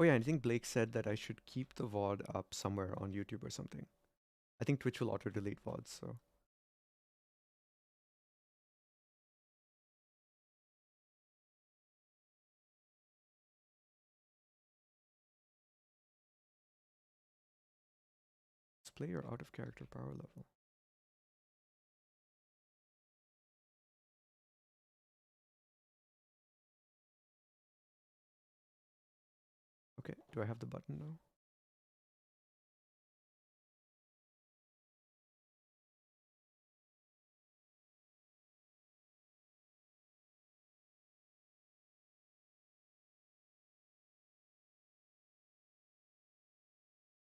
Oh yeah, I think Blake said that I should keep the VOD up somewhere on YouTube or something. I think Twitch will auto-delete VODs, so. Display your out-of-character power level. Okay, do I have the button now?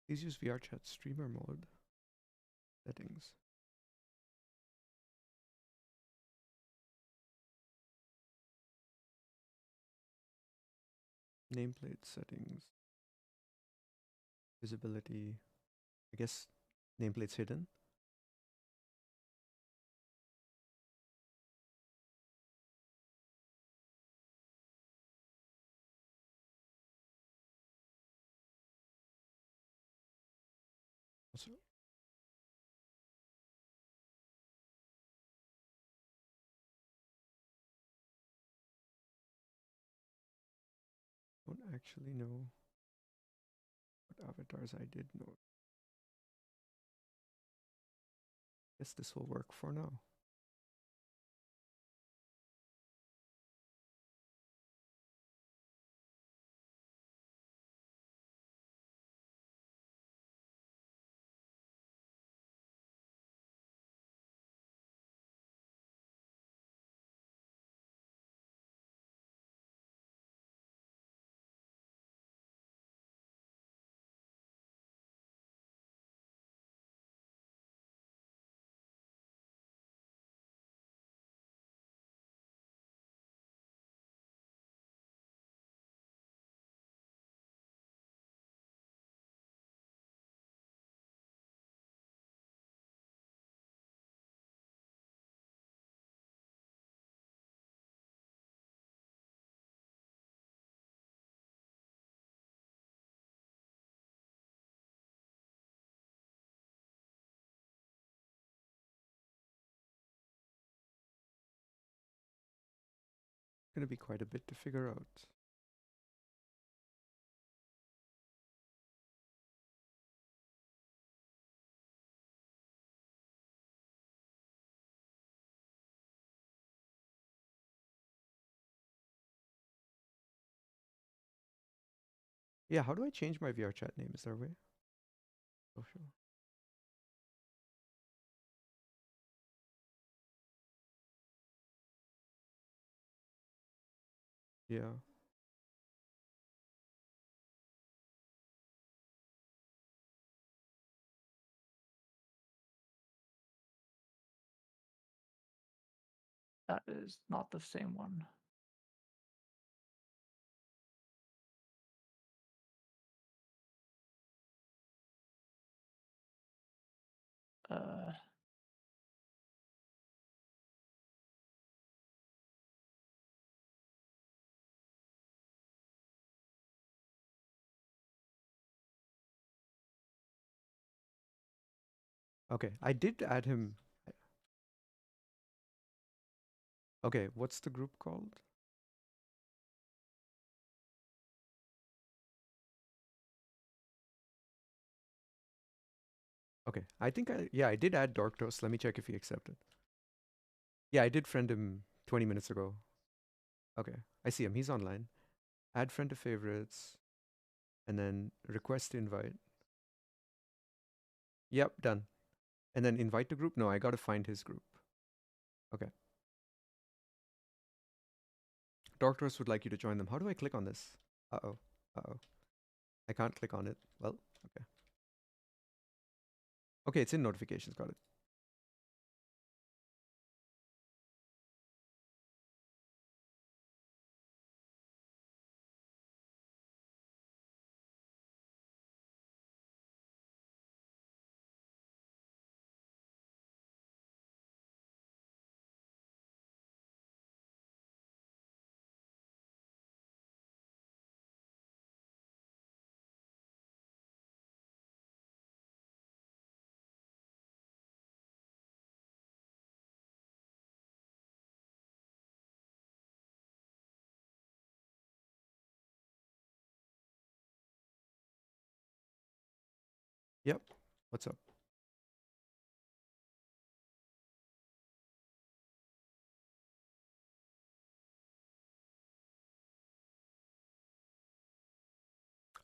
Please use VRChat streamer mode. Settings. Nameplate settings. Visibility. I guess nameplate's hidden. Also, don't actually know what avatars I did know. Guess this will work for now. It's gonna be quite a bit to figure out. Yeah, how do I change my VRChat name? Is there a way? Oh, sure. Yeah. That is not the same one. Okay, I did add him. Okay, what's the group called? Okay, I think I did add Dark Toast. Let me check if he accepted. Yeah, I did friend him 20 minutes ago. Okay, I see him. He's online. Add friend to favorites, and then request invite. Yep, done. And then invite to group? No, I gotta find his group. Okay. Dark Toast would like you to join them. How do I click on this? Uh-oh. Uh-oh. I can't click on it. Well, okay. Okay, it's in notifications. Got it. Yep. What's up?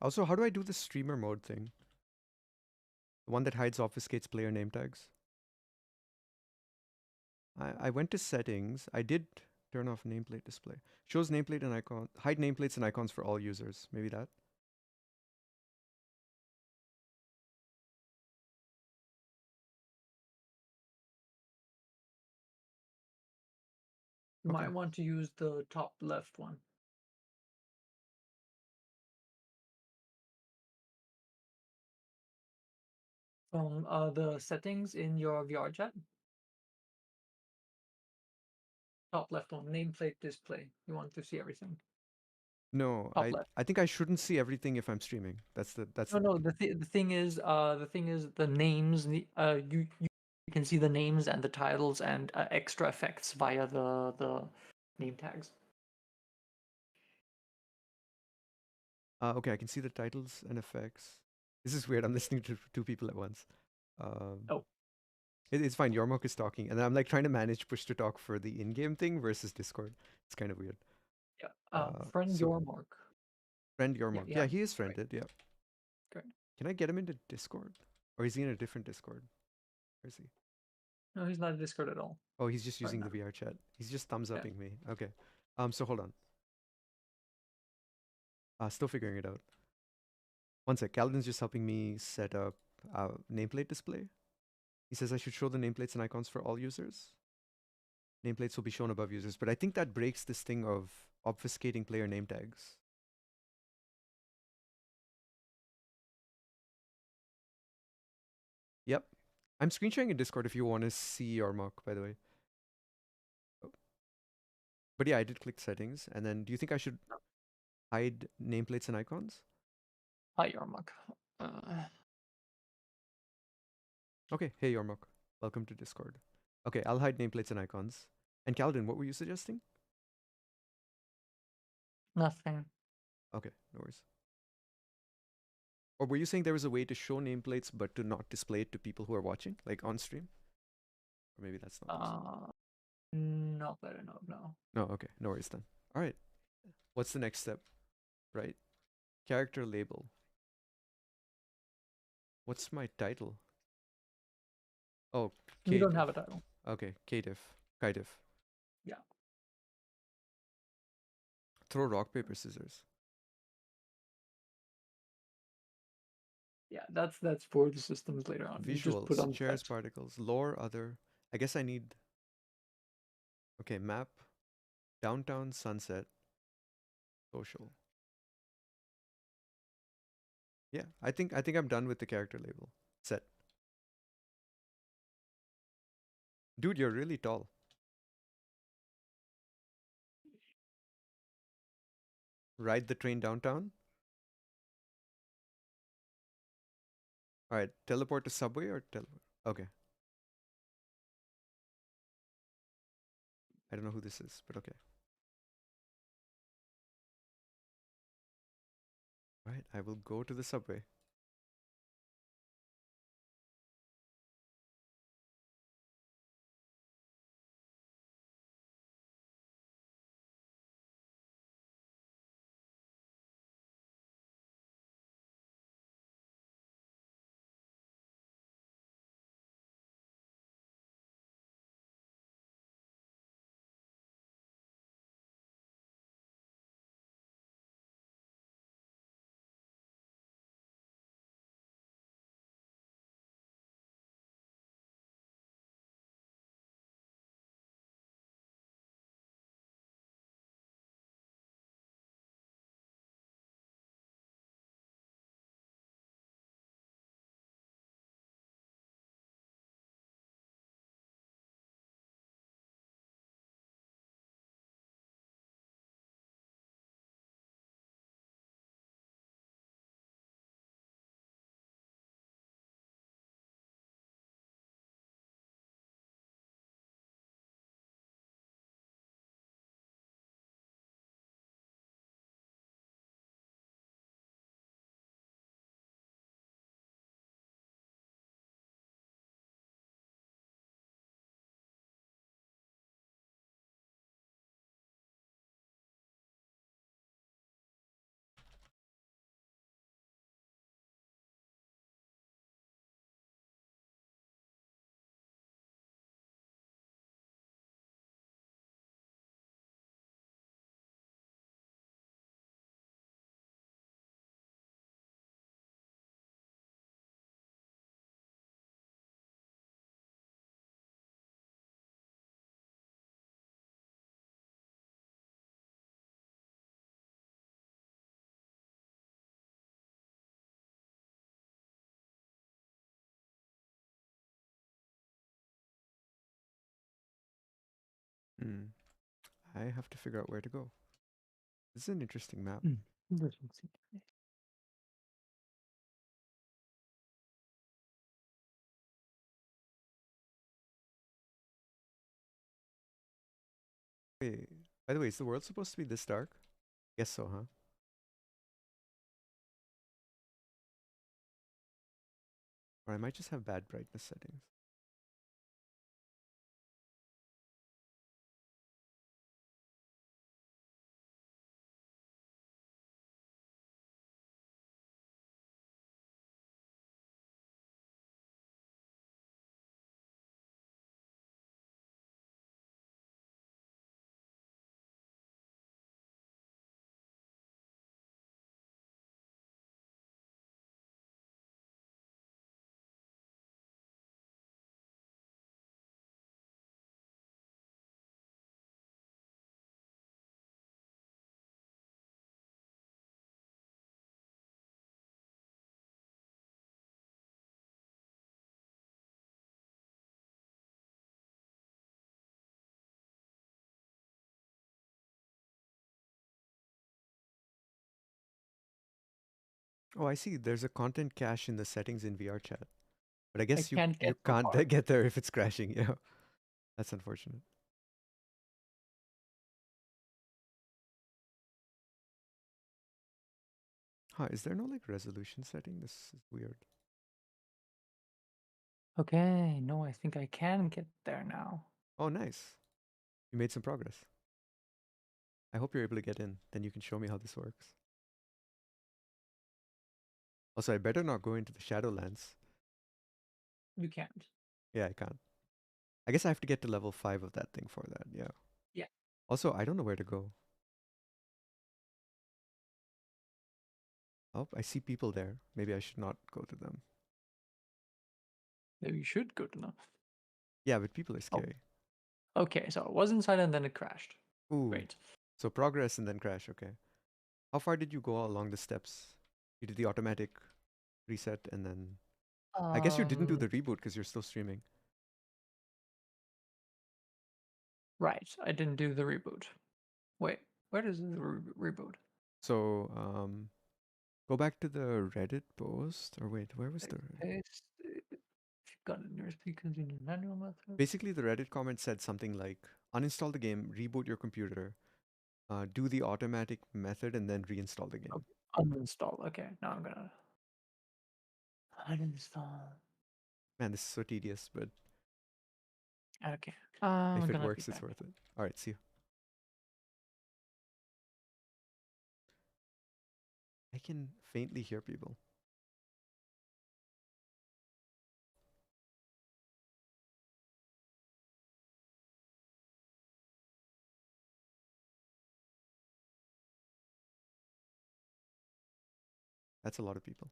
Also, how do I do the streamer mode thing? The one that hides obfuscates player name tags. I went to settings. I did turn off nameplate display. Shows nameplate and icon. Hide nameplates and icons for all users. Maybe that. You Okay. might want to use the top left one. From the settings in your VRChat. Top left one, nameplate display. You want to see everything. No, Top left. I think I shouldn't see everything if I'm streaming. That's the No. The thing is, the names. You can see the names and the titles and extra effects via the name tags. Okay, I can see the titles and effects. This is weird. I'm listening to two people at once. Um, Oh. it's fine. Yormok is talking, and I'm like trying to manage push to talk for the in-game thing versus Discord. It's kind of weird. Yeah. Friend So your mark. friend Yeah. Yormok. Yeah. Yeah, he is Great. friended. Yeah. Great. Can I get him into Discord, or is he in a different Discord? Where is he? No, he's not a Discord at all Oh, he's just right using the now. VRChat. He's just thumbs Yeah. upping me. Okay. So hold on. Still figuring it out. One sec. Calvin's just helping me set up nameplate display. He says I should show the nameplates and icons for all users. Nameplates will be shown above users, but I think that breaks this thing of obfuscating player name tags. Yep. I'm screen sharing in Discord if you want to see your mock, by the way. Oh. But yeah, I did click settings, and then do you think I should hide nameplates and icons? Hi, Yarmuk. Uh, Okay, hey Yormok. Welcome to Discord. Okay, I'll hide nameplates and icons. And Calvin, what were you suggesting? Nothing. Okay, no worries. Or were you saying there was a way to show nameplates but to not display it to people who are watching, like on stream? Or maybe that's not possible. Not that I know of, no. No, okay, no worries then. All right, what's the next step? Right? Character label. What's my title? Oh, You don't Kdiff. have a title. Okay, Kdiff. Kdiff. Yeah. Throw rock, paper, scissors. Yeah, that's for the systems later on. You just put Visuals, on the chairs, text. particles, lore, other. I guess I need. Okay, map, downtown, sunset, social. Yeah, I think I'm done with the character label. Set. Dude, you're really tall. Ride the train downtown. All right, teleport to subway or teleport. Okay, I don't know who this is, but okay. All right, I will go to the subway. Hmm. I have to figure out where to go. This is an interesting map. Doesn't seem to be. Wait, by the way, is the world supposed to be this dark? Guess so, huh? Or I might just have bad brightness settings. Oh, I see. There's a content cache in the settings in VRChat. But I I guess can't you get so can't far. get there if it's crashing. Yeah, that's unfortunate. Huh, is there no like resolution setting? This is weird. Okay, no, I think I can get there now. Oh, nice. You made some progress. I hope you're able to get in. Then you can show me how this works. Also, I better not go into the Shadowlands. You can't. Yeah, I can't. I guess I have to get to level 5 of that thing for that. Yeah. Yeah. Also, I don't know where to go. Oh, I see people there. Maybe I should not go to them. Maybe you should go to them. Yeah, but people are Oh, scary. okay, so it was inside and then it crashed. Ooh. Great. So progress and then crash. Okay. How far did you go along the steps? You did the automatic reset and then. I guess you didn't do Um, the reboot because you're still streaming. right. I didn't do the reboot. Wait, where does the reboot? So, go back to the Reddit post. Or wait, where was the. Paste. If you got it in your speakers in your manual method. Basically, the Reddit comment said something like uninstall the game, reboot your computer, do the automatic method, and then reinstall the game. Okay, uninstall. Okay, now I'm gonna uninstall. Man, this is so tedious, but Okay. if I'm it gonna be works, it's back. worth it. All right, see you. I can faintly hear people. That's a lot of people.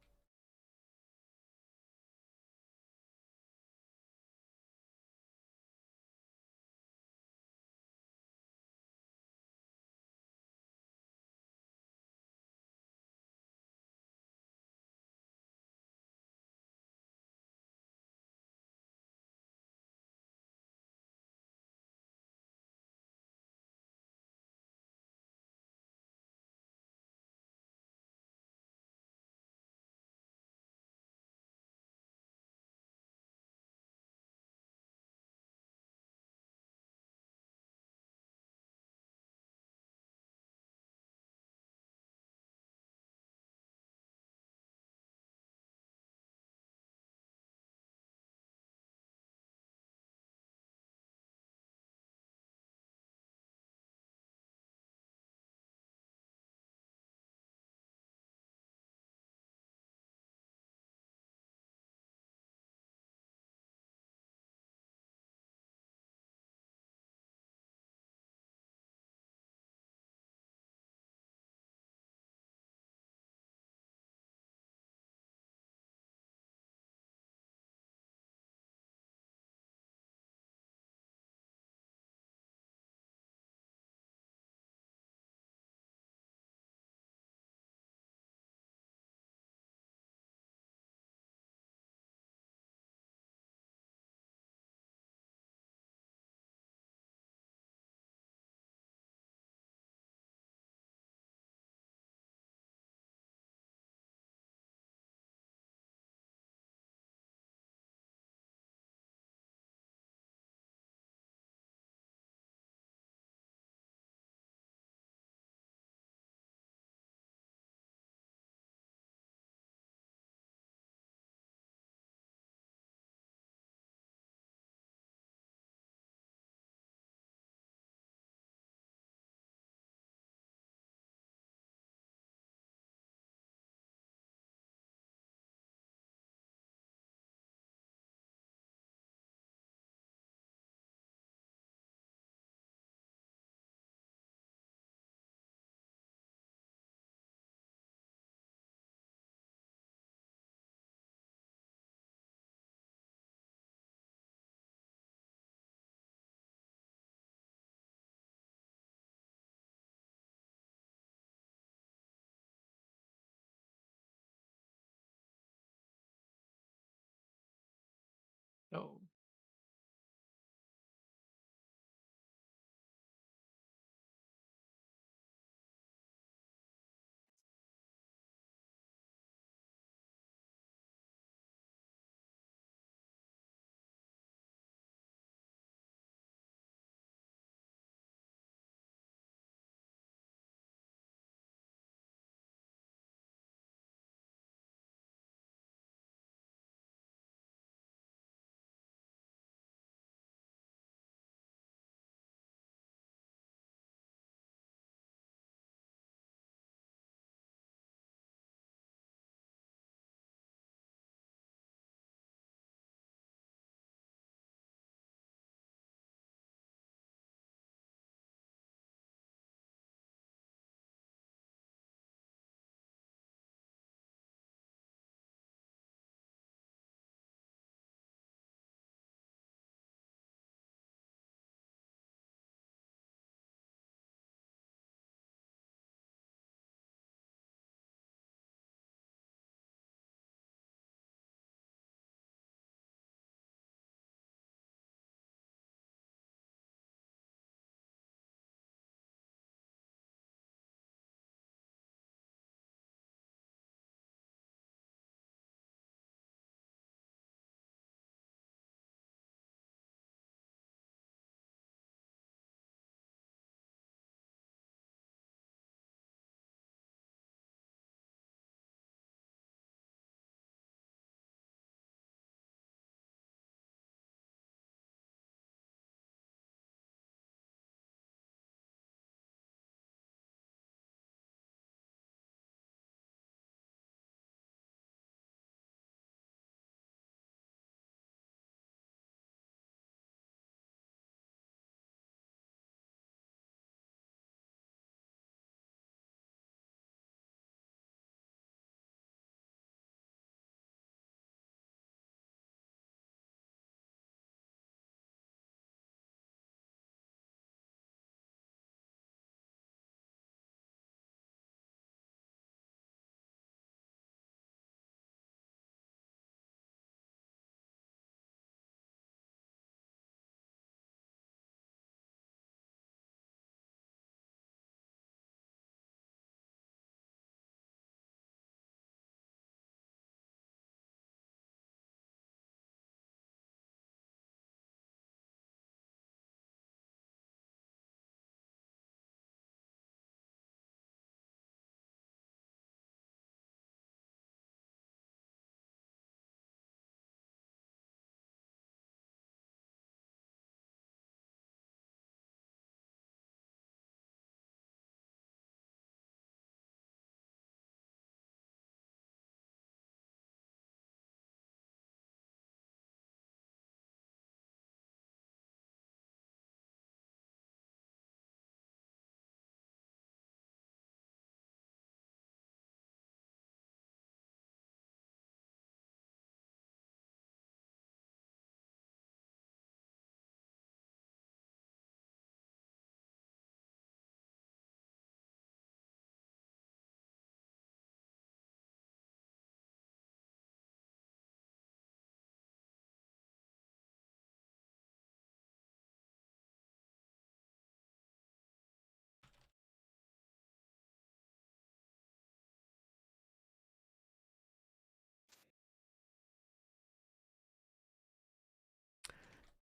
No.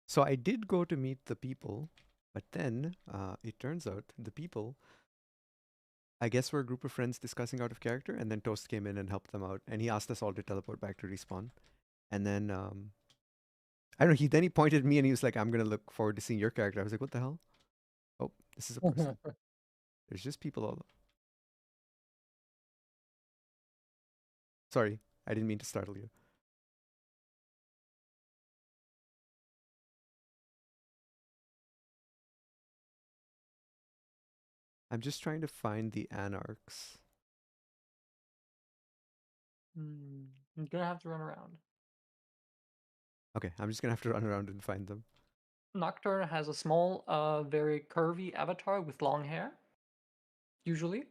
So I did go to meet the people, but then it turns out the people, I guess, were a group of friends discussing out of character, and then Toast came in and helped them out, and he asked us all to teleport back to respawn. And then I don't know. He pointed at me and he was like, "I'm gonna look forward to seeing your character." I was like, "What the hell? Oh, this is a person. There's just people all." Sorry, I didn't mean to startle you. I'm just trying to find the anarchs. I'm gonna have to run around. Okay, I'm just gonna have to run around and find them. Nocturne has a small, very curvy avatar with long hair, usually.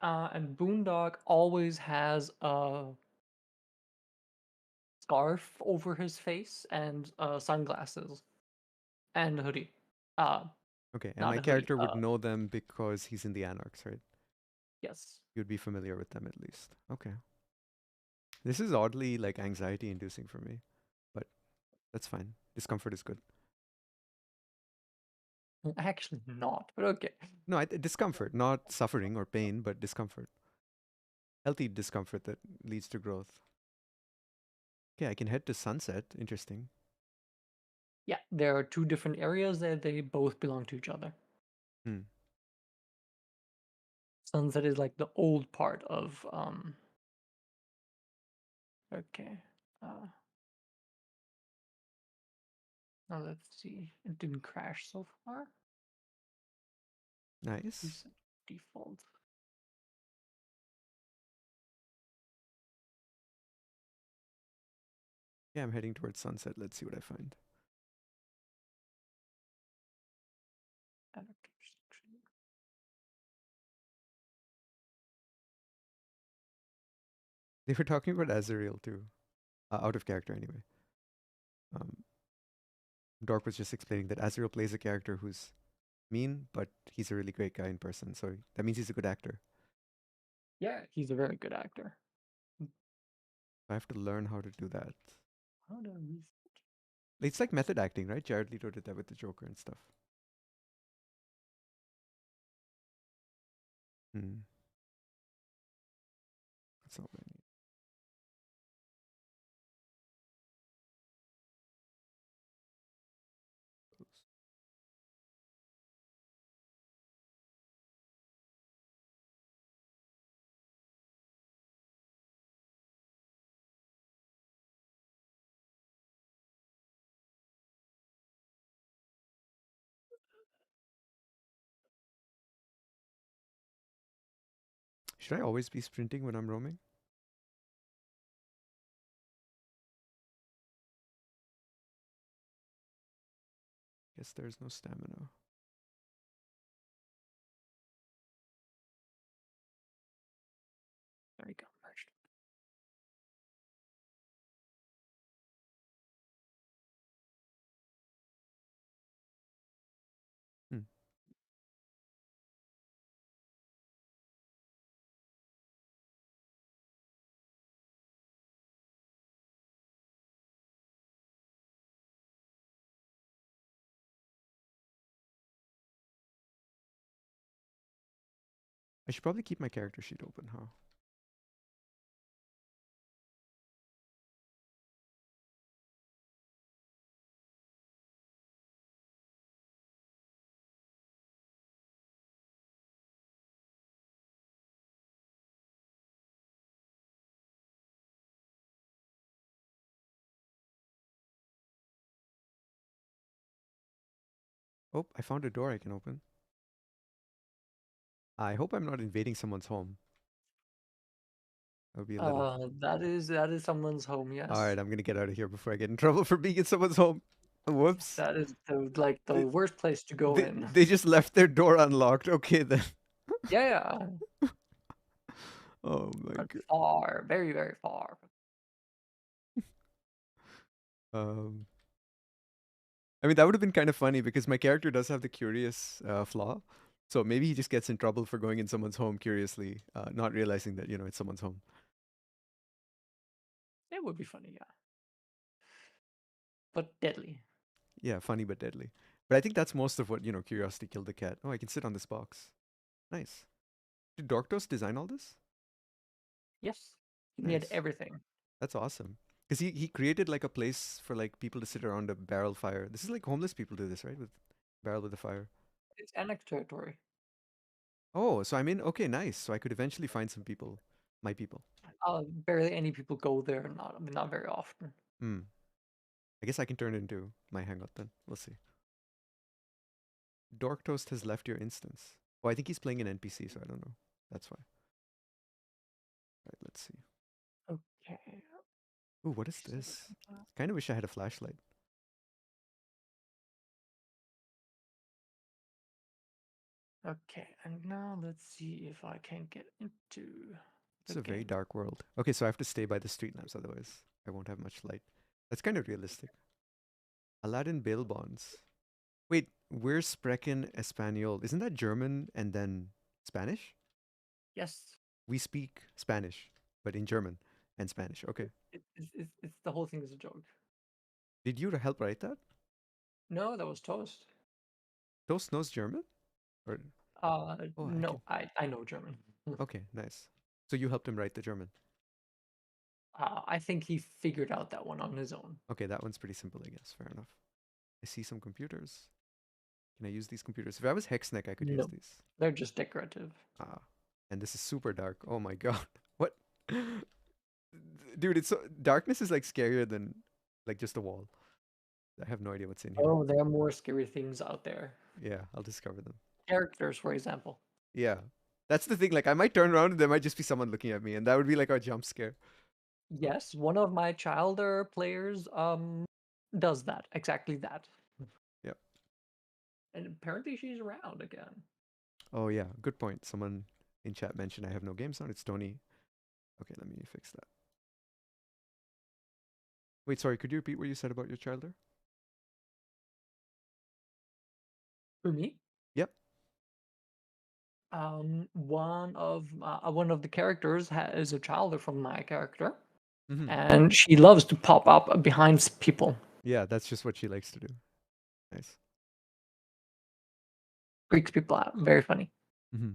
And Boondog always has a scarf over his face and sunglasses and a hoodie. Uh, Okay, and not my a hoodie. character would know them because he's in the Anarchs, right? Yes. You'd be familiar with them at least. Okay. This is oddly like anxiety inducing for me, but that's fine. Discomfort is good. Actually, not. But okay. No, discomfort, not suffering or pain, but discomfort. Healthy discomfort that leads to growth. Okay, I can head to Sunset. Interesting. Yeah, there are two different areas that they both belong to each other. Hmm. Sunset is like the old part of okay. Now let's see. It didn't crash so far. Nice. Reset default. Yeah, I'm heading towards Sunset. Let's see what I find. Allocation. They were talking about Azrael too. Out of character anyway. Um, Dork was just explaining that Azrael plays a character who's mean, but he's a really great guy in person. So that means he's a good actor. Yeah, he's a very good actor. I have to learn how to do that. How do we? It's like method acting, right? Jared Leto did that with the Joker and stuff. Hmm. That's all I need. Should I always be sprinting when I'm roaming? Guess there's no stamina. There we go. Merged. Hmm. I should probably keep my character sheet open, huh? Oh, I found a door I can open. I hope I'm not invading someone's home. That would be a little. That is someone's home. All Yes. right, I'm gonna get out of here before I get in trouble for being in someone's home. Whoops. That is like the They, worst place to go in. they just left their door unlocked. Okay then. Yeah, yeah. Oh my But god. far, very, very far. Um, I mean that would have been kind of funny because my character does have the curious flaw. So maybe he just gets in trouble for going in someone's home curiously, not realizing that it's someone's home. It would be funny, yeah. But deadly. Yeah, funny but deadly. But I think that's most of what curiosity killed the cat. Oh, I can sit on this box. Nice. Did Dorktos design all this? Yes. He made Nice. everything. That's awesome. Because he created like a place for like people to sit around a barrel fire. This is like homeless people do this, right? With barrel with a fire. It's annex territory. Oh, so I'm in. Okay, nice. So I could eventually find some people, my people. Barely any people go there. Not very often. Hmm. I guess I can turn it into my hangout then. We'll see. Dorktoast has left your instance. Oh, I think he's playing an NPC, so I don't know. That's why. All right, let's see. Okay. Ooh, what is this? Kind of wish I had a flashlight. Okay, and now let's see if I can get into It's the a very game. dark world. Okay, so I have to stay by the street lamps otherwise. I won't have much light. That's kind of realistic. Aladdin bail bonds. Wait, we're sprechen Espanol. Isn't that German and then Spanish? Yes. We speak Spanish, but in German and Spanish. Okay. It's the whole thing is a joke. Did you help write that? No, that was Toast. Toast knows German? Or oh, I can. No, I know German. Okay, nice. So you helped him write the German. I think he figured out that one on his own. Okay, that one's pretty simple, I guess. Fair enough. I see some computers. Can I use these computers? If I was Hexneck, I could use No, these. they're just decorative. Ah, and this is super dark. Oh my god. What? Dude, it's so darkness is like scarier than like just a wall. I have no idea what's in here. Oh, there are more scary things out there. Yeah, I'll discover them. Characters, for example. Yeah. That's the thing. Like I might turn around and there might just be someone looking at me, and that would be like a jump scare. Yes, one of my Childer players does that, exactly that. Yeah. And apparently she's around again. Oh yeah, good point. Someone in chat mentioned I have no game sound. It's Tony. Okay, let me fix that. Wait, sorry, could you repeat what you said about your child there? For me, Yep. one of the characters is a Childer from my character, Mm-hmm. and she loves to pop up behind people, Yeah, that's just what she likes to do. Nice. freaks people out. Very funny. Mm-hmm.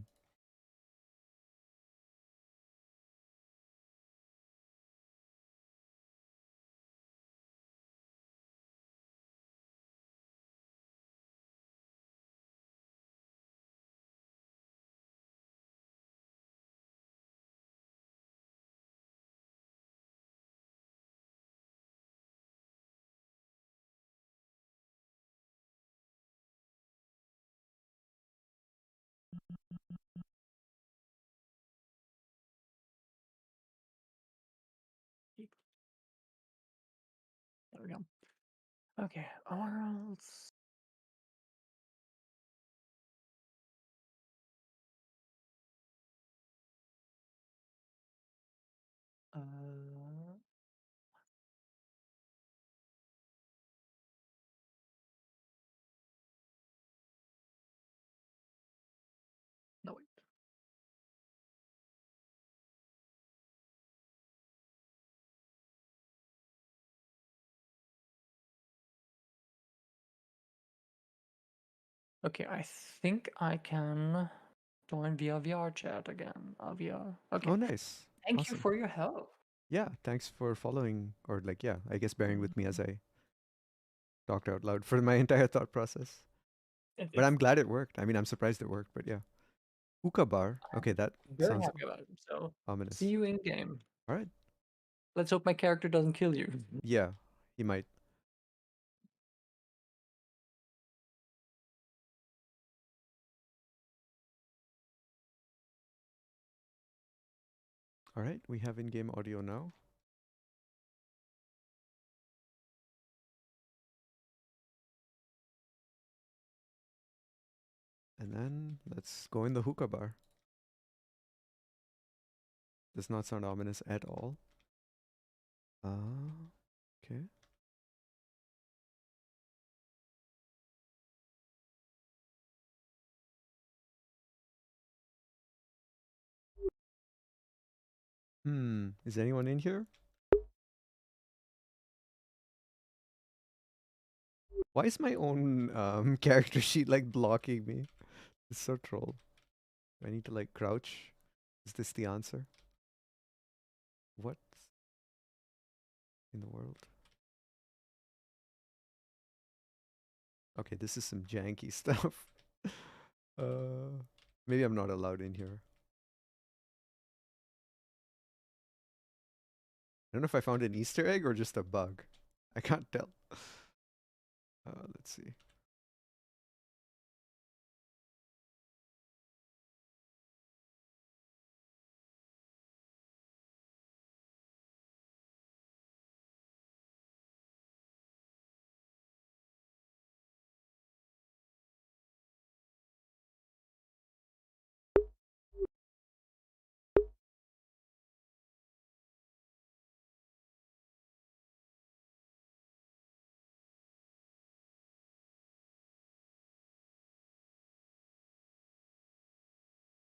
There we go. Okay, Arls. No wait. Okay, I think I can join via VRChat again. VR. Okay. Oh, nice. Thank you Awesome. for your help. Yeah, thanks for following, or like, yeah, I guess bearing with me as I talked out loud for my entire thought process. But It's I'm glad it worked. I mean, I'm surprised it worked, but yeah. Hookah bar. Okay, that very sounds happy about it. So see ominous. you in game. All right. Let's hope my character doesn't kill you. Yeah, he might. All right, we have in-game audio now. And then let's go in the hookah bar. Does not sound ominous at all. Okay. Is anyone in here? Why is my own character sheet like blocking me? It's so troll. Do I need to like crouch? Is this the answer? What in the world? Okay, this is some janky stuff. Maybe I'm not allowed in here. I don't know if I found an Easter egg or just a bug. I can't tell. Let's see.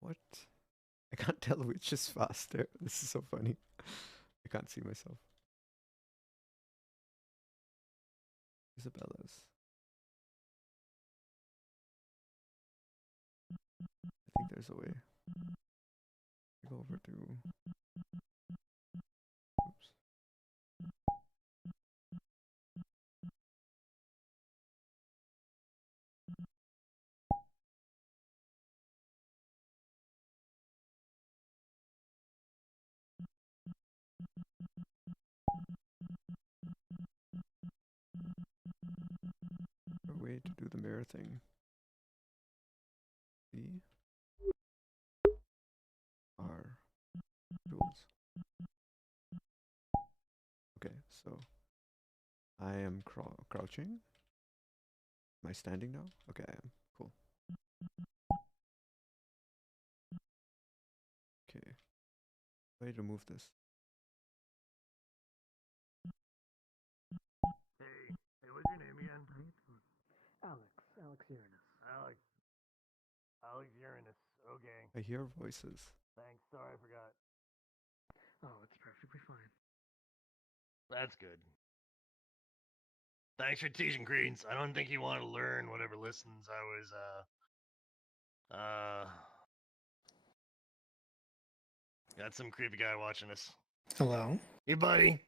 What? I can't tell which is faster. This is so funny. I can't see myself. Isabella's. I think there's a way. Go over to. Oops. A way to do the mirror thing. V R tools. Okay, so I am crouching. Am I standing now? Okay, I am. Cool. Okay. Way to remove this. Hey, what's your name again? Alex Uranus. Alex Uranus. Okay. I hear voices. Thanks. Sorry, I forgot. Oh, it's perfectly fine. That's good. Thanks for teaching Greens. I don't think you want to learn whatever listens. Got some creepy guy watching us. Hello? Hey, buddy.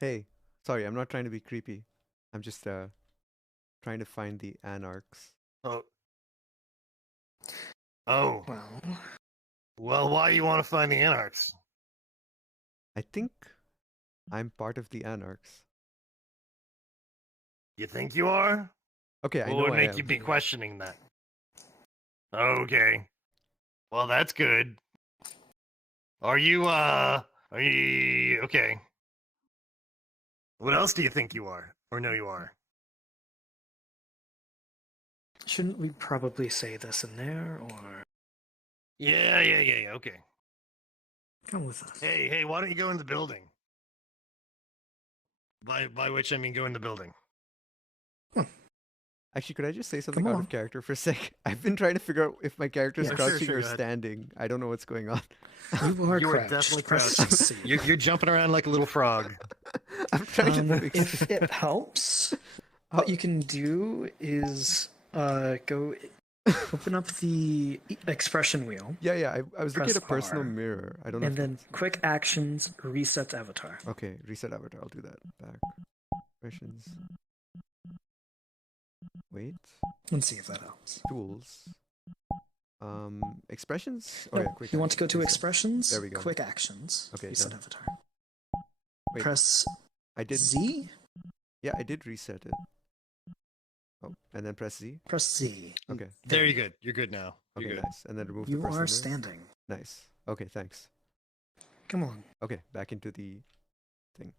Hey, sorry, I'm not trying to be creepy. I'm just trying to find the anarchs. Oh. Oh. Well, Well, why do you want to find the anarchs? I think I'm part of the anarchs. You think you are? Okay, I What know would I make am. you be questioning that? Okay. Well, that's good. Are you okay? What else do you think you are? Or know you are? shouldn't we probably say this in there, or Yeah, okay. come with us? Hey, why don't you go in the building? By which I mean go in the building. Actually, could I just say something Come out on. of character for a sec? I've been trying to figure out if my character is Yeah. crouching Sure, or go ahead. standing. I don't know what's going on. You are You are crouched. definitely Press crouched. C. You're jumping around like a little frog. I'm trying to fix If it helps, what you can do is go open up the expression wheel, Yeah, I was looking at a Press personal R, mirror. I don't know and if then that's... quick actions, reset avatar. Okay, reset avatar. I'll do that. Back. Expressions. Wait. Let's see if that helps. Tools. Expressions? Oh No, yeah, quick you want to go action, to reset. expressions, There we go. quick actions, Okay, reset done. avatar. Wait, Press I did... Z, Yeah, I did reset it. Oh, and then press Z? press Z. Okay. There you go. You're good now. You're Okay, good. nice. And then remove the You personal are mirror. standing. Nice. Okay, thanks. Come on. Okay, back into the thing.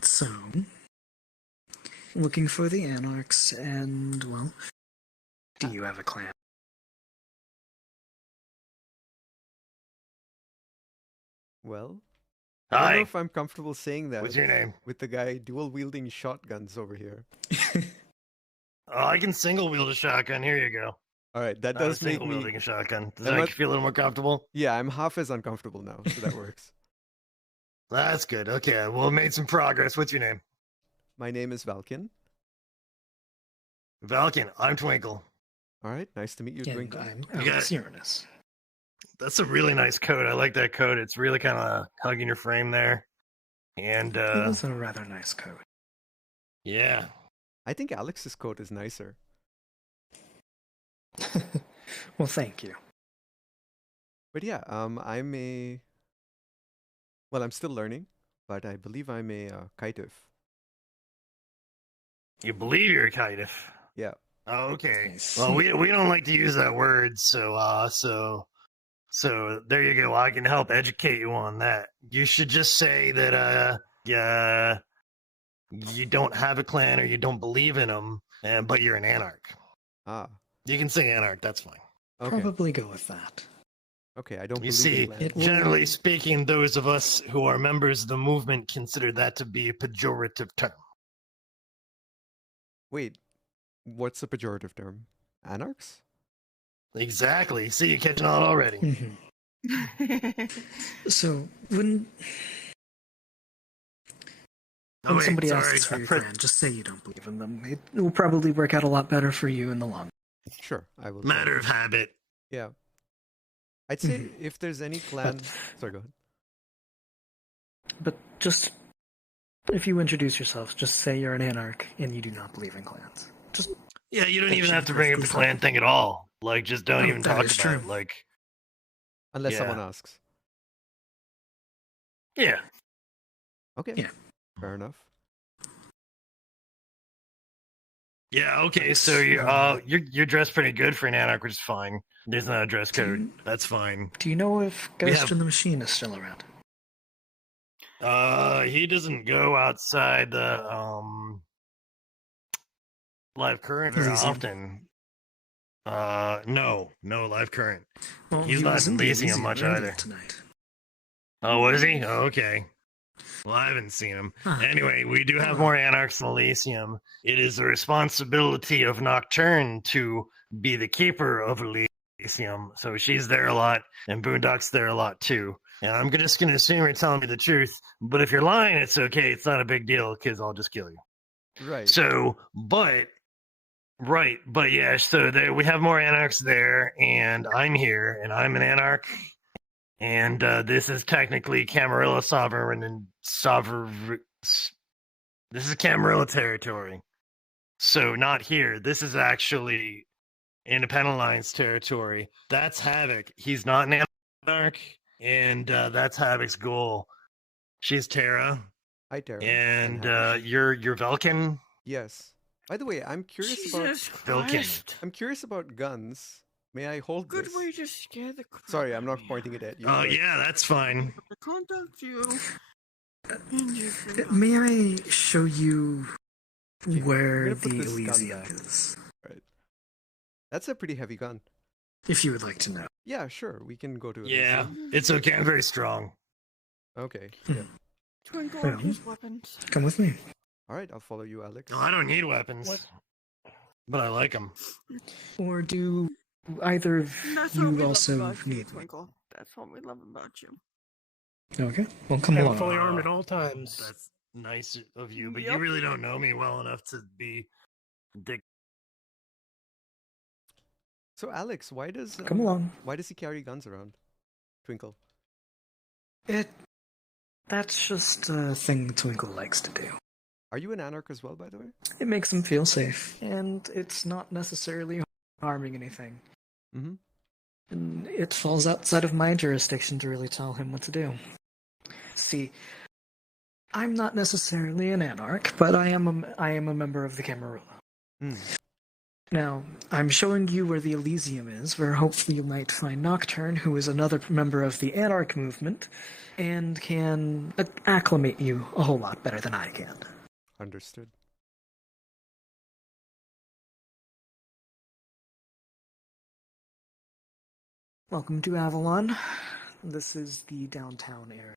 So, looking for the anarchs, and, well, do you have a clan? Well, I don't know Hi. if I'm comfortable saying that What's your name? with the guy dual wielding shotguns over here. Oh, I can single wield a shotgun. Here you go. All right, that Not a does make single me... wielding a shotgun. Does I'm that make not- you feel a little more comfortable? Yeah, I'm half as uncomfortable now, so that works. That's good. Okay, well, made some progress. What's your name? My name is Valkin. Valkin. I'm Twinkle. All right, nice to meet you, And Twinkle. I'm You got Alex Uranus. That's a really nice coat. I like that coat. It's really kind of hugging your frame there. And, It is a rather nice coat. yeah. I think Alex's coat is nicer. Well, thank you. But yeah, I'm a... Well, I'm still learning, but I believe I'm a kaitif. You believe you're a kaitif. Yeah. Oh, okay. Nice. Well, we don't like to use that word, so there you go. I can help educate you on that. You should just say that you don't have a clan or you don't believe in them, but you're an anarch. Ah, You can say anarch. That's fine. okay. Probably go with that. Okay, I don't You believe see, in clans. it will- generally speaking, those of us who are members of the movement consider that to be a pejorative term. Wait, what's the pejorative term? Anarchs? Exactly. See, you're catching on already. So when Oh, wait, somebody sorry. asks for your clan, just say you don't believe in them. It will probably work out a lot better for you in the long run. Sure, I will. Matter of habit. Yeah. I'd say if there's any clan... Sorry, go ahead. But just if you introduce yourself, just say you're an anarch and you do not believe in clans. Just Yeah, you don't That even should have be to bring up the perfectly clan fine. thing at all. Like, just don't Oh, even that talk is about true. it. Like, Unless Yeah. someone asks. yeah. Okay. Yeah. Fair enough. Yeah, okay, so you're dressed pretty good for an anarch, which is fine. There's not a dress Do code. you- That's fine. do you know if We Ghost have- in the Machine is still around? He doesn't go outside the live current very Elysium. often. No live current. Well, He's he not was in in the Elysium Elysium much earlier either. tonight. Oh, was he? Oh, okay. Well, I haven't seen him. Huh. Anyway, we do have more anarchs in Elysium. It is the responsibility of Nocturne to be the keeper of Elysium. So she's there a lot, and Boondock's there a lot too. And I'm just going to assume you're telling me the truth. But if you're lying, it's okay. It's not a big deal because I'll just kill you. Right. So, but yeah. So we have more anarchs there, and I'm here, and I'm an anarch. And this is technically Camarilla sovereign and this is Camarilla territory. So not here. This is actually Independent Alliance territory. That's Havoc. He's not an anarch, and that's Havoc's goal. She's Terra, Hi, Tara. and Happy. you're Velkin. Yes. By the way, I'm curious Jesus Vilkin. Christ. I'm curious about guns. May I hold Good this? way to scare the crap Sorry, out I'm of not me. pointing it at you. Oh but- yeah, that's fine. To contact you. And you can May I show you Okay, I'm where gonna put the this gun Elysium back. is? That's a pretty heavy gun. If you would like to know. Yeah, sure. We can go to it. Yeah, it's okay. I'm very strong. Okay. Hmm. Yeah. twinkle Well. on his weapons. Come with me. All right. I'll follow you, Alex. No, I don't need weapons, What? but I like them. Or do either of That's what we you also love about you, need me? Twinkle. That's what we love about you. Okay. Well, come I'm along. fully armed at all times. That's nice of you, but you Yep. really don't know me well enough to be dick. So, Alex, why does Come along. why does he carry guns around? Twinkle. That's just a thing Twinkle likes to do. Are you an anarch as well, by the way? It makes him feel safe, and it's not necessarily harming anything. Mm-hmm. And it falls outside of my jurisdiction to really tell him what to do. See, I'm not necessarily an anarch, but I am a member of the Camarilla. Mm. Now, I'm showing you where the Elysium is, where hopefully you might find Nocturne, who is another member of the Anarch movement, and can acclimate you a whole lot better than I can. Understood. Welcome to Avalon. This is the downtown area.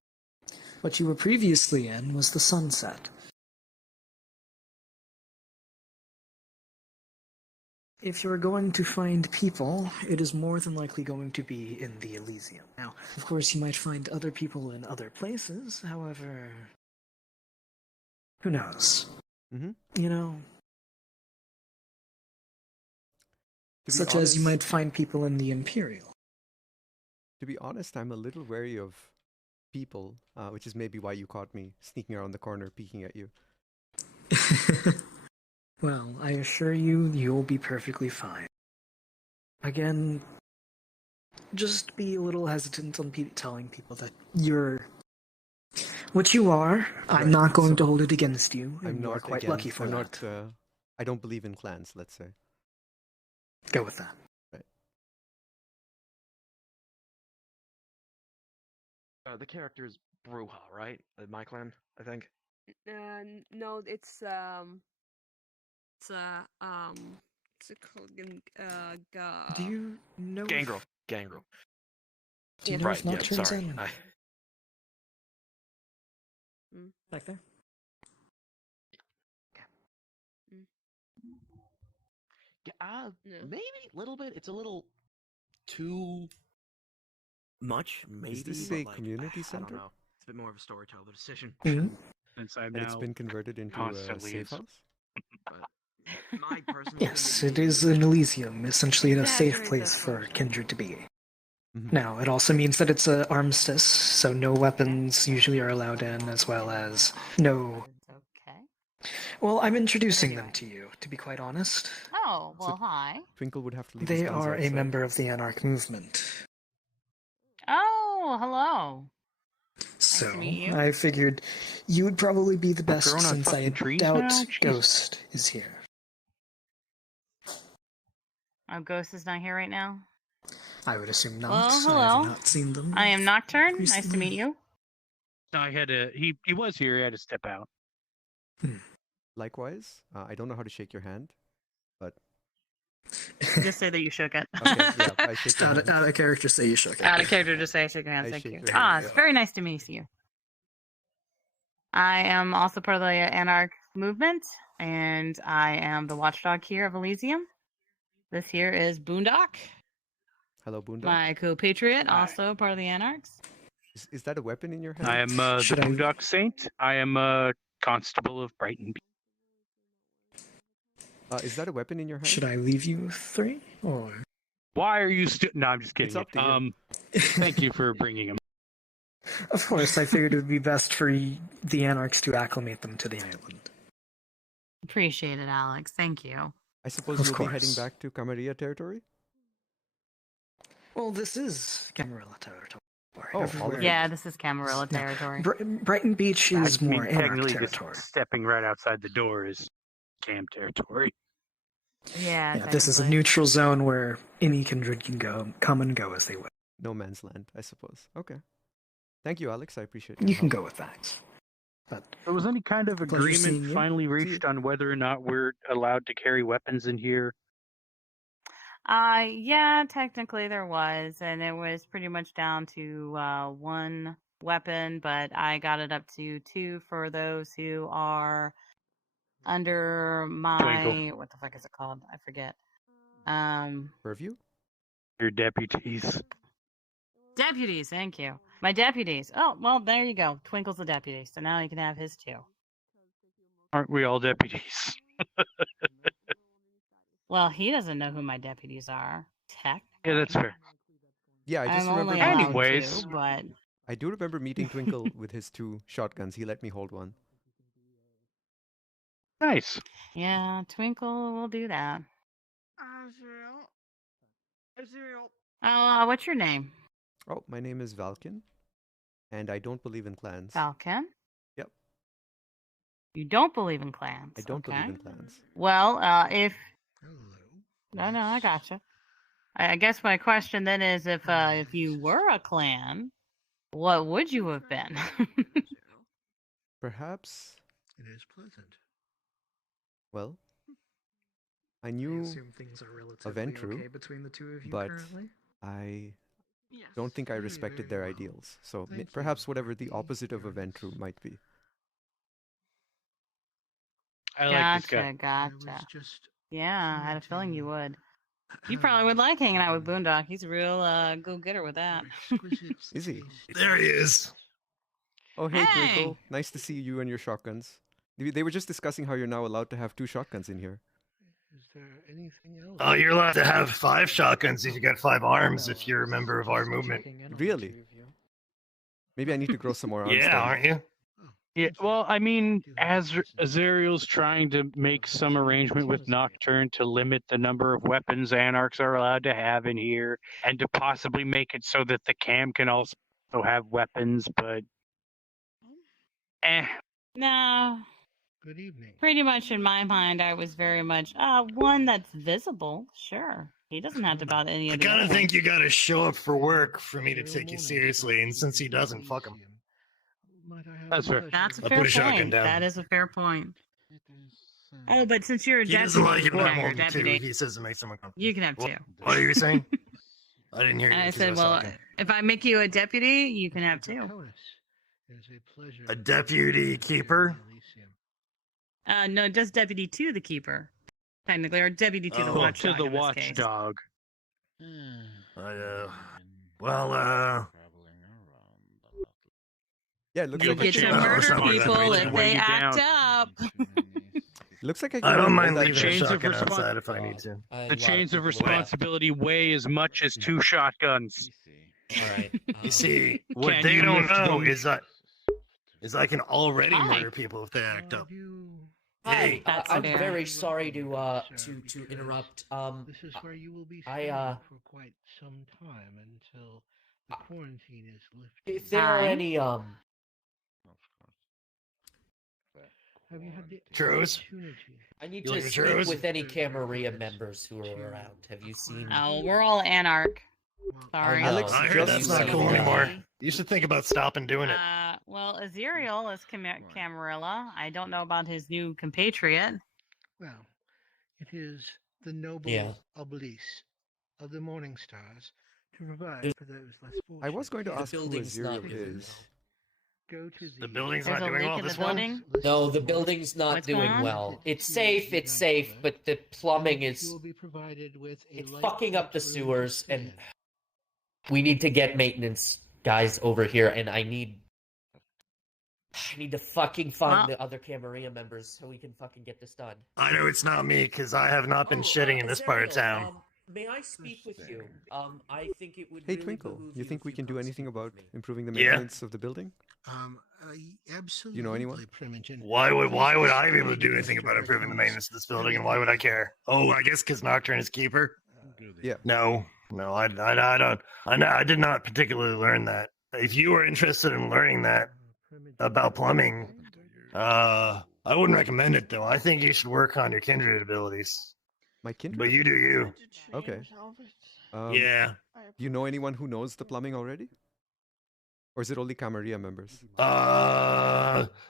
What you were previously in was the Sunset. If you're going to find people, it is more than likely going to be in the Elysium. Now, of course, you might find other people in other places, however... Who knows? Mm-hmm. You know, To be such as you honest- might find people in the Imperial. To be honest, I'm a little wary of people, which is maybe why you caught me sneaking around the corner, peeking at you. Well, I assure you, you'll be perfectly fine. Again, just be a little hesitant on telling people that you're what you are. I'm Right, not going so to hold it against you. I'm and you not are quite against- lucky for I'm that. not. I don't believe in clans. Let's say. Go with that. The character is Bruja, right? My clan, I think. No, it's what's it called again? Do you know? Gangrel. Gangrel. Do you know Right, if yeah, Nocturne's sorry. in? Back there. No. Maybe a little bit. It's a little too much, maybe. Is this but, a like, community I don't center? know. It's a bit more of a storyteller decision. Mhm. Since I'm And it's now been converted into a constantly safe in house? But my personal Yes, opinion it is an Elysium, essentially a safe Exaggerate place that for function. Kindred to be. Mhm. Now, it also means that it's an armistice, so no weapons usually are allowed in, as well as no. Okay. Well, I'm introducing them anyway. to you, to be quite honest. Oh, well, hi. Twinkle would have to leave his They guns are a outside. member of the Anarch movement. Oh, hello. So, to meet you. I figured you would probably be the best growing on since I fucking trees doubt now? Jesus. Ghost is here. Oh, Ghost is not here right now. I would assume not. Well, I hello. have not seen them. I am Nocturne. Nice to recently. meet you. I had to. He was here. He had to step out. Likewise, I don't know how to shake your hand, but Just say that you shook it. okay, yeah, I shake your out, hand. out of character, say you shook it. Out of character, just say shake your hand. I Thank shake you. your hand, It's yeah. very nice to meet you. I am also part of the Anarch movement, and I am the watchdog here of Elysium. This here is Boondock, Hello, Boondock. my co-patriot, Hi. also part of the Anarchs. Is that a weapon in your hand? I am the Should I- Boondock Saint. I am a constable of Brighton. Is that a weapon in your hand? Should I leave you three? Or Why are you still? No, I'm just kidding. It's up to you. Thank you for bringing him. Of course, I figured it would be best for the Anarchs to acclimate them to the island. Appreciate it, Alex. Thank you. I suppose Of you'll be heading course. back to Camarilla territory? Well, this is Camarilla territory. Oh, all Everywhere. of Yeah, this is Camarilla No, territory. Brighton Beach is I mean, more Anarch technically, just territory. stepping right outside the door is Cam territory. Yeah, Yeah, this is a technically. neutral zone where any kindred can come and go as they wish. No man's land, I suppose. Okay. Thank you, Alex. I appreciate your You can help. go with that. But Was any kind of Pleasure seeing agreement you. finally See you. reached on whether or not we're allowed to carry weapons in here? Yeah, technically there was, and it was pretty much down to one weapon, but I got it up to 2 for those who are under my Twinkle. what the fuck is it called? I forget. Purview? Your deputies. Deputies, thank you. My deputies. Oh, well, there you go. Twinkle's the deputy, so now you can have his 2. Aren't we all deputies? Well, he doesn't know who my deputies are. Technically. Yeah, that's fair. Yeah, I just I'm remember only meeting, allowed Anyways. 2, but I do remember meeting Twinkle with his 2 shotguns. He let me hold one. Nice. yeah, Twinkle will do that. Azrael. Oh, what's your name? Oh, my name is Valkin, and I don't believe in clans. Falcon? Yep. You don't believe in clans. I don't okay. believe in clans. Well, if no, I gotcha. I guess my question then is, if you were a clan, what would you have been? Perhaps, It is pleasant. well, I knew assume things are relatively Ventru, okay between the two of you but currently. I Yes. don't think I Very, respected very their well. ideals. So Thank you, perhaps whatever the Marty. opposite of a Very Ventru nice. might be. I like this Gotcha, guy. I gotcha. was just Yeah, I had a feeling you would. You have probably would like hanging out with an Boondock. He's a real go-getter with that. exquisite Is he? taste. There he is. Oh, hey, Hey! Twinkle. Nice to see you and your shotguns. They were just discussing how you're now allowed to have 2 shotguns in here. Is there anything else? Oh, you're allowed to have 5 shotguns if you got 5 arms if you're a member of our movement. Really? Maybe I need to grow some more arms. Yeah, then. aren't you? Yeah, well, I mean, Azrael's trying to make some arrangement with Nocturne to limit the number of weapons Anarchs are allowed to have in here, and to possibly make it so that the cam can also have weapons, but No, Good evening. pretty much in my mind, I was very much one that's visible. Sure, he doesn't have to about any I of the kind other of think ones. you gotta show up for work for me to Real take you morning seriously, and since he Elysium. doesn't, fuck him. Might I have That's the fair. pleasure That's a of- I'll fair put a shotgun point. down. That is a fair point. It is, Oh, but since you're a He deputy, doesn't like it when yeah, I'm you're a holding 2. deputy, He says it makes someone comfortable. you can have 2. What are you saying? I didn't hear you. And I 'cause said, was well, talking. if I make you a deputy, you can have 2. Conis. It is a pleasure. A deputy keeper? Elysium. No, just deputy to the keeper. technically, or deputy to the Oh, watchdog. To the in this case. watchdog. Well, Yeah, it looks You like I get can. to let's murder not worry about people that. if Weigh they you act down. up. Looks like I I can. don't learn mind all that leaving a chains of shotgun respons- outside if I need to. The chains of responsibility weigh as much as 2 shotguns. All right. You see, what Can they you don't lift know them? is I can already Hi. murder people if they act up. Hi, Hey, That's I'm fair. very sorry to interrupt. This is where you will be I, staying for quite some time until the quarantine is lifted. if there are Hi. any Have you had the Churros? opportunity? I need You to like the speak churros? with any Camarilla members who are around. Have you seen? Oh, we're all anarch. Sorry. Alex, I heard that's just not cool saying, anymore. You should think about stopping doing it. Well, Aziriel is Camarilla. I don't know about his new compatriot. Well, it is the noble Yeah. obelisk of the Morning Stars to provide for those less fortunate. I was going to The ask who building's not Aziriel doing is. Go to The building's There's not a doing leak well. in the This one? building. No, the building's not What's doing going on? well. It's safe, but the plumbing You is will be provided with a it's light fucking up the touch room sewers, and instead. we need to get maintenance guys over here, and I need to fucking find Well- the other Camarilla members so we can fucking get this done. I know it's not me because I have not been shitting in this part of Azariel, town. May I speak with you? I think it would Hey, really Twinkle, behoove you think if we can do anything consider about me. improving the Yeah. maintenance of the building? Absolutely. You know anyone? Why would I be able to do anything about improving the maintenance of this building, and why would I care? Oh, I guess because Nocturne is keeper. Yeah. No, I don't. I did not particularly learn that. If you were interested in learning that about plumbing, I wouldn't recommend it though. I think you should work on your kindred abilities. My kindred? But you do you. Okay. Yeah. Do you know anyone who knows the plumbing already? Or is it only Camarilla members?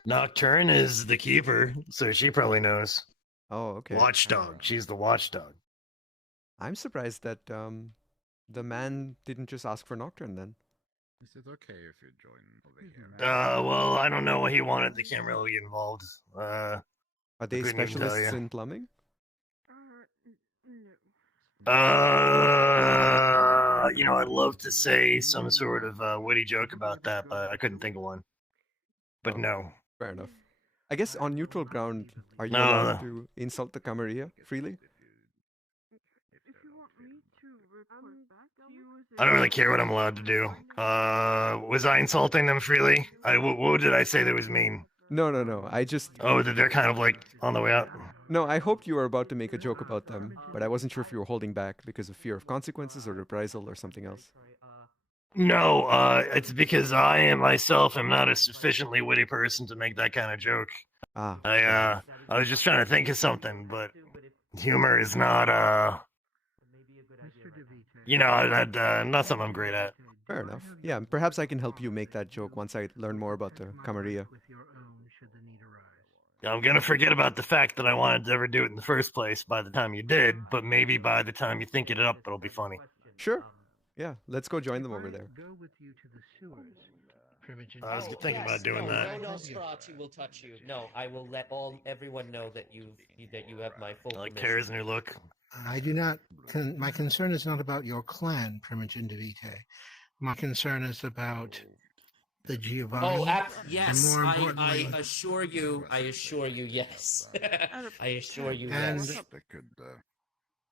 Nocturne is the keeper, so she probably knows. Oh, okay. Watchdog. She's the watchdog. I'm surprised that the man didn't just ask for Nocturne then. Is it okay if you join over here? Well, I don't know what he wanted. They can't really get involved. Are they couldn't even tell specialists ya. in plumbing? I'd love to say some sort of witty joke about that, but I couldn't think of one. But no. Fair enough. I guess on neutral ground, are you No, allowed no. to insult the Camarilla freely? I don't really care what I'm allowed to do. Was I insulting them freely? What did I say that was mean? No. I just... Oh, that they're kind of like on the way out? No, I hoped you were about to make a joke about them, but I wasn't sure if you were holding back because of fear of consequences or reprisal or something else. No, it's because I myself am not a sufficiently witty person to make that kind of joke. Ah. I was just trying to think of something, but humor is not, not something I'm great at. Fair enough. Yeah, perhaps I can help you make that joke once I learn more about the Camarilla. I'm gonna forget about the fact that I wanted to ever do it in the first place by the time you did, but maybe by the time you think it up, it'll be funny. Sure. Yeah, let's go join them over there. Go with you to the sewers. I was thinking about doing that. No Nosferatu will touch you. No, I will let everyone know that you have my full I like permission. Kara's new look. I do not. My concern is not about your clan, Primogen de Vitae. My concern is about the Giovanni. Oh, yes. And more I importantly, assure you, yes. I assure you, And- yes.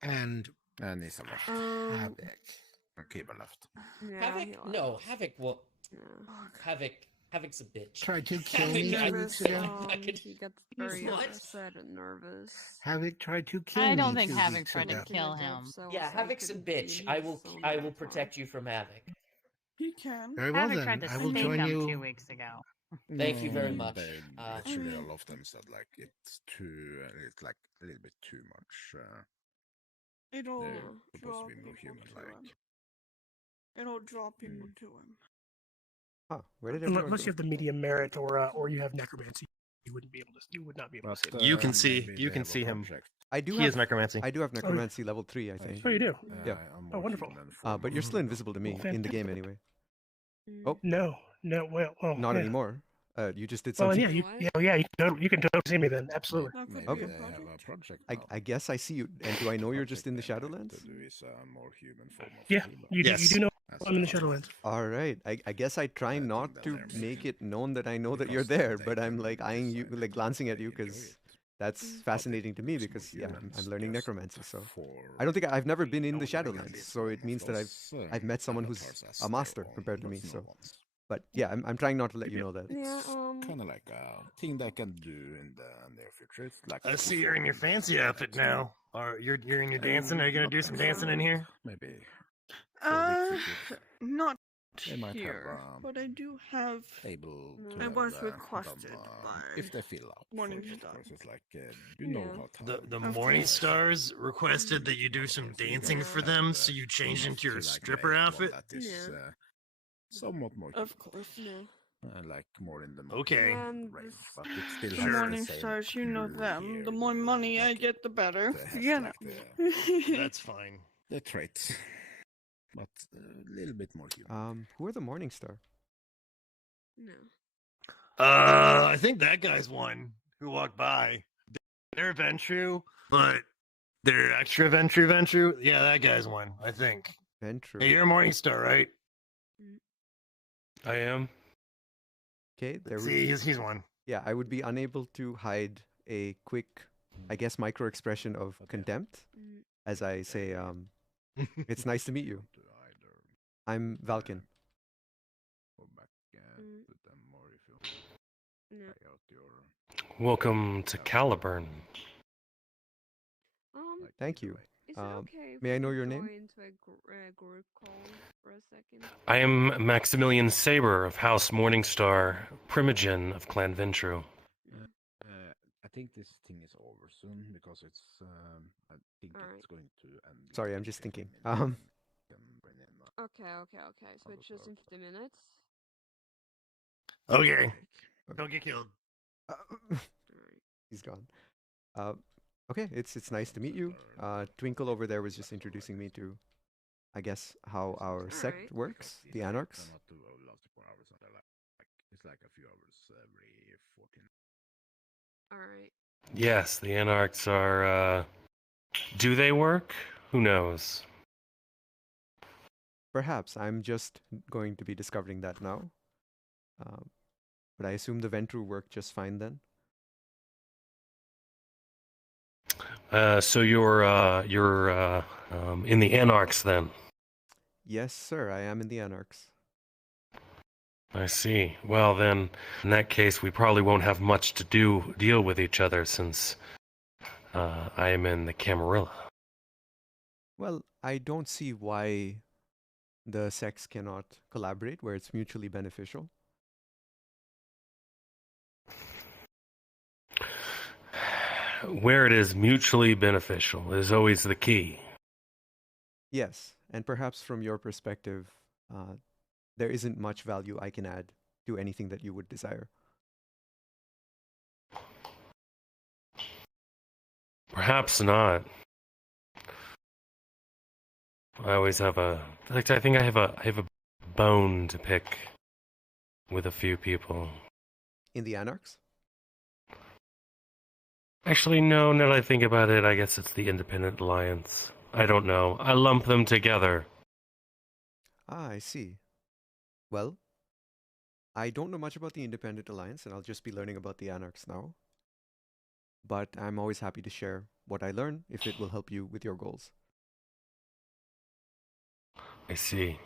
and Nisa left. Havoc. Keeper left. Havoc? No, Havoc will. Havoc's a bitch. Tried to kill me Havoc, 2 I- weeks ago. He gets very What? upset and nervous. Havoc tried to kill me. I don't think 2 Havoc weeks tried to ago. kill him. Yeah, Havoc's a bitch. I will protect you from Havoc. You can. Very well Havoc tried then. to I will sneak join him you. 2 weeks ago. Thank you very much. They actually all of them said like it's like a little bit too much. It'll They're draw supposed to be more people human to like. him. It'll draw people to him. Huh, where did everyone Unless go? you have the medium merit or you have necromancy, you would not be able to save him. You can see him. I do He have has necromancy. I do have necromancy level 3, I think. Oh, you do? Yeah. Oh, wonderful. But you're still invisible to me in the game Fantastic. anyway. Oh, No, well, not yeah. anymore. You just did Well, something. you can totally see me then. Absolutely. Maybe Okay. they have a project I, now. I guess I see you. And do I know you're just in the Shadowlands? To do is a more human form of Yeah, Shiva. you Yes. do know That's I'm in the fine. Shadowlands. All right. I guess I try think not that to they're make making- it known that I know that you're because there, they but I'm can like eyeing you, decide like that glancing at they you enjoy because it. that's But fascinating to me it's more because yeah, I'm humans learning just necromancy. So for I don't think I've never been in the like Shadowlands, this so form it of means that those, I've met someone who's avatars as a their master own compared to me. personal So, ones. but yeah, I'm trying not to let you know that. Yeah, Kind of like a thing they can do in the near future. It's like I see you're in your fancy outfit now. Or you're in your dancing. Are you gonna do some dancing in here? Maybe 4 weeks into it. Not They might here, have but I do have. able to I have, was done, requested by if they feel up for it, Morningstar. of course. It's like you know Yeah. how The Of Morning course. Stars requested that you do some dancing for them, so you changed into your stripper outfit. That is Yeah. somewhat more Of course. Yeah. like more in the Okay. And range, this- but it still The has Morning the same Stars, you know crew them. here, The more money I like, get, the better. they have You like know. That's fine. the traits, but a little bit more human. Who are the Morningstar? No. I think that guy's one who walked by. They're Ventru, but they're extra Ventru. Yeah, that guy's one, I think. Ventru. Hey, you're a Morning Star, right? I am. Okay, there See, would, he's one. yeah, I would be unable to hide a quick, I guess, micro expression of contempt as I say, it's nice to meet you. I'm Valken. Go back to them, or if you No. try out your Welcome to Caliburn. Thank you. Is it okay if May I know we your name? join to a group call for a second? I am Maximilian Saber of House Morningstar, Primogen of Clan Ventru. I think this thing is over soon because it's. I think it's going to end. Sorry, I'm just thinking. Okay. So it's just in 50 minutes. Okay. Don't get killed. He's gone. Okay, it's nice to meet you. Twinkle over there was just introducing me to, I guess, how our sect works, the Anarchs. Not 2 hours, 4 hours. It's like a few hours every 14. All right. Yes, the Anarchs are. Do they work? Who knows? Perhaps I'm just going to be discovering that now. But I assume the Ventru work just fine then. So you're in the Anarchs then? Yes, sir. I am in the Anarchs. I see. Well, then, in that case, we probably won't have much to deal with each other since I am in the Camarilla. Well, I don't see why the sects cannot collaborate where it's mutually beneficial. Where it is mutually beneficial is always the key. Yes, and perhaps from your perspective, there isn't much value I can add to anything that you would desire. Perhaps not. I always have I think I have a bone to pick with a few people. In the Anarchs? Actually, no, now that I think about it, I guess it's the Independent Alliance. I don't know. I lump them together. Ah, I see. Well, I don't know much about the Independent Alliance, and I'll just be learning about the Anarchs now. But I'm always happy to share what I learn if it will help you with your goals. I see.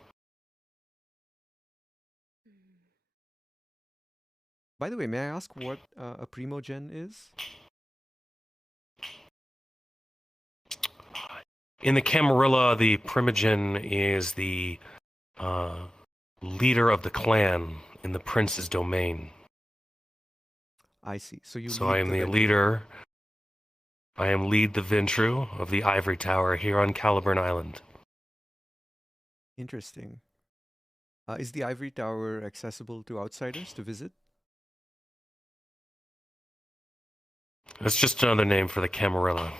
By the way, may I ask what a Primogen is? In the Camarilla, the Primogen is the leader of the clan in the prince's domain. I see. So I am the leader. I am lead the Ventru of the Ivory Tower here on Caliburn Island. Interesting. Is the Ivory Tower accessible to outsiders to visit? That's just another name for the Camarilla.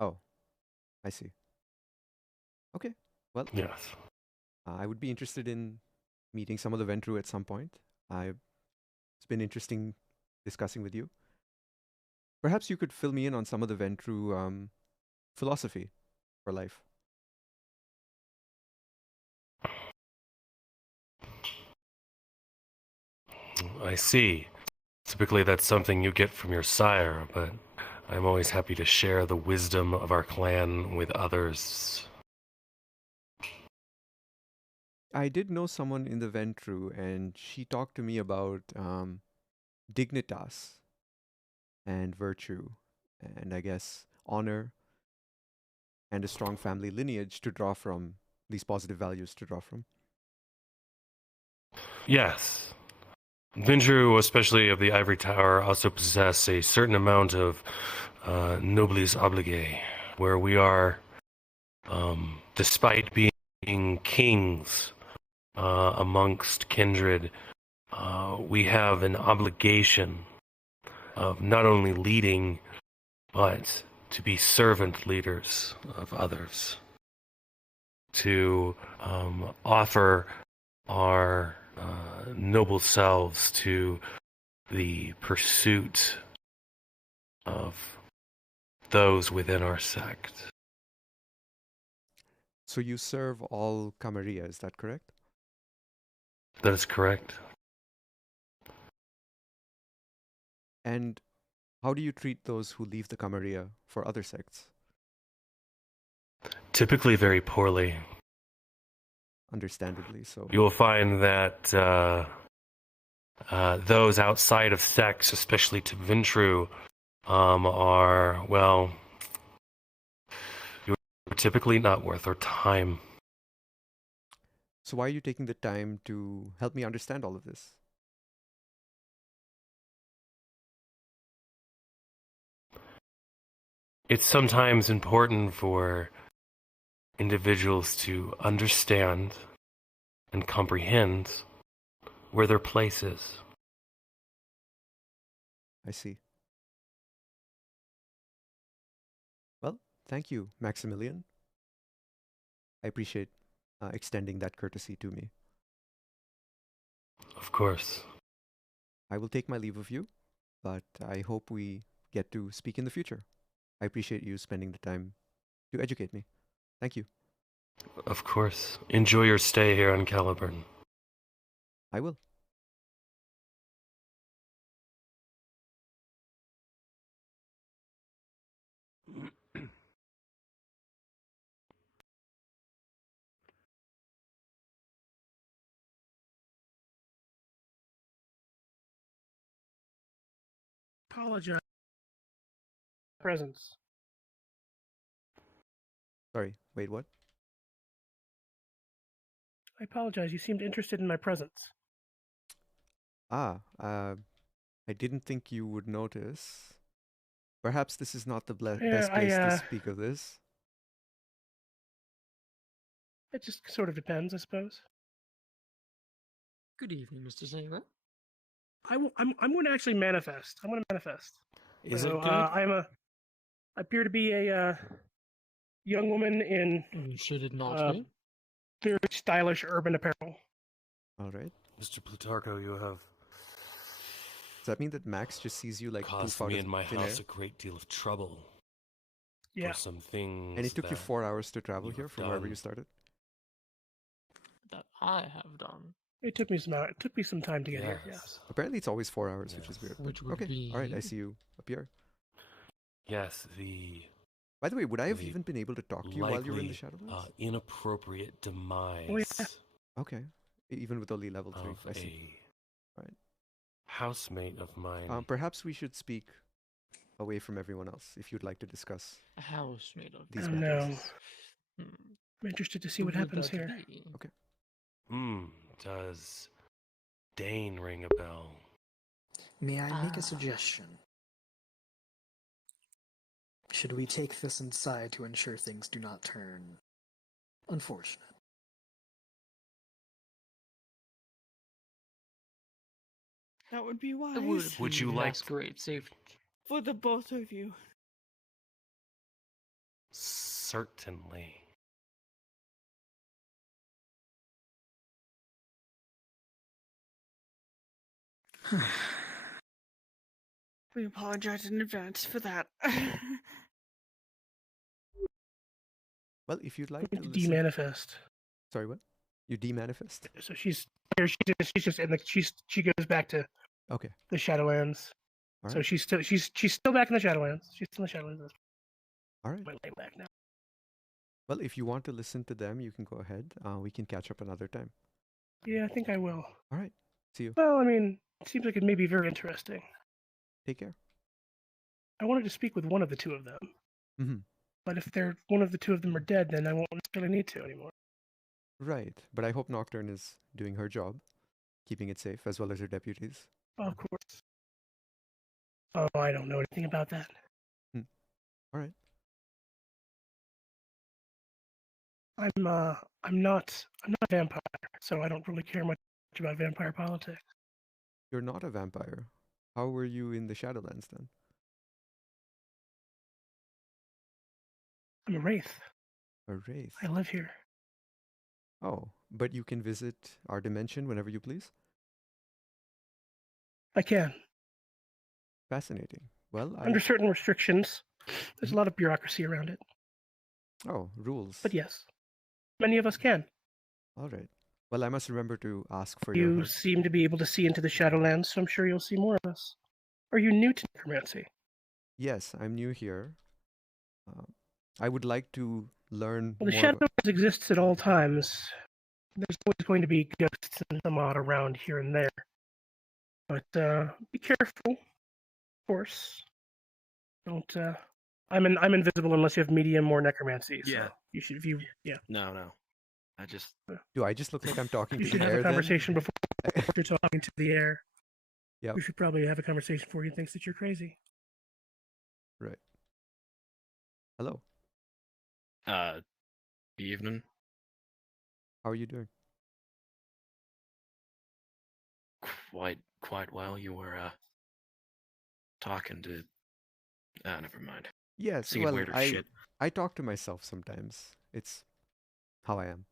Oh, I see. Okay, well, yes. I would be interested in meeting some of the Ventru at some point. I It's been interesting discussing with you. Perhaps you could fill me in on some of the Ventru philosophy for life. I see. Typically that's something you get from your sire, but I'm always happy to share the wisdom of our clan with others. I did know someone in the Ventru, and she talked to me about dignitas and virtue, and I guess honor and a strong family lineage to draw from, these positive values to draw from. Yes. Ventru, especially of the Ivory Tower, also possess a certain amount of noblesse oblige, where we are, despite being kings amongst kindred, we have an obligation of not only leading, but to be servant leaders of others, to offer our noble selves to the pursuit of those within our sect. So you serve all Camarilla, is that correct? That is correct. And how do you treat those who leave the Camarilla for other sects? Typically very poorly. Understandably so. You will find that those outside of sects, especially to Ventru, are, well, you're typically not worth our time. So why are you taking the time to help me understand all of this? It's sometimes important for individuals to understand and comprehend where their place is. I see. Well, thank you, Maximilian. I appreciate extending that courtesy to me. Of course. I will take my leave of you, but I hope we get to speak in the future. I appreciate you spending the time to educate me. Thank you. Of course. Enjoy your stay here on Caliburn. I will. Apologize. Presence. Sorry, wait, what? I apologize. You seemed interested in my presence. I didn't think you would notice. Perhaps this is not the best place to speak of this. It just sort of depends, I suppose. Good evening, Mr. Saber. I'm going to actually manifest. I'm going to manifest. Is So, it good? I appear to be a young woman in should it not be? Very stylish urban apparel. All right. Mr. Plutarcho, you have Does that mean that Max just sees you like caused poof out me of and my thin house air? a great deal of trouble. Yeah. For some things. And it took you that 4 hours to travel you here have from wherever done. you started? That I have done. It took me some time to get here. Yes. Apparently it's always 4 hours, which is weird. Which but would okay. All right, I be- see you up here. Yes, the By the way, would I have the even been able to talk to you while you were in the likely, Shadowlands? inappropriate demise Oh, yeah. Okay. Even with only level 3. of I see. a Right. housemate of mine. Perhaps we should speak away from everyone else if you'd like to discuss A house made of these Oh, matters. no. I'm interested to see Who what would happens that here. be? Okay. Does Dane ring a bell? May I make Ah. a suggestion? Should we take this inside to ensure things do not turn unfortunate? That would be wise. It Would you like Masquerade safe? For the both of you. Certainly. We apologize in advance for that. Well, if you'd like to listen... De-manifest. Sorry, what? You de-manifest? So she's here. She's just in the. She goes back to. Okay. The Shadowlands. All So right. she's still back in the Shadowlands. She's still in the Shadowlands. All right. My way back now. Well, if you want to listen to them, you can go ahead. We can catch up another time. Yeah, I think I will. All right. See you. Well, I mean, it seems like it may be very interesting. Take care. I wanted to speak with one of the two of them. Mm-hmm. But if one of the two of them are dead, then I won't necessarily need to anymore. Right. But I hope Nocturne is doing her job, keeping it safe, as well as her deputies. Of course. Oh, I don't know anything about that. All right. I'm not a vampire, so I don't really care much about vampire politics. You're not a vampire. How were you in the Shadowlands then? I'm a wraith. A wraith. I live here. Oh, but you can visit our dimension whenever you please? I can. Fascinating. Well, Under certain restrictions. There's a lot of bureaucracy around it. Oh, rules. But yes, many of us can. All right. Well, I must remember to ask for You your help. seem to be able to see into the Shadowlands, so I'm sure you'll see more of us. Are you new to necromancy? Yes, I'm new here. I would like to learn Well, the more about... Shadowlands exists at all times. There's always going to be ghosts and some odd around here and there. But be careful, of course. Don't. I'm invisible unless you have medium or necromancy. So Yeah. You should. Yeah. No. I just. Do I just look like I'm talking You to should the have air a conversation then? before you're talking to the air. Yeah. We should probably have a conversation before he thinks that you're crazy. Right. Hello. Evening. How are you doing? Quite well. You were talking to. Never mind. Yes. Seeing Well, weirder I shit. I talk to myself sometimes. It's how I am.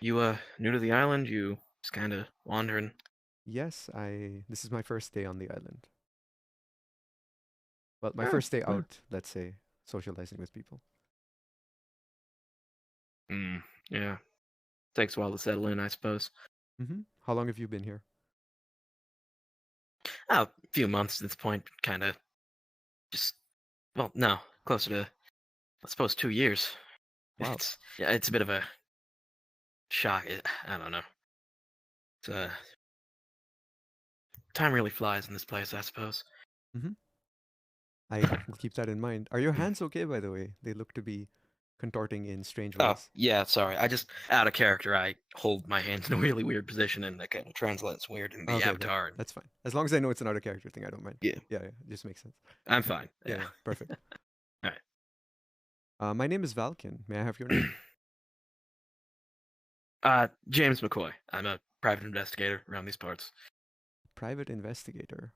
You new to the island? You just kind of wandering? Yes, this is my first day on the island. Well, my Oh, first day yeah. out, let's say, socializing with people. Yeah. Takes a while to settle in, I suppose. Mm-hmm. How long have you been here? A few months at this point, kind of. Just, well, no, closer to, I suppose, 2 years. Wow. It's a bit of a shock. I don't know. It's time really flies in this place, I suppose. Mm-hmm. I will keep that in mind. Are your hands okay, by the way? They look to be contorting in strange Oh, ways. yeah, sorry. I just, out of character, I hold my hands in a really weird position, and it kind of translates weird in the Okay, avatar. that's fine. As long as I know it's an out of character thing, I don't mind. Yeah. Yeah, it just makes sense. I'm fine. Yeah, perfect. All right. My name is Valkin. May I have your name? James McCoy. I'm a private investigator around these parts. Private investigator.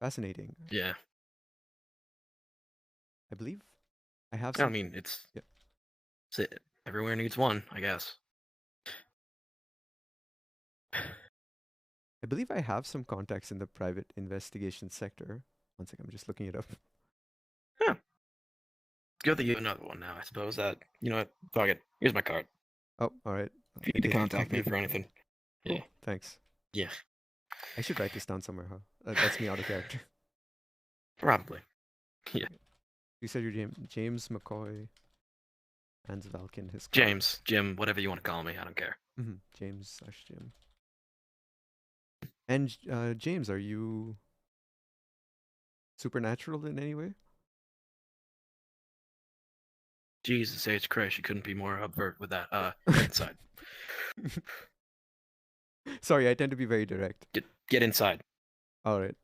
Fascinating. Yeah. I believe I have I some... mean, everywhere needs one, I guess. I believe I have some contacts in the private investigation sector. One second, I'm just looking it up. Huh. Good that you have another one now, I suppose. You know what? Fuck it. Here's my card. Oh, all right. If you need to contact me for anything. Cool. Yeah. Thanks. Yeah. I should write this down somewhere, huh? That's me out of character. Probably. Yeah. You said you're James McCoy and Valkin. His card. James, Jim, whatever you want to call me. I don't care. Mm-hmm. James/Jim. And James, are you supernatural in any way? Jesus H. Christ, you couldn't be more upvert with that. Inside. Sorry, I tend to be very direct. Get inside. All right,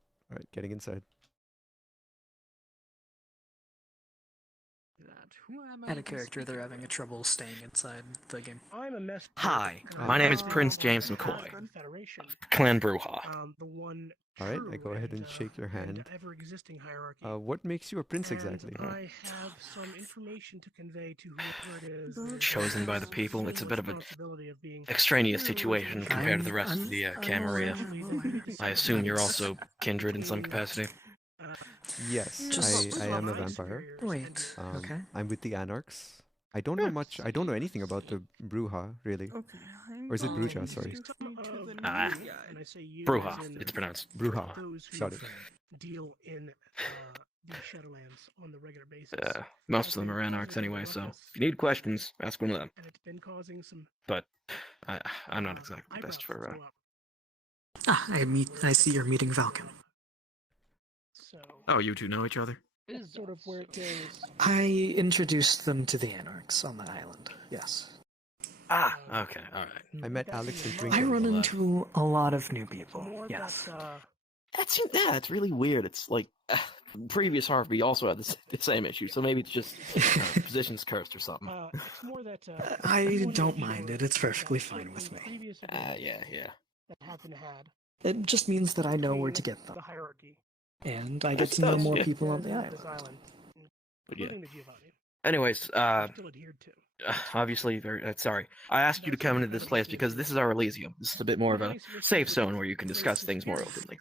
getting inside. That Add a character, they're having a trouble staying inside the game. I'm a mess. Hi, my name is Prince James McCoy, Clan Bruja. The one Alright, I go ahead and shake your hand. ever-existing hierarchy. What makes you a prince exactly? I have some information to convey to whoever it is. Chosen by the people, it's a bit of an extraneous situation compared to the rest of the Camarilla. I assume you're also kindred in some capacity? Yes, I am a vampire. Wait, okay. I'm with the Anarchs. I don't know much. I don't know anything about the Bruja, really. Or is it Bruja? Sorry. Bruja. It's pronounced Bruja. Got it. Deal in the Shadowlands on the regular basis. Most of them are Anarchs anyway, so if you need questions, ask one of them. And it's been causing some. But I'm not exactly best for. I see you're meeting Falcon. Oh, you two know each other? That's sort of where it goes. I introduced them to the Anarchs on the island. Yes. Okay, alright. I met Alex and Twinkle. I run into a lot of new people. Yes. It's really weird. It's like previous RFB also had the same issue, so maybe it's just positions cursed or something. It's more that I don't mind it. It's perfectly fine with me. Yeah. That happen had. It just means that I know where to get them. The hierarchy. And I get to know more people on the island. Yeah. Anyways, obviously, sorry. I asked you to come into this place because this is our Elysium. This is a bit more of a safe zone where you can discuss things more openly.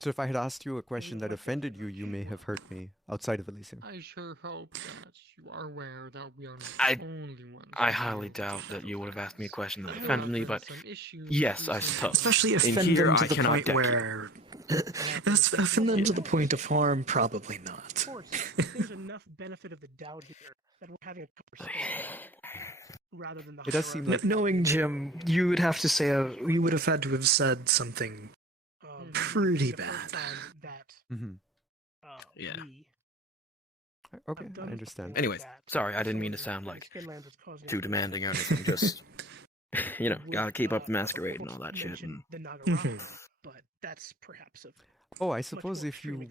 So if I had asked you a question that offended you, you may have hurt me outside of Elysium. I sure hope that you are aware that we are I- not the only ones. I highly doubt that you would have asked me a question that offended me, but yes, I suppose. Especially In offend here, them to I the cannot point deck you. where... offend them to the point of harm? Probably not. Of course, there's enough benefit of the doubt here that we're having a conversation rather than the. It does seem like Knowing Jim, you would have to say you would have had to have said something pretty bad. Yeah. Okay, I understand. Anyways, sorry, I didn't mean to sound like too demanding or anything. Just, gotta keep up the Masquerade and all that shit. And... But that's perhaps Oh, I suppose if you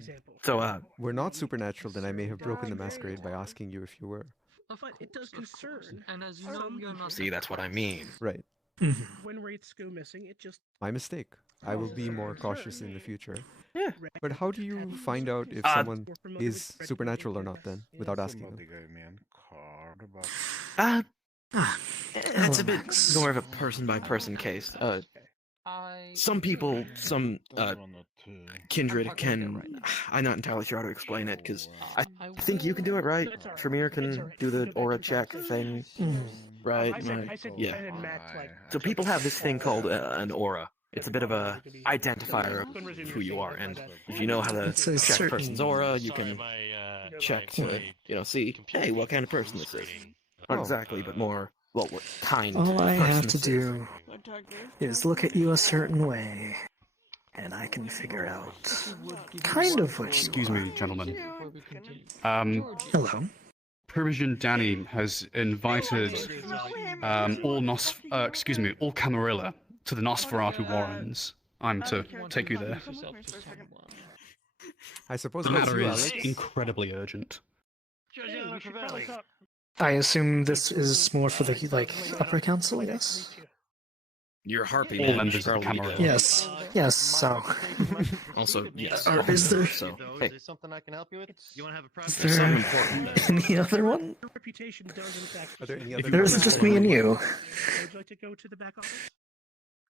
were not supernatural, then I may have broken the Masquerade by asking you if you were. But it does concern. And as you know, we are not. See, that's what I mean. Right. When rates go missing, it just. My mistake. I will be more cautious in the future. Yeah. But how do you find out if someone is supernatural or not then, without asking them? It's a bit more of a person-by-person case. Some people, some kindred can... I'm not entirely sure how to explain it, because I think you can do it, right? Tremere can do the aura check thing, right? Yeah. So people have this thing called an aura. It's a bit of a identifier of who you are, and if you know how to check a person's aura, you can check to, see, hey, what kind of person this is. Not exactly, but more, what kind of person. All I have to this is. do is look at you a certain way, and I can figure out kind of what you Excuse are. me, gentlemen. Hello. Provision Danny has invited all Camarilla to the Nosferatu Warrens. I'm to take you there. I suppose The that's matter you, is Alex. incredibly urgent. I assume this is more for the upper council, I guess. You're harping. All members of the Camarilla. Yes. So. Also, yes. Is there? So, hey. Something I can help you with? You want to have a Is process? there any other one? Reputation does in fact. Are there any other There's just me and you. Would you like to go to the back office?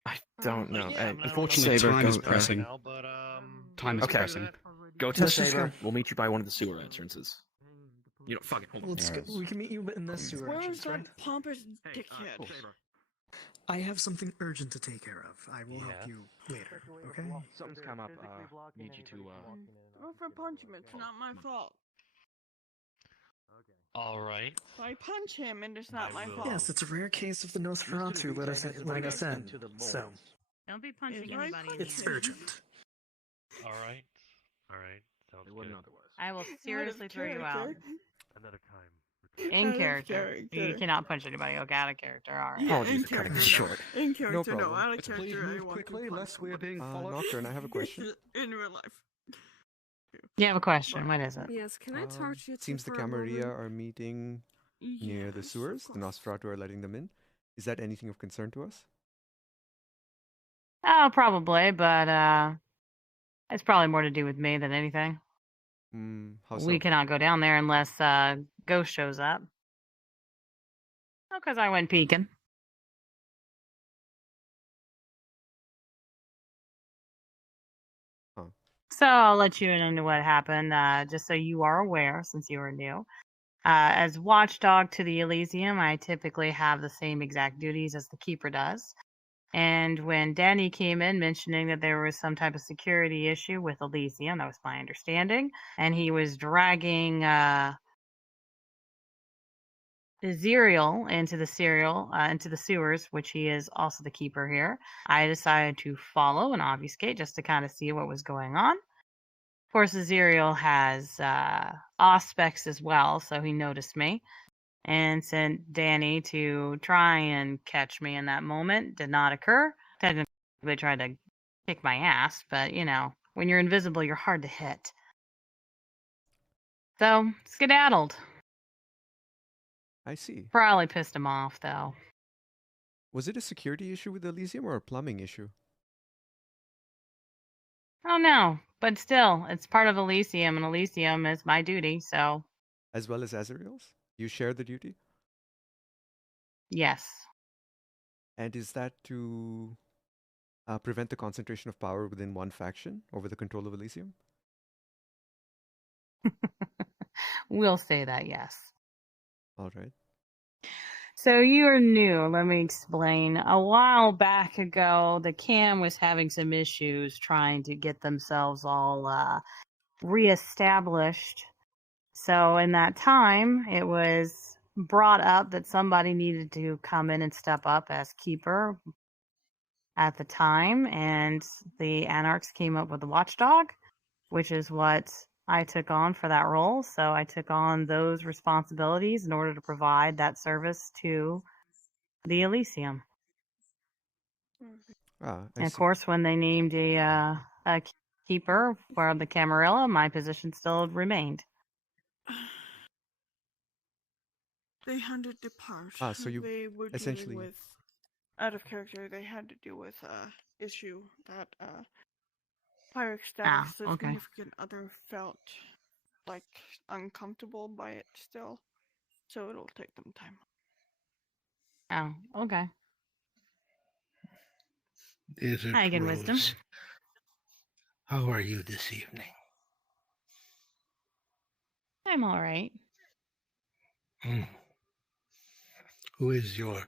I don't know. Unfortunately, Saber, time is go, pressing. Time is Okay. pressing. Go to the Let's just Saber. go. We'll meet you by one of the sewer entrances. Fuck it. Hold on. Let's go. We can meet you in the sewer entrance, right? Pompous dickhead? I have something urgent to take care of. I will help you later, okay? Something's come up. Need you to. Go for punch him. It's not my fault. All right. I punch him, and it's not my fault. Yes, it's a rare case of the Nosferatu letting us in, so Don't be punching Is my anybody in it's here. urgent. All right. Sounds It wouldn't good. otherwise. I will seriously throw you out. Another time. In Out of character. You character. cannot punch anybody. Okay, out of character. All right. Apologies for cutting this short. In character, no. problem. Out of character, I want to punch lest we are being Nocturne, I have a question. in real life. You have a question. What is it? Yes, can I talk to you two Seems the for a Camarilla moment? are meeting near the Yes, sewers. of The course. Nosferatu are letting them in. Is that anything of concern to us? Oh, probably, but it's probably more to do with me than anything. How We so? cannot go down there unless Ghost shows up. Oh, because I went peeking. Huh. So I'll let you in into what happened, just so you are aware, since you are new. As watchdog to the Elysium, I typically have the same exact duties as the keeper does. And when Danny came in mentioning that there was some type of security issue with Elysium, that was my understanding, and he was dragging Zerial into the sewers, which he is also the keeper here. I decided to follow and obfuscate just to kind of see what was going on. Of course, Zerial has auspex as well, so he noticed me and sent Danny to try and catch me in that moment. Did not occur. Technically tried to kick my ass, but you know, when you're invisible, you're hard to hit. So, skedaddled. I see. Probably pissed him off, though. Was it a security issue with Elysium or a plumbing issue? Oh no, but still, it's part of Elysium, and Elysium is my duty, so As well as Azrael's? You share the duty? yes. And is that to prevent the concentration of power within one faction over the control of Elysium? We'll say that, yes. All right. So you are new. Let me explain. A while back ago, the cam was having some issues trying to get themselves all reestablished. So in that time, it was brought up that somebody needed to come in and step up as keeper at the time, and the Anarchs came up with the Watchdog, which is what I took on for that role. So I took on those responsibilities in order to provide that service to the Elysium. I And of see. course, when they named a keeper for the Camarilla, my position still remained. They had to depart. So you They were essentially... dealing with, out of character, they had to deal with issue that pyrostatic Ah, okay. significant other felt like uncomfortable by it still, so it'll take them time. Oh, okay. Desert Hi again, Rose. Wisdom. How are you this evening? I'm all right. Who is your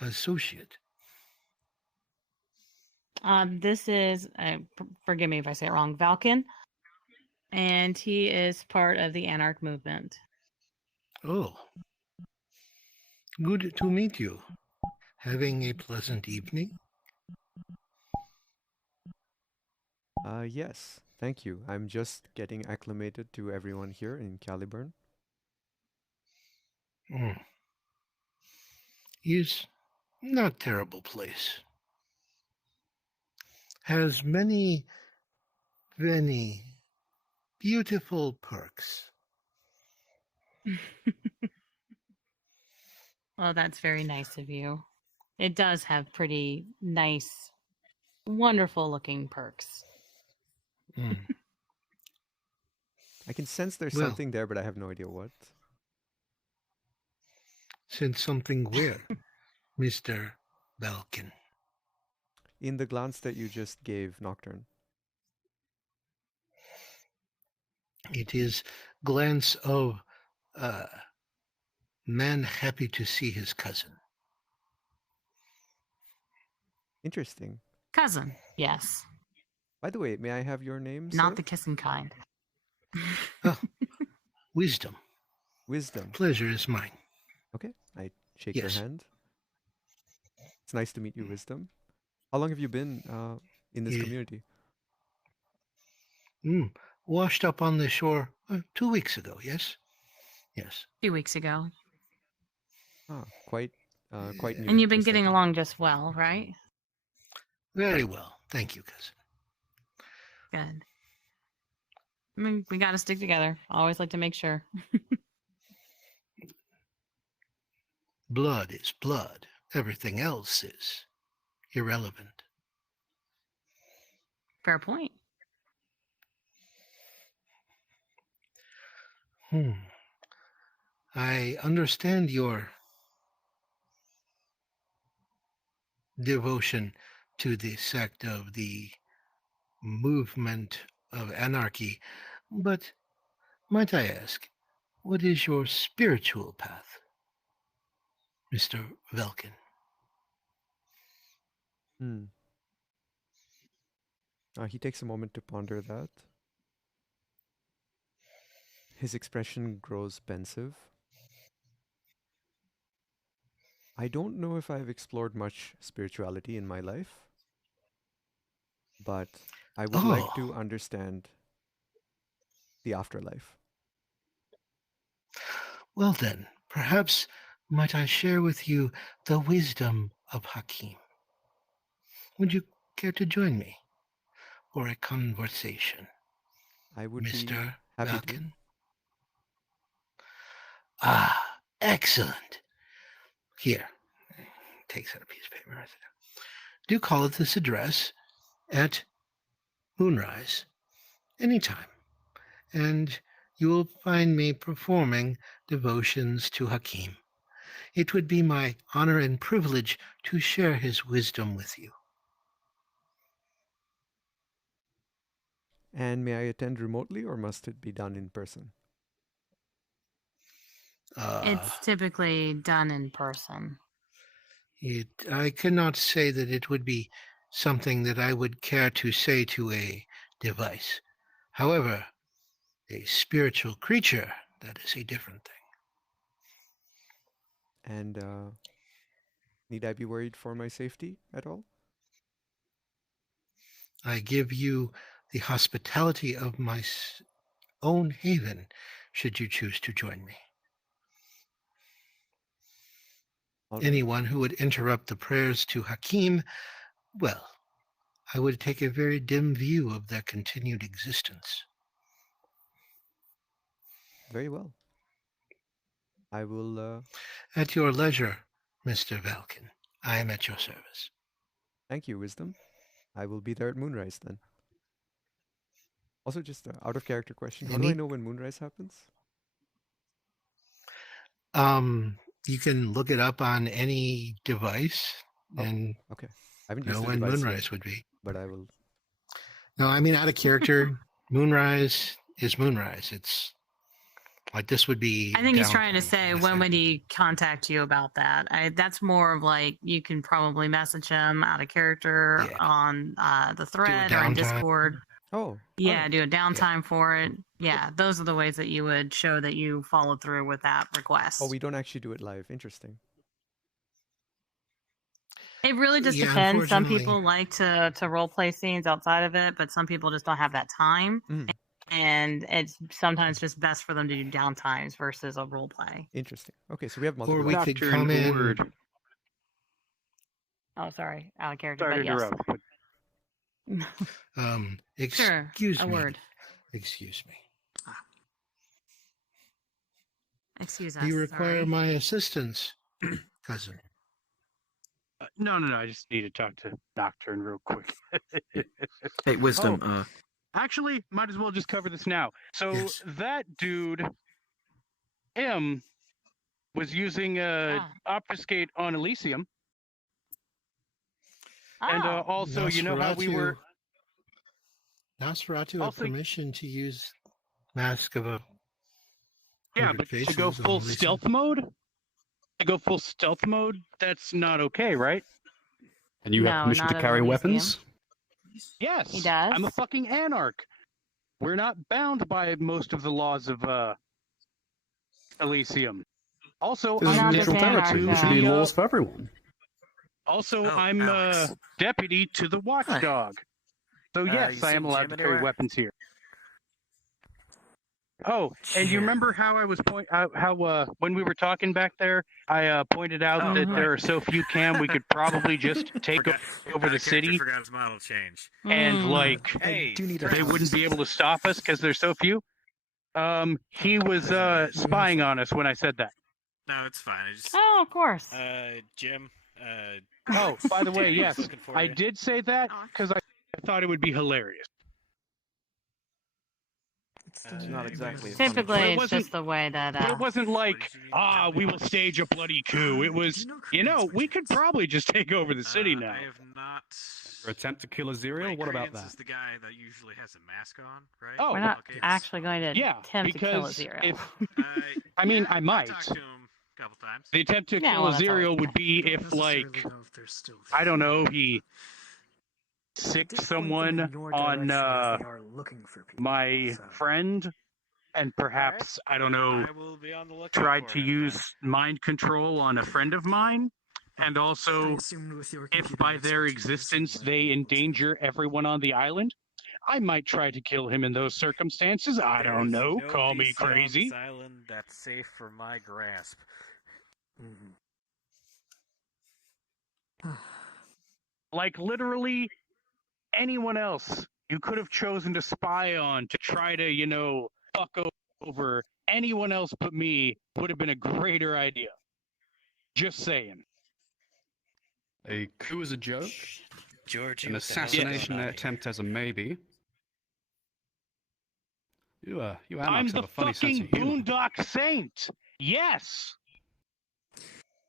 associate? This is, forgive me if I say it wrong, Valken, and he is part of the Anarch movement. Oh, good to meet you. Having a pleasant evening? Yes, thank you. I'm just getting acclimated to everyone here in Caliburn. Is not terrible place. Has many beautiful perks. Well, that's very nice of you. It does have pretty nice, wonderful looking perks. I can sense there's Well, something there, but I have no idea what. Sense something where, Mr. Balkan? In the glance that you just gave Nocturne. It is glance of man happy to see his cousin. Interesting. Cousin, yes. By the way, may I have your name, Not sir? the kissing kind. Wisdom. Wisdom. Pleasure is mine. Okay, I shake your hand. It's nice to meet you, Wisdom. How long have you been in this community? Washed up on the shore 2 weeks ago, yes? Yes. 2 weeks ago. Quite new. And you've been just like getting me. along just well, right? Very well. Thank you, cousin. Good. I mean, we got to stick together. I always like to make sure. Blood is blood. Everything else is irrelevant. Fair point. I understand your devotion to the sect of the movement of anarchy, but might I ask, what is your spiritual path, Mr. Velkin? He takes a moment to ponder that. His expression grows pensive. I don't know if I've explored much spirituality in my life, but I would like to understand the afterlife. Well then, perhaps might I share with you the wisdom of Hakim? Would you care to join me for a conversation, I would Mr. be happy to. Velkin? Ah, excellent. Here, takes out a piece of paper. Do call at this address at moonrise anytime, and you will find me performing devotions to Hakim. It would be my honor and privilege to share his wisdom with you. And may I attend remotely, or must it be done in person? It's typically done in person. I cannot say that it would be something that I would care to say to a device. However, a spiritual creature, that is a different thing. And need I be worried for my safety at all? I give you the hospitality of my own haven, should you choose to join me. Anyone who would interrupt the prayers to Hakim, well, I would take a very dim view of their continued existence. Very well. I will... At your leisure, Mr. Velkin. I am at your service. Thank you, Wisdom. I will be there at Moonrise then. Also, just an out-of-character question. How do I know when Moonrise happens? You can look it up on any device and okay. I haven't know used the when device Moonrise yet, would be. But I will... No, I mean, out of character, Moonrise is Moonrise. It's like this would be... I think he's trying to say, when would he contact you about that? That's more of like, you can probably message him out of character on the thread or on Discord. Oh. Yeah, do a downtime for it. Yeah, those are the ways that you would show that you followed through with that request. Oh, we don't actually do it live. Interesting. It really just depends. Some people like to role play scenes outside of it, but some people just don't have that time. And it's sometimes just best for them to do downtimes versus a role play. Interesting. Okay, so we have multiple. Or we could come in... Oh, sorry. Out of character, Sorry but to yes. interrupt. Excuse a me. word. Excuse me. Excuse us. Do you require sorry. my assistance, cousin? No. I just need to talk to Nocturne real quick. Hey, Wisdom. Actually, might as well just cover this now. So that dude, M, was using obfuscate on Elysium. And also, you know how we were... Nosferatu have permission to use Mask of a... Yeah, but to go full stealth mode? That's not okay, right? And you have permission to carry weapons? Yes. He does. I'm a fucking anarch. We're not bound by most of the laws of Elysium. Also, This is I'm neutral territory. There should be laws for everyone. Also, I'm deputy to the watchdog. So yes, I am allowed to carry weapons here. Oh, and you remember how I was when we were talking back there, I pointed out that there are so few cam, we could probably just take over the city, Forgot his model change. and like Hey, they wouldn't be able to stop us because there's so few. He was spying on us when I said that. No, it's fine. I just. Oh, of course. Jim. Oh, by the way, Jim was yes, looking for I you. did say that because I thought it would be hilarious. It's not exactly. Typically, But it it's wasn't- just the way that. But it wasn't like, we will stage a bloody coup. It was, we could probably just take over the city now. I have not. Your attempt to kill Aziriel? What about that? Is the guy that usually has a mask on, right? Oh, We're not Okay. actually going to Yeah, attempt to kill because Aziriel. if I mean, I might. talked to him a couple times. The attempt to Yeah, kill well, that's Aziriel always would be if, like, I don't know, he sicked someone on my friend, and perhaps, I don't know, I will be on the lookout tried for to him, use mind control on a friend of mine. And also, if by their existence they endanger everyone on the island, I might try to kill him in those circumstances. I don't know. No Call me DC on crazy. this island that's safe for my grasp. Like, literally, anyone else you could have chosen to spy on to try to, fuck over anyone else but me would have been a greater idea. Just saying. A coup as a joke, Georgie, an what the hell is assassination going on attempt as a maybe. You I'm Anarchs the have a funny sense fucking of humor. Boondock Saint. Yes.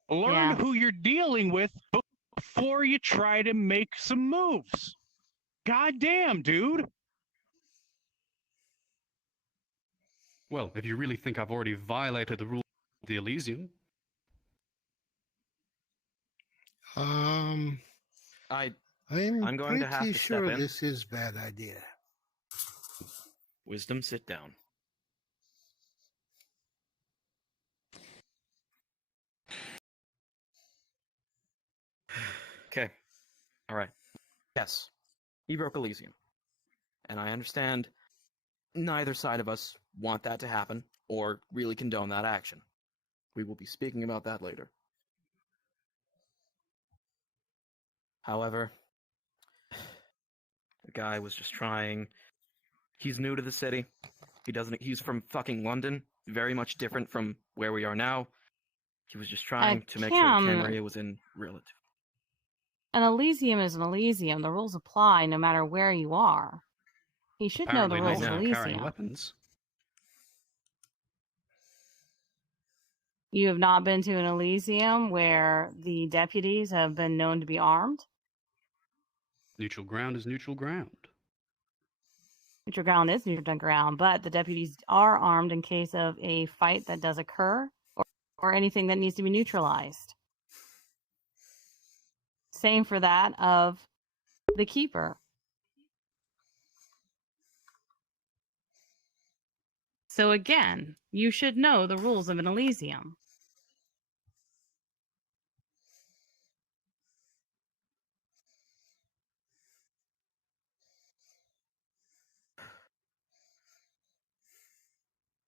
Learn Yeah. who you're dealing with before you try to make some moves. God damn, dude. Well, if you really think I've already violated the rules of the Elysium, I'm going to have pretty to sure step in. this is a bad idea. Wisdom, sit down. Okay. All right. Yes. He broke Elysium. And I understand neither side of us want that to happen or really condone that action. We will be speaking about that later. However, the guy was just trying. He's new to the city. He's from fucking London, very much different from where we are now. He was just trying to make sure that Cam, uh, Camria was in relative. An Elysium is an Elysium. The rules apply no matter where you are. He should apparently know the rules not of now carrying Elysium. weapons. You have not been to an Elysium where the deputies have been known to be armed? Neutral ground is neutral ground. Neutral ground is neutral ground, but the deputies are armed in case of a fight that does occur or anything that needs to be neutralized. Same for that of the keeper. So again, you should know the rules of an Elysium.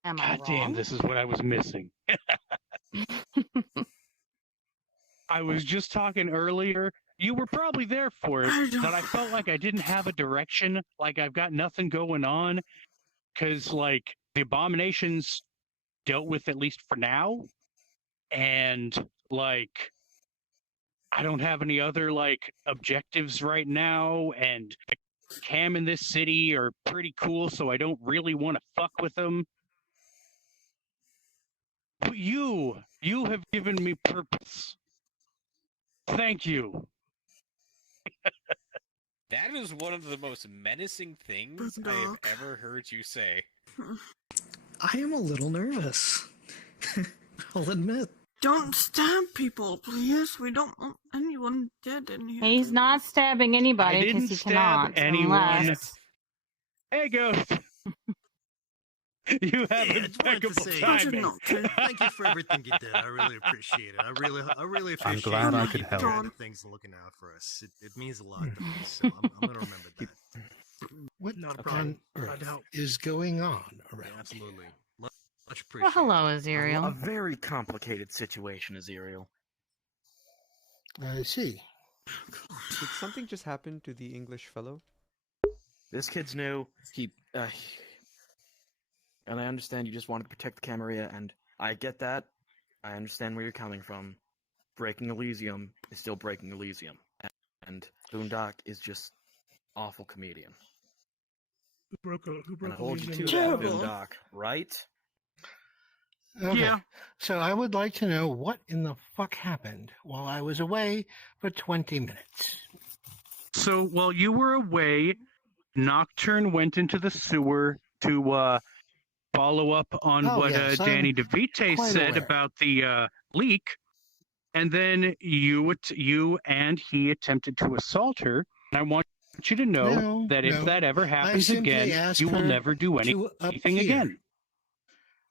Am I God damn, wrong? this is what I was missing. I was just talking earlier. You were probably there for it. That I felt like I didn't have a direction, like I've got nothing going on, because like the abominations dealt with at least for now, and like I don't have any other like objectives right now, and the cam in this city are pretty cool, so I don't really want to fuck with them. But you have given me purpose. Thank you. That is one of the most menacing things I have ever heard you say. I am a little nervous. I'll admit. Don't stab people, please. We don't want anyone dead in here. He's not stabbing I anybody didn't because he stab cannot. anyone. Unless... Hey, Ghost. You have I just wanted to impeccable say, timing. thank you for everything you did. I really appreciate it. I really appreciate glad I you could keeping help. track of things and looking out for us. It means a lot to me, so I'm going to remember that. What Not a on problem. earth I'd help. is going on around Yeah, absolutely. Much Well, appreciated. hello, A Aziriel. very complicated situation, Aziriel. I see. Did something just happen to the English fellow? This kid's new. And I understand you just wanted to protect the Camarilla, and I get that. I understand where you're coming from. Breaking Elysium is still breaking Elysium. And Boondock is just awful comedian. Who broke And I hold you to Elysium? that, Boondock, right? Okay. Yeah. So I would like to know what in the fuck happened while I was away for 20 minutes. So while you were away, Nocturne went into the sewer to follow up on Oh, what yes, Danny I'm DeVite quite said aware. about the leak, and then you and he attempted to assault her. And I want you to know that if that ever happens again, you will never do anything again.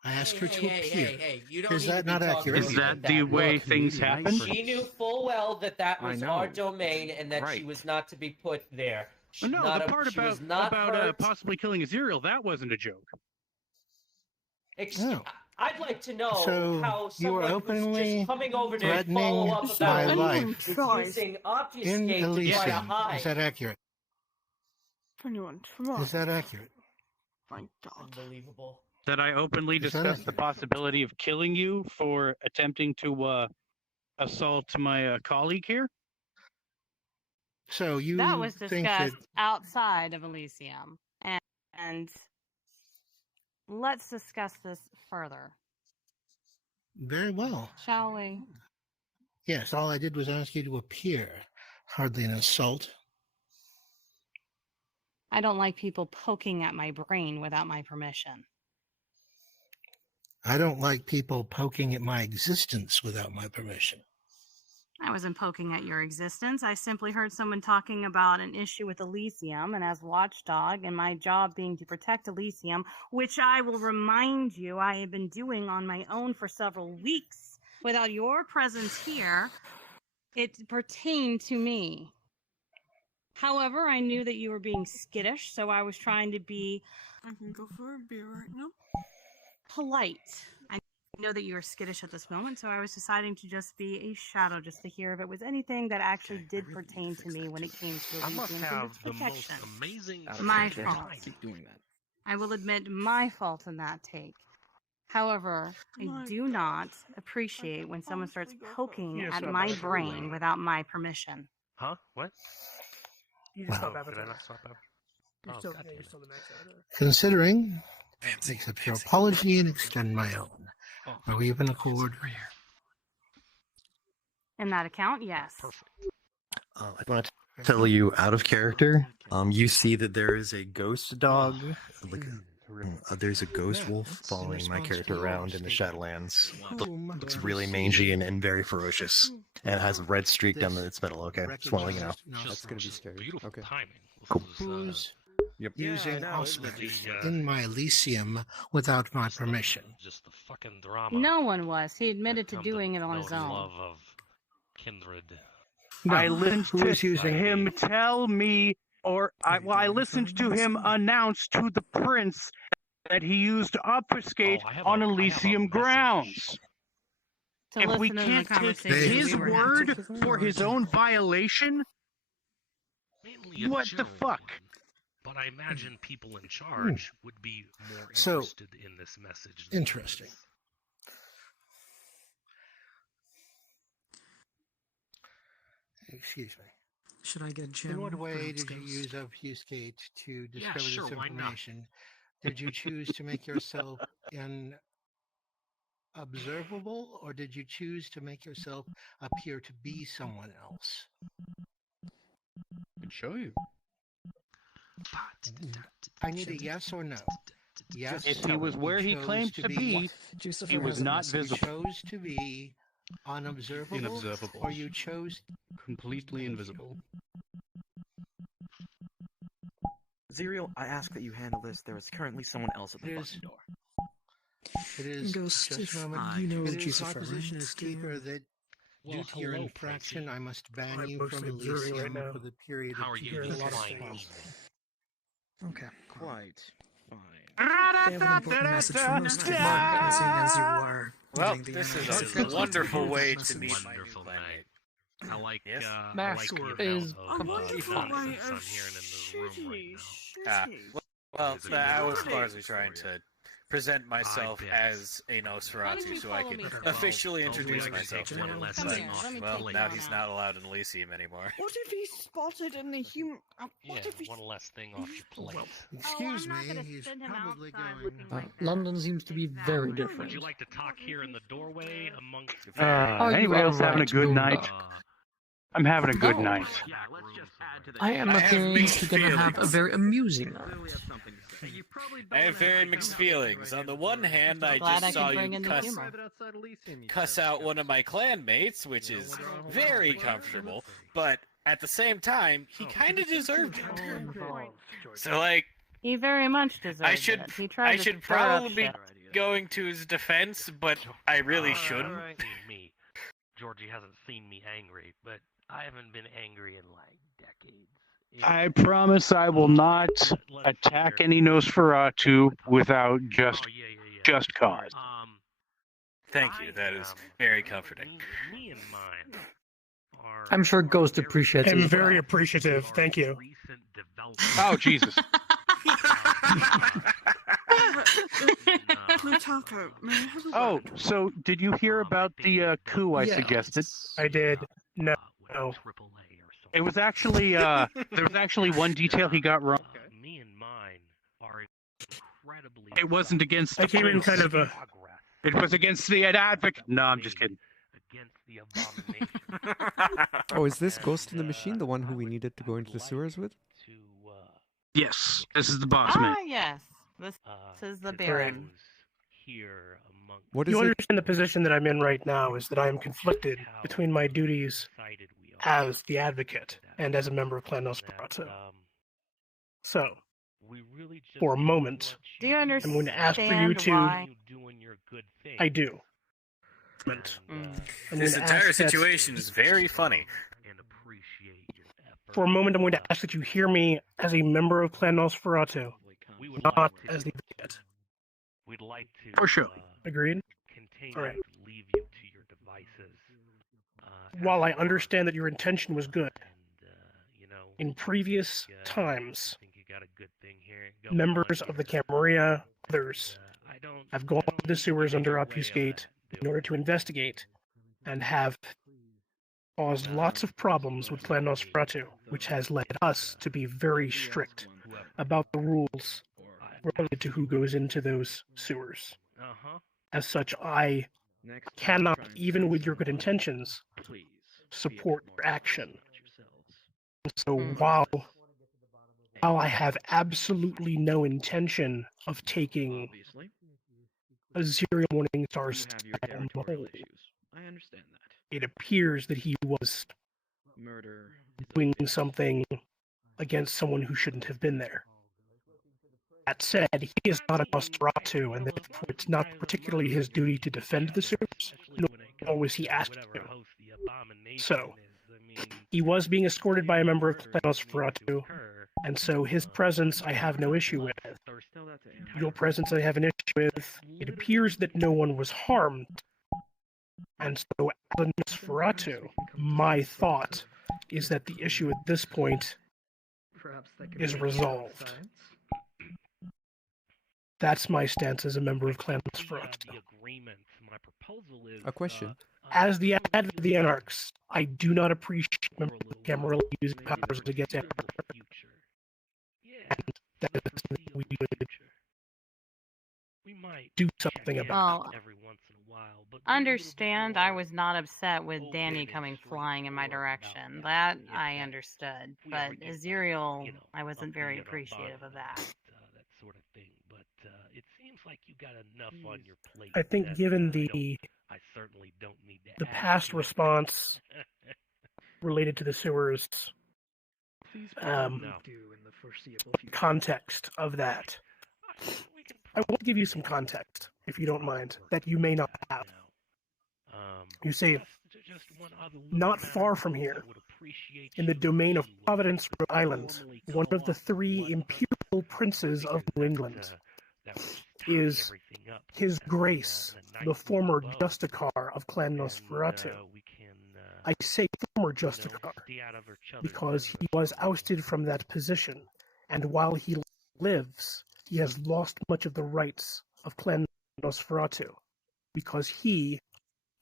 I asked her to Hey, appear. you don't Is need that to be not talking accurate? to me Is that like the that. way Look, things happen? she knew full well that that I was know. our domain and that she Right. was not to be put there. She, No, not the a- part she was about not hurt. possibly killing Aziriel, that wasn't a joke. Oh. I'd like to know So how you were someone who's openly just coming over to threatening follow up my about a leak life is using in obfuscate to try to Elysium. hide. Is that accurate? If anyone survived. Is that accurate? Thank God. Unbelievable. That I openly Is that discussed the possibility of killing you for attempting to assault my colleague here. So you That was think that discussed outside of Elysium. And let's discuss this further, very well. shall we? Yes, all I did was ask you to appear. Hardly an assault. I don't like people poking at my brain without my permission. I don't like people poking at my existence without my permission. I wasn't poking at your existence. I simply heard someone talking about an issue with Elysium, and as watchdog, and my job being to protect Elysium, which I will remind you I have been doing on my own for several weeks without your presence here, it pertained to me. However, I knew that you were being skittish, so I was trying to be I can go for a beer right now. polite. I know that you are skittish at this moment, so I was deciding to just be a shadow, just to hear if it was anything that actually did pertain to me when it came to I must Elysium and its have the most protection. amazing. My fault. Keep doing that. I will admit my fault in that take. However, I do not appreciate when someone starts poking Yes, at I'm my not brain sure. without my permission. Huh? What? You just Oh, stop did I Avatar. not stop that? You're Oh, still, God yeah, damn you're it. still the max Avatar. Considering, accept your apology and extend my own. Oh, Are we in accord? In that account, yes. I want to tell you out of character. You see that there is a ghost dog, there's a ghost wolf following my character around in the Shadowlands. Looks really mangy and very ferocious, and it has a red streak down its middle. Okay, just want to let you know. That's gonna be scary. Beautiful Okay. timing. Cool. Who's Yep. using Yeah, I know, auspice isn't it? in my Elysium without my permission? Just the fucking drama. No one was. He admitted to Come to doing it on know his and own. love of kindred. I listened who's to using him tell me, I listened to him announce to the prince that he used to obfuscate on Elysium grounds. To If we listen to the can't take conversation his we were word having. for his own violation, Mainly a what the general fuck? one, but I imagine people in charge would be more So, interested in this message. than interesting. this. Excuse me. Should I get Jim? In what way Perhaps did you Ghost? use obfuscate to Yeah, discover sure, this why not? information? Did you choose to make yourself observable, or did you choose to make yourself appear to be someone else? I can show you. I need a yes or no. Yes. If he was where he chose claimed to be, Jucifer he was has a not message. You visible. chose to be unobservable, Inobservable. or you chose Completely invisible. Zerial, I ask that you handle this. There is currently someone else at the There's- fucking door. It is Ghost, just if a moment. you know It is my Jucifer, position right? as keeper that Well, due to your hello, infraction, Tracy. I must ban I'm you from mostly observing right Elysium now. for the period How of are 2 you hearing a days. lot of define things. evil? Okay. Quite fine. They have an important message for most people, seeing as you are Well, getting the this anarchists is to a wonderful that way to message. meet my new clanmate. I like. Yes. Masquerade is completely fine. Well, I was largely trying to present myself as a Nosferatu so I could officially introduce myself to him. But, well, now he's not allowed in Elysium anymore. What if he's spotted in the human? What if he's... one less thing off your plate. Excuse me, he's probably going. London seems to be very different. Would you like to talk here in the doorway amongst? Anybody else having a good night? I'm having a good night. I am looking to gonna have a very amusing night. I have very mixed feelings. On the one hand, I just saw you cuss out one of my clanmates, which is very comfortable, but at the same time, he kind of deserved it. So, like, He very much deserves it. He tried I to should stir up probably be shit. going to his defense, but I really shouldn't. Me. Georgie hasn't seen me angry, but I haven't been angry in like decades. I promise I will not attack any Nosferatu without just cause. Thank you. That is very comforting. Me and mine are. I'm sure Ghost appreciates it. I'm as very well. appreciative. Thank you. Oh, Jesus. Plutarcho, may I have a Oh, word? so did you hear about the coup I suggested? I did. No. It was actually there was actually one detail he got wrong. Me and mine are incredibly. It wasn't against. I came in kind of a. It was against the advocate. No, I'm just kidding. Against the abomination. Oh, is this Ghost in the Machine the one who we needed to go into the sewers with? Yes, this is the boss man. Yes. This is the Baron. Here among. What is You it? understand the position that I'm in right now is that I am conflicted between my duties as the advocate and as a member of Clan Nosferatu. So, for a moment, Do you understand I'm going to ask for you to. why? I do. This entire situation is very funny. For a moment, I'm going to ask that you hear me as a member of Clan Nosferatu, not as the advocate. We'd like to. For sure. Agreed? Continue All right. to leave you to your devices. While I understand that your intention was good, in previous times, members of the Camarilla, others, have gone to the sewers under obfuscate in order to investigate and have caused lots of problems with Clan Nosferatu, which has led us to be very strict about the rules related to who goes into those sewers. As such, I cannot, even with your good intentions, support your action. So while I have absolutely no intention of taking a Zero Morningstar stab on the whole, I understand that. it appears that he was doing something against someone who shouldn't have been there. That said, he is not a Nosferatu, and therefore it's not particularly his duty to defend the sewers, nor was he asked to. So, he was being escorted by a member of Clan Nosferatu, and so his presence I have no issue with. Your presence I have an issue with. It appears that no one was harmed, and so as a Nosferatu, my thought is that the issue at this point is resolved. That's my stance as a member of Clan Nosferatu. A question. As the advocate of the Anarchs, I do not appreciate members of the Camarilla using powers against Anarchs. And that is something we would do something about. Well, understand I was not upset with Danny coming flying in my direction. That I understood. But Aziriel, I wasn't very appreciative of that. It seems like you got enough on your plate. I think given the past response related to the sewers, context of that, I will give you some context, if you don't mind, that you may not have. You see, not far from here, in the domain of Providence, Rhode Island, one of the 3 imperial princes of New England is His Grace, the former Justicar of Clan Nosferatu. I say former Justicar because he was ousted from that position, and while he lives, he has lost much of the rights of Clan Nosferatu because he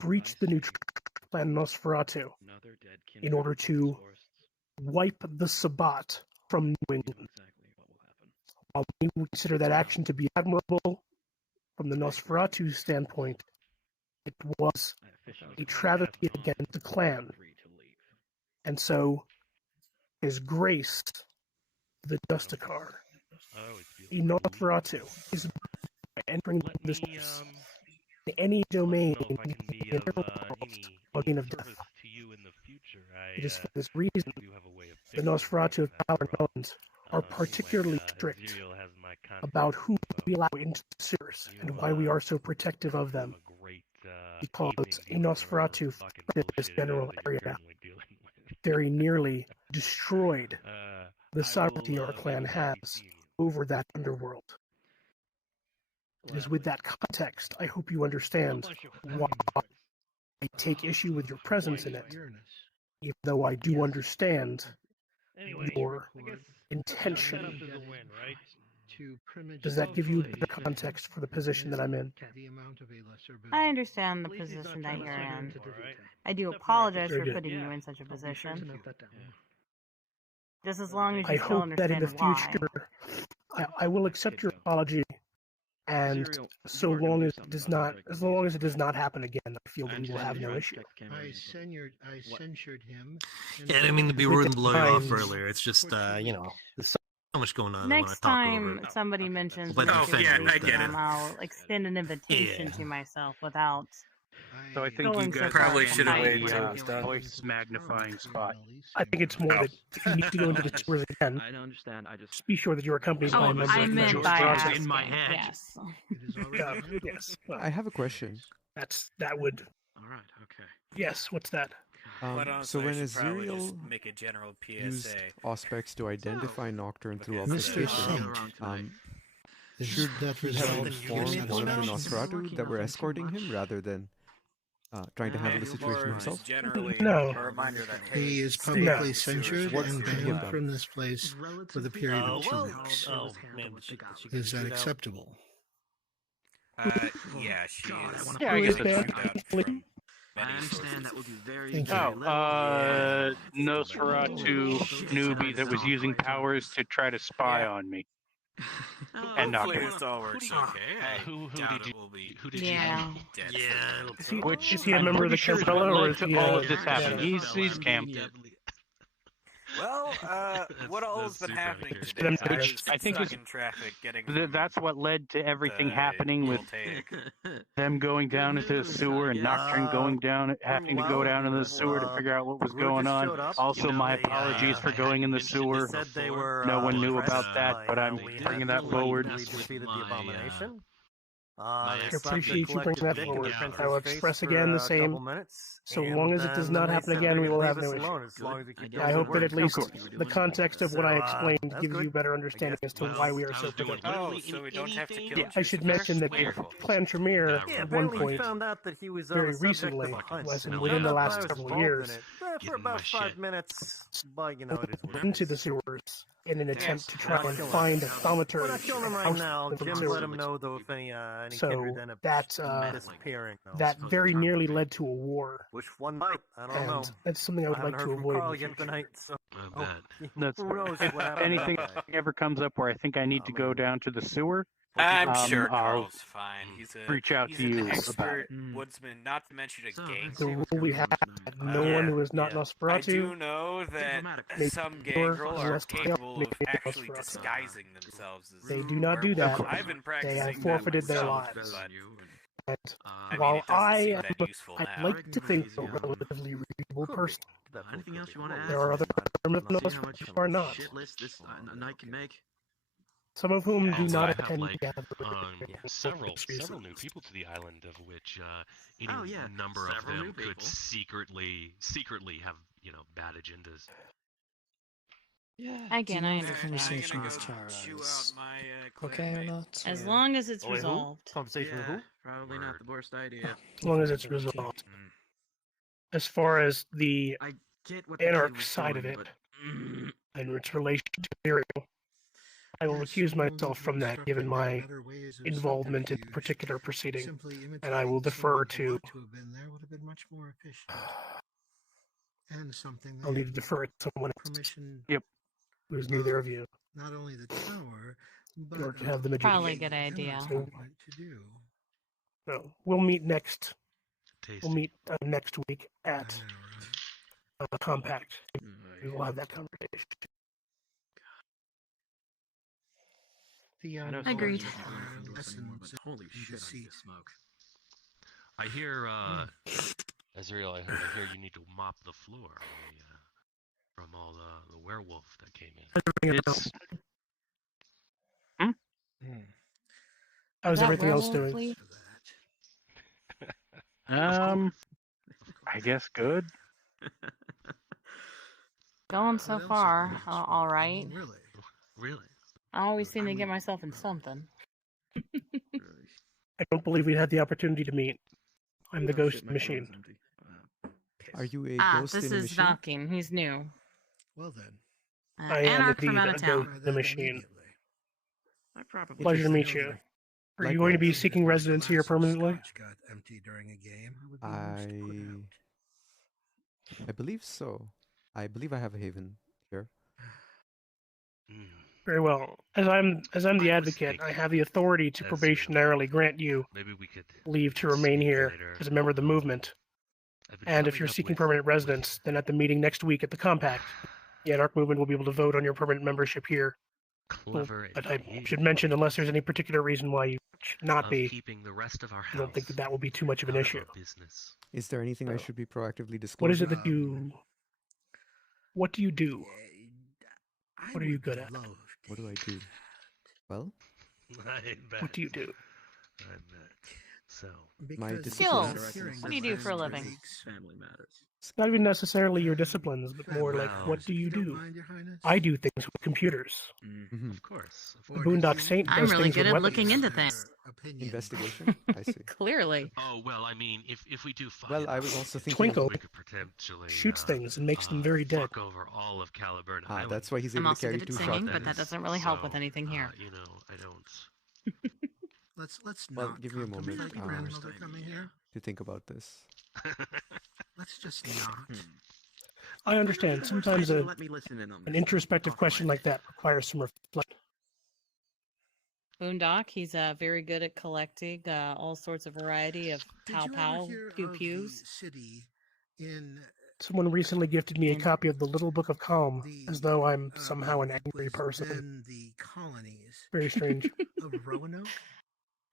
breached the new Clan Nosferatu in order to wipe the Sabbat from New England. While we would consider that action to be admirable, from the Nosferatu standpoint, it was a travesty against the clan. And so, His Grace, the Justicar, a Nosferatu, is entering this place. In any domain in the domain of death. It is for this reason the Nosferatu of Power Knowns are particularly strict about who we allow into the sewers and why we are so protective of them. Because a Nosferatu in this general area very nearly destroyed the sovereignty our clan has over that underworld. It is with that context I hope you understand why I take issue with your presence in it, even though I do understand your intention. Does that give you better context for the position that I'm in? I understand the position that you're in. I do apologize for putting you in such a position. Just as long as you I still hope that in understand the why. future, I will accept your apology, and so long as it does not happen again, I feel that we will have no issue. I censured him. Yeah, I didn't mean to be rude and blow you off earlier. It's just, there's so much going on. Next time somebody mentions I'll extend an invitation to myself without. So I think going you so guys far probably as should have saying, waited until it was done. Voice magnifying spot. I think it's more that if you need to go into the sewers again, I don't understand. I just be sure that you're accompanied by a member I of the meant George by Project. asking, yes. Yes. I have a question. That would. All right. Okay. Yes. What's that? But So honestly, when I should probably just Aziriel make a general used PSA. Auspex to identify Nocturne throughout the Mr. station, Saint, should that he have result informed in one of the suspension? Nosferatu that were escorting him rather than trying to handle the situation himself? Generally, No. a reminder that hey, He is stay publicly out of the sewers. censured What and should he have banned done? from this place for the period of 2 weeks. Is that acceptable? Yeah, she is. Yeah, I guess that's Banned fine. from I many understand sources. that would be very, Thank you. very low. Nosferatu newbie that was using powers to try to spy on me. And Hopefully Nocturne. this all works okay. I Who doubt did it will be Yeah. dead. Which Is he a I'm member of pretty the sure is Campbell, what or led is to he all a- of this happening. He's Cam. Well, what all has been happening It's today? been I was pitched. I think stuck it's- in traffic getting That's what led to everything the happening with voltaic. them going down into the sewer and Nocturne going down, having to go down into the sewer to figure out what was going on. Also, my apologies for going in the sewer. No one knew about that, but I'm bringing that forward. I appreciate you bringing that forward. I will express again the same. So long as it does not happen again, we will have no issue. I hope that at least the context of what I explained gives you better understanding as to why we are so protective. Oh, so we don't have to kill him. I should mention that Clan Tremere, at one point, out that he was very recently, was within the last several years, for about 5 minutes, but you know it is what it into is. the sewers in an attempt to try and find a thaumaturge. We're not killing him right now. Jim let him know though if any So kindred end up disappearing. Though. that very nearly led to a war. Which one might? I don't And know. that's something I would haven't like heard to from avoid. Carl in the yet future. tonight, so That's who knows if what happened anything that day. ever comes up where I think I need to go down to the sewer, I'm sure I'll Carl's fine. He's reach out he's to an you about expert it. woodsman, not to mention a gang. The rule we have, no one who is not I do Nosferatu, know that Maybe some more, gangrel are less capable of maybe actually Nosferatu. disguising themselves as they do not do that. werewolves. I've been They practicing have that forfeited their myself, lives. but And mean, while it doesn't I seem am, that useful I now. like to think a relatively reasonable person. Anything else you want to add? There are other members of See how much Nosferatu who are not. shit list this a night can make. Some of whom do Also, not I have attend like gatherings. several new people to the island, of which any number of several new them could people. secretly have bad agendas. Again, I the understand. conversation with Chara is okay or not? As or- long as it's Wait, who? resolved. Conversation with who? Probably not the worst idea. As long as it's resolved. As far as the I get what the Anarch kid was side of doing, it but and its relation to Imperial, I will recuse myself from that given my involvement in the particular proceeding, and I will defer to. Would have been much more efficient. And something I'll need to defer to someone else permission. Yep. who's neither of you Not only the tower, but in order to have them Probably a adjudicate. good idea. So, to do. no, we'll meet next. We'll meet next week at Compact. We will have that conversation. Agreed. holy shit, I need to smoke. I hear, Azrael, I hear you need to mop the floor from all the werewolf that came in. It's How's That everything else werewolf doing? leaf? I guess good. Going so far. All right. Really? I always seem to get myself in something. I don't believe we had the opportunity to meet. I'm the ghost machine. Are you a Ah, ghost this in a is machine? Knocking. He's new. Well then. I am Anarch from indeed out a of town. ghost in the machine. I probably Pleasure to meet you. Are you going to be seeking residence here permanently? Got empty during a game. I believe so. I believe I have a haven here. Very well. As I'm the advocate, I have the authority to probationarily grant you leave to remain here as a member of the movement. And if you're seeking permanent residence, then at the meeting next week at the Compact, the Anarch movement will be able to vote on your permanent membership here. But I should mention, unless there's any particular reason why you should not be, I don't think that will be too much of an issue. Is there anything I should be proactively disclosing? What is it that you... What do you do? What are you good at? What do I do? Well, what do you do? So, my Skills. disciplines. What do you do for a living? Family matters. It's not even necessarily your disciplines, but more like, what do you do? I do things with computers. Of course. The Boondock Saint does I'm really things good with at weapons. looking into things. Investigation? I see. Clearly. Oh, well, I mean, if we do find Well, I was also thinking Twinkle we could potentially shoots things and makes them very dead. fuck over all of Caliburn Ah, Island. that's why he's I'm able to also carry good at 2 singing, but shotguns. that doesn't really help with anything here. You know, I don't. Let's Well, not give me a moment contemplate grandmother coming here. to think about this. Let's just not. I understand. Sometimes Let me listen in on an this. introspective question like that requires some reflection. Boondock, he's very good at collecting all sorts of variety of pow pew pews. City in Someone recently gifted me a copy of the Little Book of Calm, as though I'm somehow an angry person. then the colonies Very strange. of Roanoke.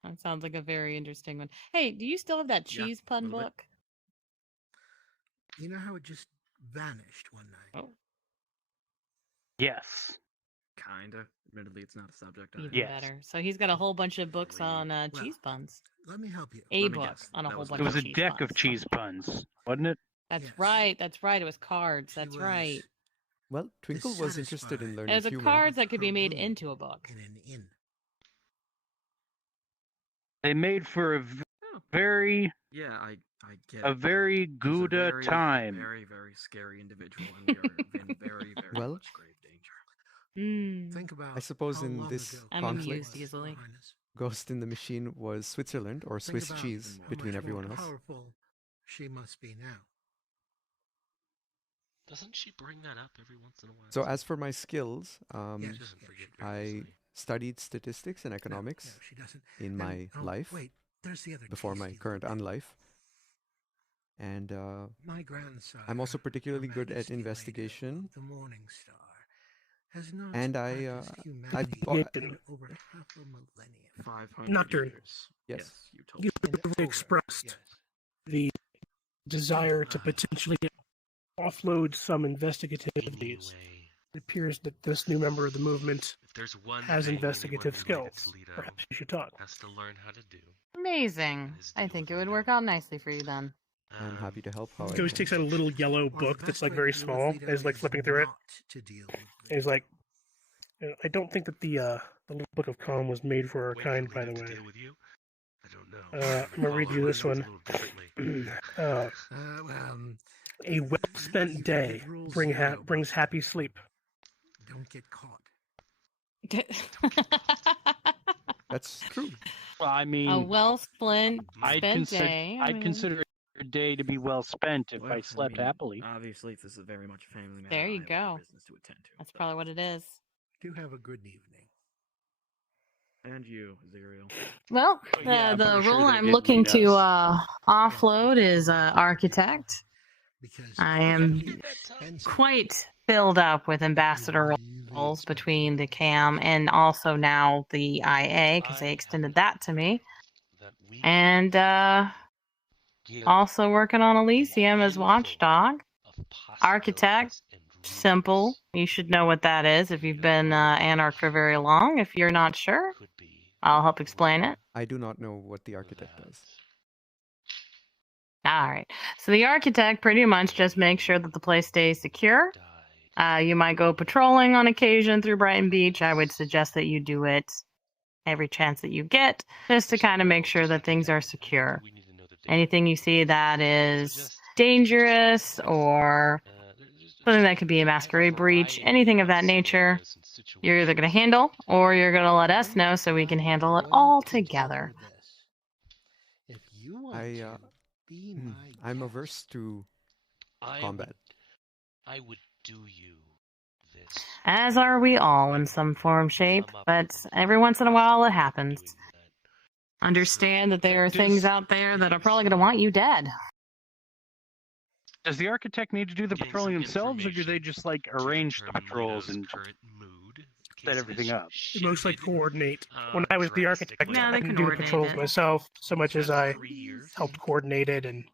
That sounds like a very interesting one. Hey, do you still have that cheese pun little bit. book? You know how it just vanished one night? Oh, Yes. Kinda. Admittedly, it's not a subject. even Yes. better. So he's got a whole bunch of books on cheese puns. Let me help you. A Let me book guess. on a That whole was bunch It was of a cheese deck puns. of cheese puns, wasn't it? That's Yes. right. That's right. It was cards. That's was right. Well, Twinkle was interested in dissatisfied. learning It was a humor. cards that could be her made room into a book. in an inn. They made for a very Yeah, I get a it. very He's a good very, time. Very, very scary individual, and we are in very, very Well, much grave danger. Think about I suppose how in long this ago I'm conflict, amused easily. Ghost in the Machine was Switzerland, or Think Swiss about cheese, how between much everyone more else. powerful she must be now. Doesn't she bring that up every once in a while? So as for my skills, Yes, doesn't forget I studied statistics and economics she doesn't. in my oh, life, Wait, there's the other before my tasty current little unlife. And My grandsire, I'm also particularly Her good at Majesty Lady investigation. of the Morning Star, has not And I, practiced I've humanity bought- in over half a millennium. 500 Nocturne. years. Yes. you told You me. clearly expressed the desire to potentially offload some investigativities. It appears that this new member of the movement If there's one has thing investigative anyone related skills. to Leto Perhaps you should talk. has to learn how to do. Amazing. I think it would work out nicely for you then. I'm happy to help how I Ghost can. takes out a little yellow book that's like very small, and is like flipping through it. And he's like, I don't think that the little book of calm was made for our kind, by the way. I'm gonna read you this one. A well-spent day brings happy sleep. Don't get caught. That's true. Well, I mean, A well-spent I'd day. I mean, consider a day to be well spent if I slept happily. Obviously, this is very much a family matter. there you I have other go. business to attend to. That's probably what it is. Do have a good evening. And you, Zerial. Well, Yeah, I'm the pretty sure role they I'm did looking lead to us. offload is architect. I am quite filled up with ambassador roles between the CAM and also now the IA because they extended that to me. And also working on Elysium as watchdog. Architect, simple. You should know what that is if you've been Anarch for very long. If you're not sure, I'll help explain it. I do not know what the architect does. All right. So the architect pretty much just makes sure that the place stays secure. You might go patrolling on occasion through Brighton Beach. I would suggest that you do it every chance that you get, just to kind of make sure that things are secure. Anything you see that is dangerous or something that could be a masquerade breach, anything of that nature, you're either going to handle or you're going to let us know so we can handle it all together. I'm averse to combat. I would do you this. As are we all in some form, shape, but every once in a while it happens. Understand that there are things out there that are probably going to want you dead. Does the architect need to do the patrolling themselves, or do they just like arrange the patrols and set everything up? They mostly coordinate. When I was the architect, No, I they didn't can do the coordinate patrols it. myself so much as I helped coordinate it and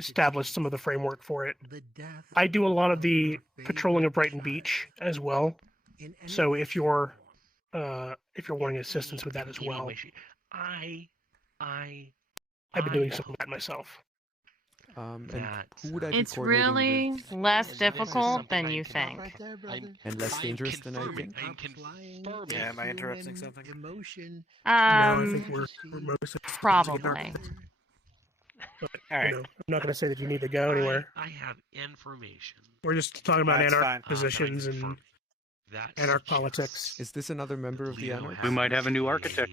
establish some of the framework for it. I do a lot of the patrolling of Brighton Beach as well. So if you're wanting assistance with that as well, I've been doing some of that myself. And who would I be It's coordinating really with? less difficult than you think. And less dangerous than I think? Yeah, am I interrupting something? No, I think we're mostly Probably. But, All right. I'm not going to say that you need to go anywhere. I have information. We're just talking about That's anarch fine. positions and anarch politics. Is this another member of the Anarch? We might have a new architect.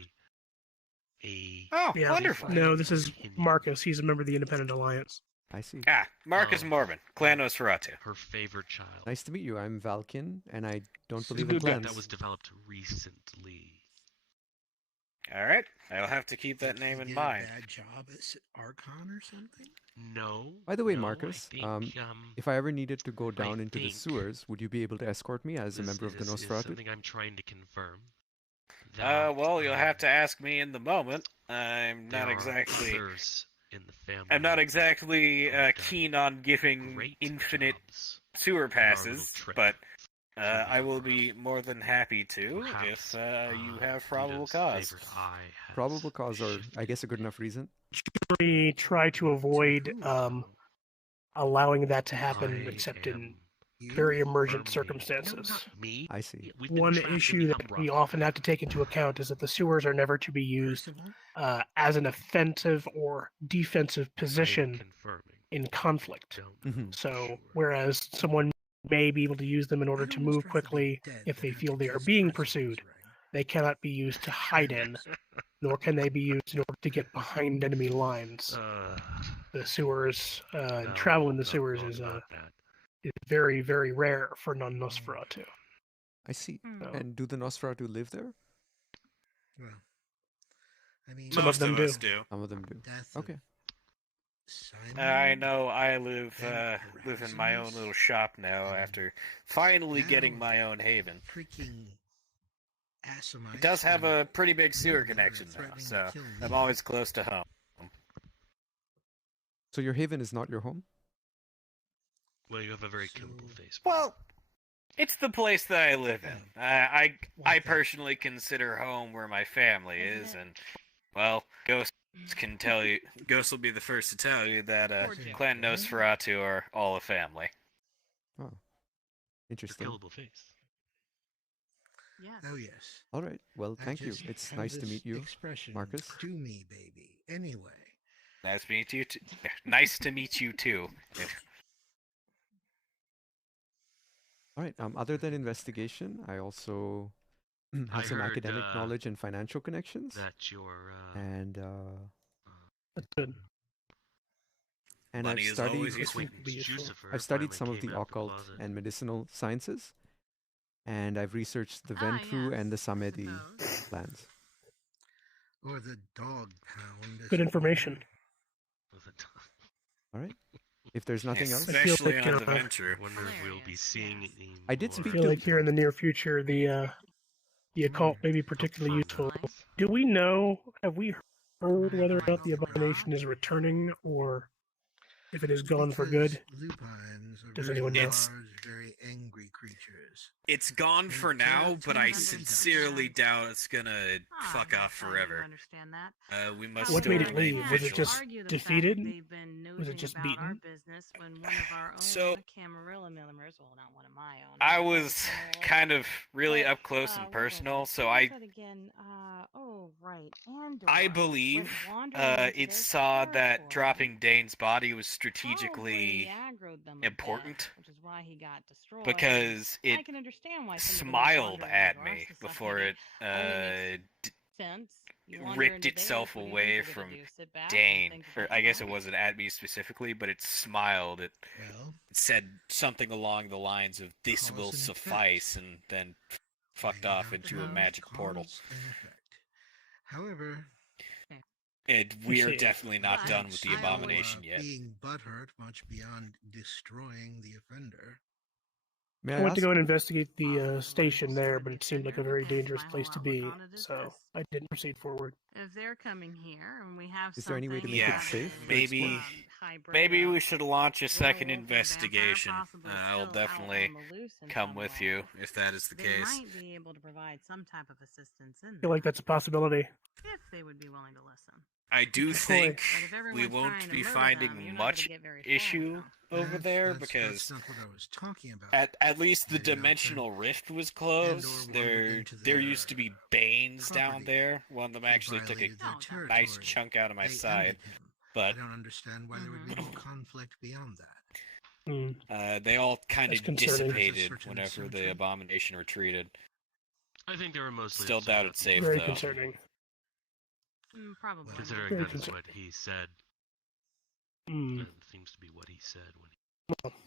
Oh, Yeah, wonderful. No, this is Marcus. He's a member of the Independent Alliance. I see. Ah, Marcus Morbin, Clan Nosferatu. Her favorite child. Nice to meet you. I'm Valkin, and I don't This is believe a in good book clans. that was developed recently. All right, I'll have to keep that name in mind. Bad job as Archon or something? No. By the way, no, Marcus, I think, if I ever needed to go down into the think sewers, would you be able to escort me as a this member of the is Nosferatu? something I'm trying to confirm. Well, you'll have to ask me in the moment. I'm not exactly. I'm not exactly keen on giving infinite sewer passes, but I will be more than happy to if you have probable cause. Probable cause, or I guess a good enough reason. We try to avoid allowing that to happen, except in very emergent circumstances. I see. One issue that we often have to take into account is that the sewers are never to be used as an offensive or defensive position in conflict. So, whereas someone may be able to use them in order to move quickly if they feel they are being pursued, they cannot be used to hide in, nor can they be used in order to get behind enemy lines. The sewers, travel in the sewers is very, very rare for non-Nosferatu. I see. And do the Nosferatu live there? Well, I mean, Some of them do. Some of them do. Okay. I know. I live in my own little shop now after finally getting my own haven. It does have a pretty big sewer connection though, so I'm always close to home. So your haven is not your home? Well, you have a very killable face. Well, it's the place that I live in. I personally consider home where my family is, and well, Ghosts can tell you. Ghosts will be the first to tell you that Clan Nosferatu are all a family. Oh, interesting. Killable face. Yes. Oh yes. All right. Well, I thank you. just It's have nice to this meet you, expression, Marcus. "Do me, baby." Anyway. Nice to meet you. Nice to meet you too. All right. Other than investigation, I also have some heard, academic knowledge and financial connections. that you're, and That's good. and Money is always useful. I've studied some of the occult and medicinal sciences, and I've researched the Ventru and the Samedi plans. Or the dog pound. Good information. All right. If there's nothing else, Especially on the Ventru. Wonder if we'll be seeing any I did I speak feel to. like here in the near future, the occult may be particularly useful. Do we know? Have we heard whether or not the abomination is returning, or if it is gone for good? Lupines are Does very anyone know? large, very angry creatures. It's gone for now, but I sincerely doubt it's gonna fuck off forever. Understand that. We must What still made it remain leave? Was it vigilant. just defeated? Was it just beaten? So Camarilla millimers, well, not one of my own. I was kind of really up close and personal, so I believe it saw that dropping Dane's body was strategically important which is why he got destroyed. because it I can understand why somebody would smiled wander at into me Rust. It's like before maybe it sense. You wander ripped into itself Dane's, what do you away think you're from gonna do? Sit back and Dane. think Or that I you're guess it fine? wasn't at me specifically, but it smiled. It said something along the lines of "This will suffice," and then fucked off into a magic portal. However, And we are definitely not done with the abomination yet. Being butthurt much beyond destroying the offender. May I I went to ask? go and investigate the station there, but it seemed like a very dangerous place to be, so I didn't proceed forward. If they're coming here and we have Is there any way to make Yeah, it safe? to maybe explore? maybe we should launch a second investigation. I'll definitely come with you if that is the they case. might be able to provide some type of assistance in I feel like that's a possibility. if they would be willing to listen. I do Boy. think But if we everyone's trying won't to be murder finding them, you're not gonna much get very issue over there That's because not what I was talking about. at least the dimensional rift was closed. There used to be Banes down there. One of them actually took a nice chunk out of my side, but I don't understand why there would be no conflict beyond that. they all kind That's of concerning. dissipated whenever the abomination retreated. I think they were mostly Still upset doubt about it's safe Very though. concerning. Probably. Considering Very that is concerning. what he said. Hmm. That seems to be what he said when he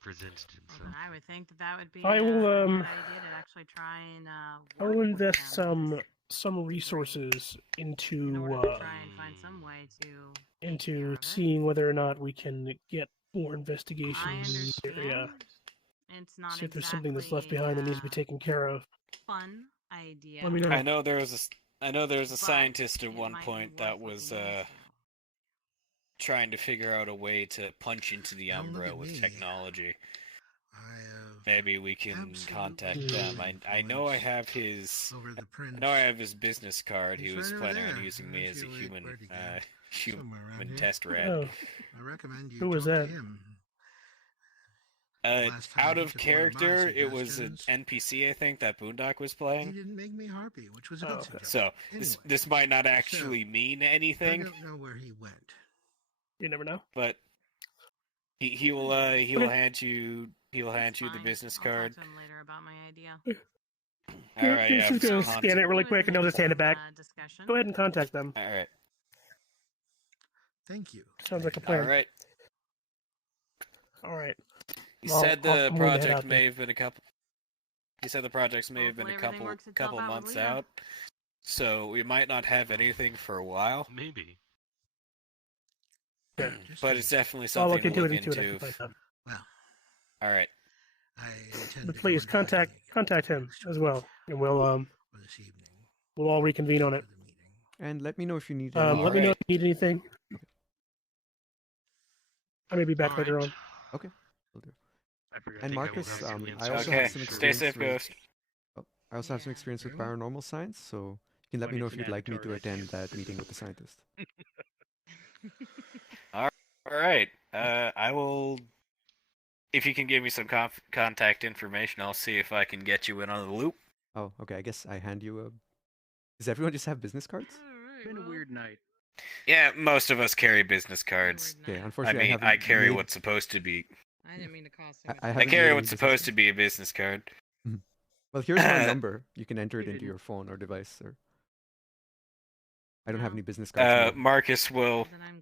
presented himself. I would think that would be I will a good idea to actually try and I will invest some resources into try and find some way to into seeing whether or not we can get more investigations in the area. It's not See if there's something that's left behind that needs to be taken care of. fun idea. Let me know. I know there was a scientist at one point that was trying to figure out a way to punch into the Umbra with technology. Maybe we can contact them. I know I have his business card. He was planning on using me as a human test rat. Oh. I recommend you Who was talk that? to him. Out of character, it was an NPC, I think, that Boondock was He playing. didn't make me harpy, which was a good suggestion. So Anyway, this might not actually mean anything. I don't know where he went. You never know. But he will hand you the business card. Talk to him later about my idea. All right, yeah. Just gonna scan it really quick and I'll just hand it back. Discussion. Go ahead and contact them. All right. Thank you. Sounds like a plan. All right. All right. You Well, said the I'm willing to head project out may there. have been a couple. You said the projects may have been a Hopefully everything works itself couple out with months Leo. out, so we might not have anything for a while. Maybe. Yeah. But it's definitely I'll something look to into look it and see what I into. can find out. Well, All right. I intend But to please go into contact him as well, and we'll this evening. we'll all reconvene on it. And let me know if you need. Let me know if you need anything. I may be back later on. Okay, will do. I forgot. And I think I will Marcus, have to I be also Okay, have some stay experience safe, with. Ghost. Oh, I also have some experience with paranormal science, so you can let me know if you'd like me to attend that meeting with the scientist. All right. I will. If you can give me some contact information, I'll see if I can get you in on the loop. Oh, okay. I guess I hand you a. Does everyone just have business cards? It's been a weird night. Yeah, most of us carry business cards. Okay, I unfortunately, mean, I haven't carry made- what's supposed to be. I didn't mean to cause so much. I I haven't carry made what's any supposed business to be a business card. cards. Well, here's my number. You can enter it into your phone or device, sir. I don't have any business cards. Marcus will. Then I'm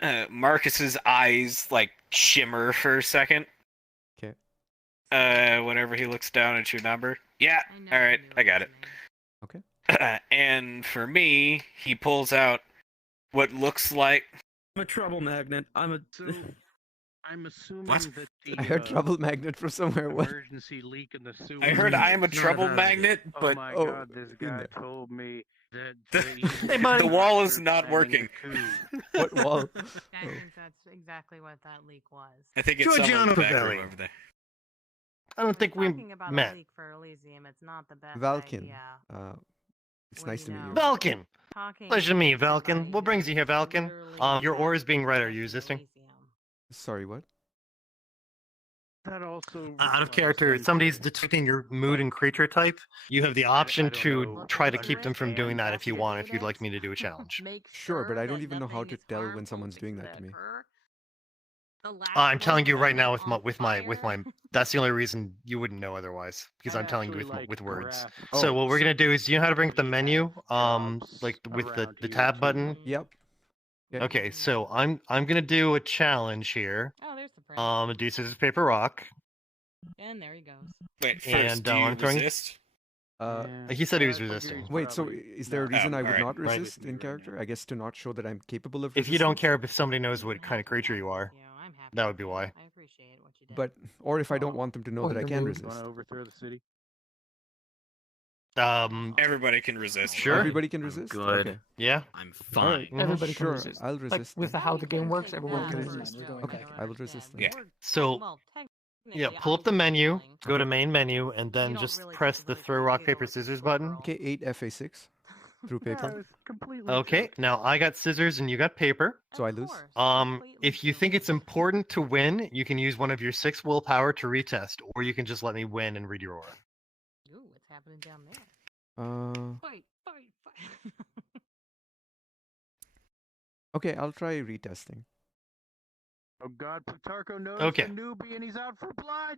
glad. Marcus's eyes like shimmer for a second. Okay. Whenever he looks down at your number. Yeah. All right, I got it. Okay. And for me, he pulls out what looks like. I'm a trouble magnet. I'm assuming What? that the I heard trouble magnet from somewhere. What? emergency leak in the sewer. I heard I am a trouble magnet, but Oh my god, this guy told me that the wall is not working. What wall? I think that's exactly what that leak was. I think it's someone in the back room over there. I don't think we Talking about met. a leak for Elysium, it's not the best Valkin. idea. It's When, nice to you meet you. know, Valkin. talking Pleasure to meet you, to Valkin. somebody What brings you here, who's Valkin? literally Your ore is being read. Are you resisting? Sorry, what? That also Out of character, if somebody's detecting your mood and creature type, you have the option to try to keep them from doing that if you want, if you'd like me to do a challenge. Sure, but I don't even know how to tell when someone's doing that to me. I'm telling you right now with my that's the only reason you wouldn't know otherwise, because I'm telling you with words. So what we're gonna do is, you know how to bring up the menu, like with the tab button? Yep. Okay, so I'm gonna do a challenge here. Oh, there's the print. Do scissors paper rock. And there he goes. Wait, first, And do you I'm throwing. resist? He said he was resisting. Wait, so is there a reason I would alright. not resist in character? I guess to not show that I'm capable of If resisting? you don't care if somebody knows what kind of creature you are, that would be why. I appreciate what you did. But, or if I don't want them to know that I can resist. Want to overthrow the city? Everybody can resist. Sure. Everybody can resist? Good. Okay. Yeah. I'm Alright, fine. Everybody can sure, resist. I'll Like resist. with how the game works, everyone can Yeah, resist. Okay, I will resist them. Yeah. So, Well, yeah, technically, pull up the I'm menu, controlling. go to main menu, and then don't just really press the typically throw rock, paper, scissors button. Okay, 8 FA6 through paper. Okay, now I got scissors and you got paper. So I lose? If you think it's important to win, you can use one of your 6 willpower to retest, or you can just let me win and read your aura. Ooh, what's happening down there? Fight. Okay, I'll try retesting. Oh god, Plutarcho knows Okay. the newbie and he's out for blood.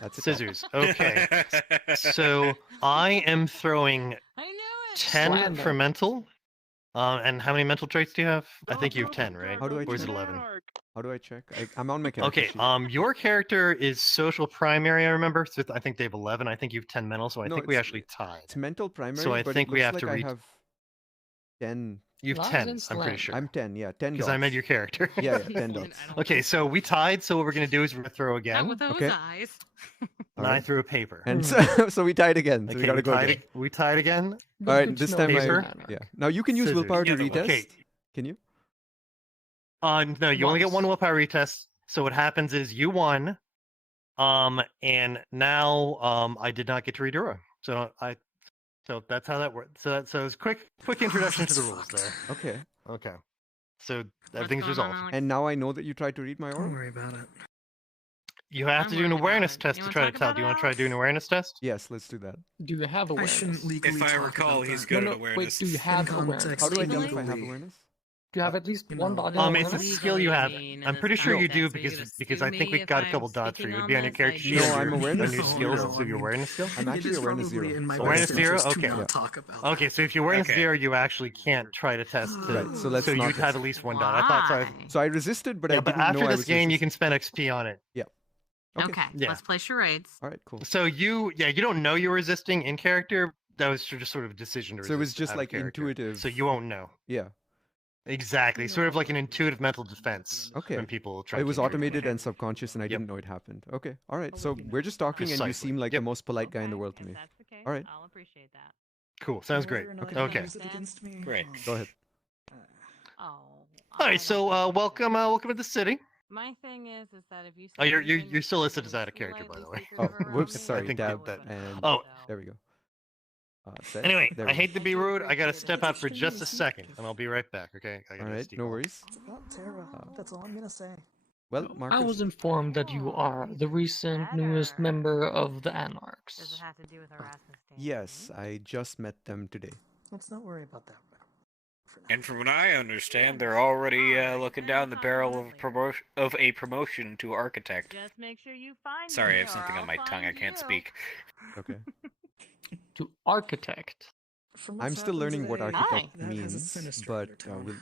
That's it. Scissors. Okay. So I am throwing I knew it! 10 Slander. for mental. And how many mental traits do you have? I think you have 10, right? How do I Or is it check? 11? How do I check? I'm on my character Okay, sheet. your character is social primary, I remember. So I think they have 11. I think you have 10 mental, so I No, think we it's- actually tied. It's mental primary, So I but think it we looks have like to I read. have 10. You have Lies 10, and I'm pretty slander. sure. I'm 10, yeah, 10 Because I made dots. your character. Yeah, 10 dots. Okay, so we tied, so what we're going to do is we're going to throw Not again. with those Okay. eyes. And I threw a paper. And so, so we tied again. So we Okay, gotta we go tied, again. we tied again. All right, Good to this know time there's Paper. an anarch. yeah. Now you can use Scissors. willpower to The other one. retest. Okay. Can you? No, you only get Once. one willpower retest. So what happens is you won, and now I did not get to read your aura. So that's how that works. So it's quick introduction to the rules there. Okay. Okay. So everything's going on, resolved. Alex? And now I know that you tried to read my Don't aura? worry about it. You have I'm to do an worried about awareness it. test You to wanna try to talk tell. about Do you it, want to try Alex? doing an awareness test? Yes, let's do that. Do you have I awareness? shouldn't legally If I talk recall, about he's that. good No, at no, wait, awareness. do you have awareness? context, How do I tell Legally? if I have legally, awareness? Do you have at least you one know. dot in It's a awareness? skill you have. Legally, I'm in pretty this sure you do context, are you because gonna I think sue we've me got if a couple I'm dots for speaking you. It'd on be on your this? character I sheet. No, under I'm your- awareness under your zero. skills. No, So I your mean, awareness skill. I'm it actually is awareness probably zero. in my Awareness best zero? interest to Okay. not talk about Okay, so if your awareness Okay. zero, you actually can't try to test. Right, so let's so not you'd have test. at least one dot. I thought so. Why? So I resisted, but I Yeah, but didn't know after I this was game, you resisting. can spend XP on it. Yeah. Okay. Okay, Yeah. let's play charades. All right, cool. So you don't know you're resisting in character. That was just sort of a decision to resist. So it was just out of like character. intuitive. So you won't know. Yeah. Exactly, sort of like an intuitive mental defense. Okay. When people try. It to was intrude. automated and subconscious, and I didn't know it happened. Okay. All right. So we're just talking, and you Precisely. seem like the most polite guy in the world to If me. that's the case, All right. I'll appreciate that. Cool. Sounds great. Whether or not Okay. you Okay. use it against me, Great. Go ahead. Oh. All right. So welcome to the city. My thing is that if you. Oh, see you're anything you're still that's listed as out of slightly character, by the way. Oh, secretive around whoops. me, Sorry. I think Dab that- and Oh. there we go. Set. Anyway, There I we go. hate to be rude. I gotta step out for just a second, and I'll be right back. Okay. I All gotta right. steal No off. worries. it's about Terra. That's all I'm gonna say. Well, I Marcus, was informed that you are the recent newest member of the Anarchs. Does it have to do with Erasmus? yes, I just met them today. Let's not worry about that. And from what I understand, they're already looking down the barrel of a promotion to architect. Just make sure you find Sorry, me, I have or something on I'll my tongue. I find can't you. speak. Okay. To architect. I'm still learning what architect Nice. means, but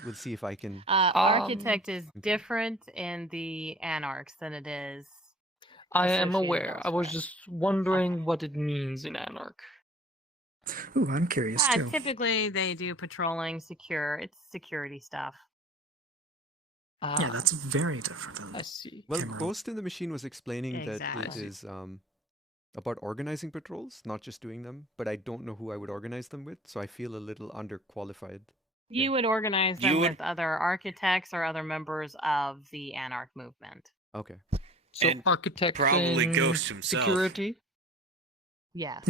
we'll see if I can. Architect is different in the Anarchs than it is. I am associated aware. I was just wondering what it means in Anarch. Ooh, I'm curious too. Typically, they do patrolling, it's security stuff. Yeah, that's very different. I see. Well, Ghost in the Machine was explaining that it Exactly. is about organizing patrols, not just doing them. But I don't know who I would organize them with, so I feel a little underqualified. You would organize them with other architects or other members of the Anarch movement. Okay. So And architect probably and Ghost himself. security. Yes.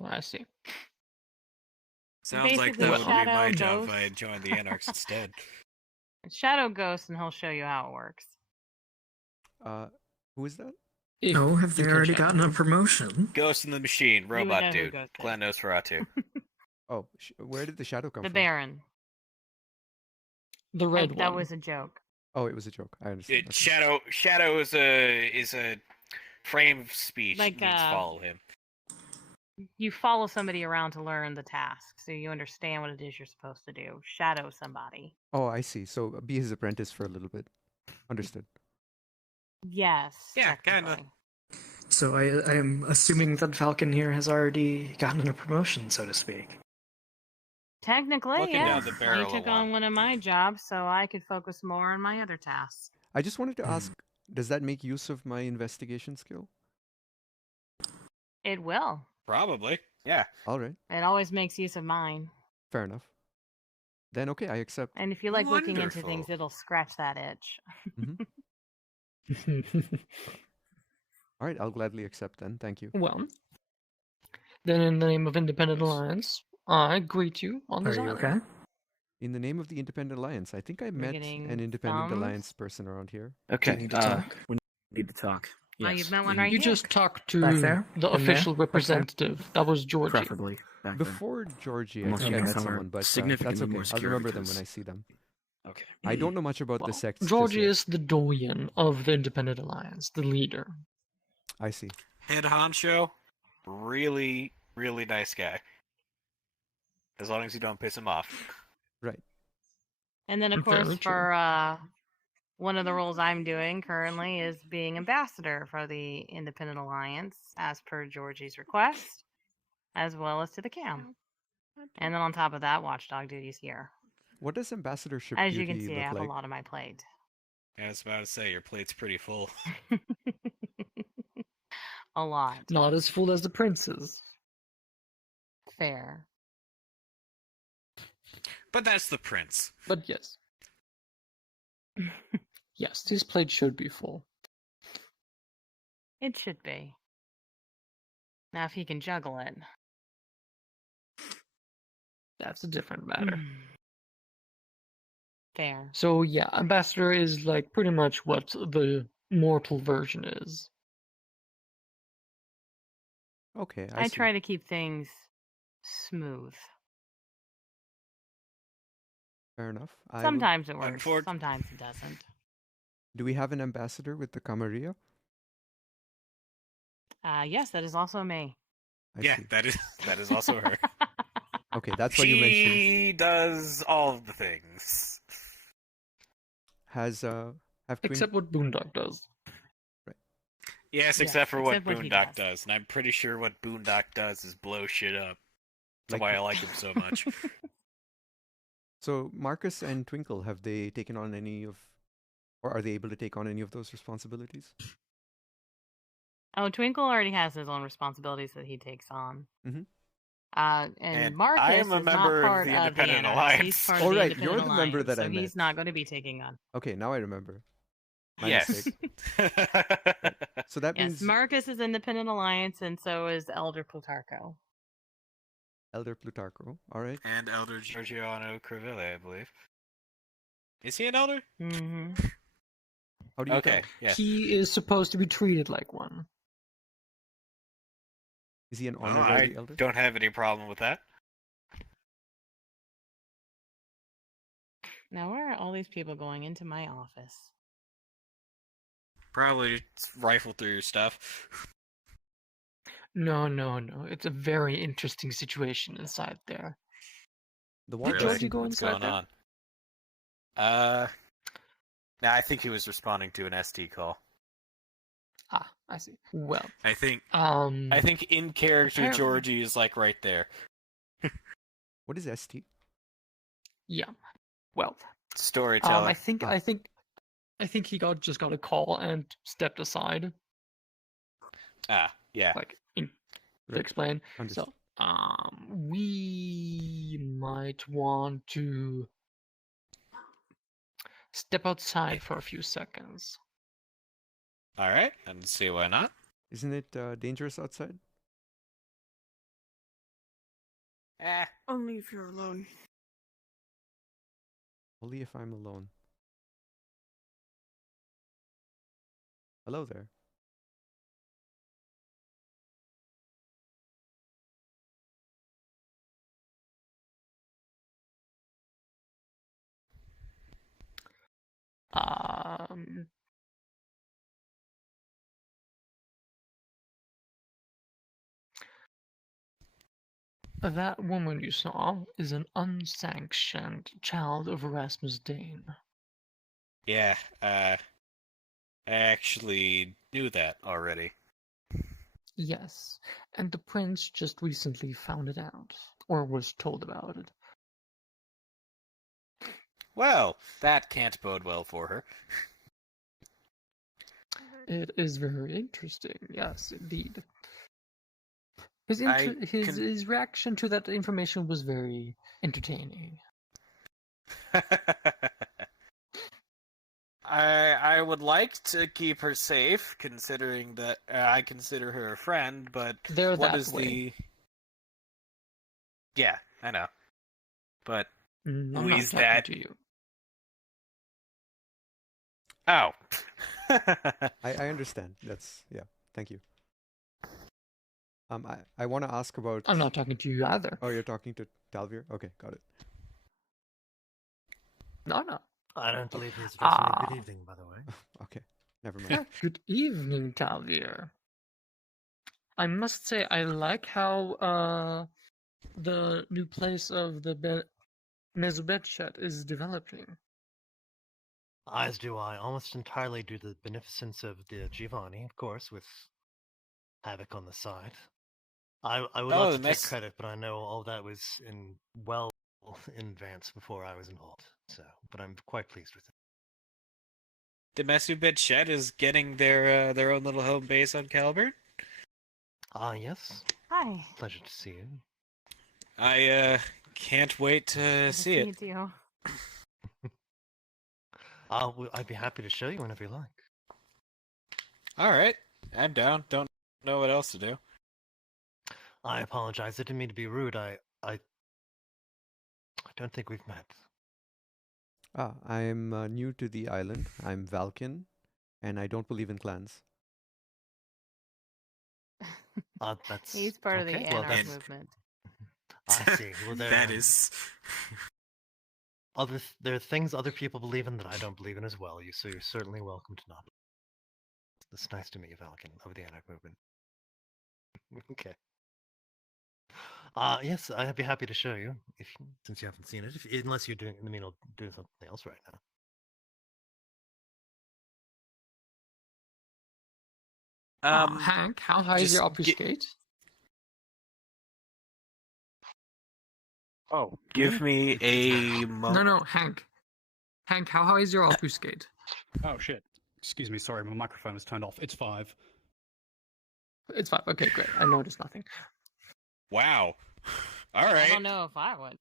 Well, I see. Sounds like Basically, that would be my Shadow job if Ghost. I had joined the Anarchs instead. Shadow Ghost, and he'll show you how it works. Who is that? Oh, have they already gotten a promotion? Ghost in the Machine, know robot who dude, Ghost is. Glenn Nosferatu. Oh, where did the shadow come The from? Baron. The red one. That was a joke. Oh, it was a joke. I understand. Shadow is a frame of speech. Like, Needs to follow him. You follow somebody around to learn the task, so you understand what it is you're supposed to do. Shadow somebody. Oh, I see. So be his apprentice for a little bit. Understood. Yes. Yeah, kind of. So I am assuming that Falcon here has already gotten a promotion, so to speak. Technically, Looking yeah. down the barrel You took a lot. on one of my jobs, so I could focus more on my other tasks. I just wanted to ask, does that make use of my investigation skill? It will. Probably. Yeah. All right. It always makes use of mine. Fair enough. Then okay, I accept. And if you like looking into Wonderful. things, it'll scratch that itch. All right, I'll gladly accept then. Thank you. Well, then in the name of Independent Alliance, I greet you on this Are you island. okay? In the name of the Independent Alliance, I think I met getting an Independent thumbs? Alliance person around here. Okay. need to talk? We need to talk. Oh, Yes. you've met one we- right You here. just talked to Back there? the In there? official Back there? representative. That was Georgie. Preferably back there. Before Georgie, I Unless think you I can met somewhere someone, but that's significantly okay. more I'll secure remember them because- when I see them. Okay. I don't know much about Well, the sects. just Georgie yet. is the doyen of the Independent Alliance, the leader. I see. Head honcho, really, really nice guy. As long as you don't piss him off. Right. And then, of Very course, true. for one of the roles I'm doing currently is being ambassador for the Independent Alliance, as per Georgie's request, as well as to the CAM. And then on top of that, watchdog duties here. What does ambassadorship As you duty can see, look I have like? a lot on my plate. I was about to say, your plate's pretty full. A lot. Not as full as the prince's. Fair. But that's the prince. But yes. Yes, his plate should be full. It should be. Now, if he can juggle it. That's a different matter. Fair. So yeah, ambassador is like pretty much what the mortal version is. Okay, I see. try to keep things smooth. Fair enough. I will- Sometimes it works, sometimes it doesn't. Do we have an ambassador with the Camarilla? Yes, that is also me. Yeah, that is also her. Okay, that's what you mentioned. She does all of the things. Have twin... Except what Boondock does. Yes, Yes, except for what except what he Boondock does. does. And I'm pretty sure what Boondock does is blow shit up. That's Like- why I like him so much. So Marcus and Twinkle, have they taken on any of, or are they able to take on any of those responsibilities? Oh, Twinkle already has his own responsibilities that he takes on. Mhm. And Marcus I am a is member not of part the of the Independent Anarchs. Alliance. He's part Oh, of the right, Independent you're the member Alliance, that I so met. he's not going to be taking on. Okay, now I remember. My Yes. mistake. So that Yes, means Marcus is Independent Alliance, and so is Elder Plutarcho. Elder Plutarcho. All right. And Elder Giorgiano Crivile, I believe. Is he an elder? Mm-hmm. How do you Okay, tell? yeah. He is supposed to be treated like one. Is he an Well, honorary I elder? don't have any problem with that. Now, where are all these people going into my office? Probably just rifle through your stuff. No. It's a very interesting situation inside there. The Did what? Georgie go What's inside going there? on? Nah, I think he was responding to an ST call. Ah, I see. Well, I think in character apparently- Georgie is like right there. What is ST? Yeah. Well, Storyteller. I think he just got a call and stepped aside. Yeah. Like to Right. explain. Understood. So, we might want to step outside for a few seconds. All right, and see why not. Isn't it dangerous outside? Only if you're alone. Only if I'm alone. Hello there. That woman you saw is an unsanctioned child of Erasmus Dane. Yeah, I actually knew that already. Yes, and the prince just recently found it out, or was told about it. Well, that can't bode well for her. It is very interesting, yes, indeed. His reaction to that information was very entertaining. I would like to keep her safe, considering that I consider her a friend, but They're what that is way. the... Yeah, I know. But I'm who not is talking that? to you. Oh. I understand. That's yeah. Thank you. I want to ask about. I'm not talking to you either. Oh, you're talking to Talvir? Okay, got it. No. I don't believe he's addressing me. Good evening, by the way. Okay, never mind. Good evening, Talvir. I must say, I like how the new place of the VRChat is developing. As do I, almost entirely due to the beneficence of the Giovanni, of course, with Havoc on the side. I would love to take credit, but I know all that was in advance before I was involved. So, but I'm quite pleased with it. The VRChat is getting their own little home base on Caliburn? Yes. Hi. Pleasure to see you. I can't wait to see it. You. I'd be happy to show you whenever you like. All right, I'm down. Don't know what else to do. I apologize. I didn't mean to be rude. I don't think we've met. I'm new to the island. I'm Valkin, and I don't believe in clans. That's He's part of the okay. Well, anarch movement. I see. Well, that is. There are things other people believe in that I don't believe in as well. So you're certainly welcome to not. It's nice to meet you, Valkin, of the anarch movement. Okay. Yes, I'd be happy to show you since you haven't seen it. Unless you're doing something else right now. Hank, how high is your obfuscate? Oh, give me a moment. No, Hank. Hank, how high is your obfuscate? Oh shit! Excuse me. Sorry, my microphone was turned off. It's 5. It's 5. Okay, great. I noticed nothing. Wow. All right. I don't know if I would.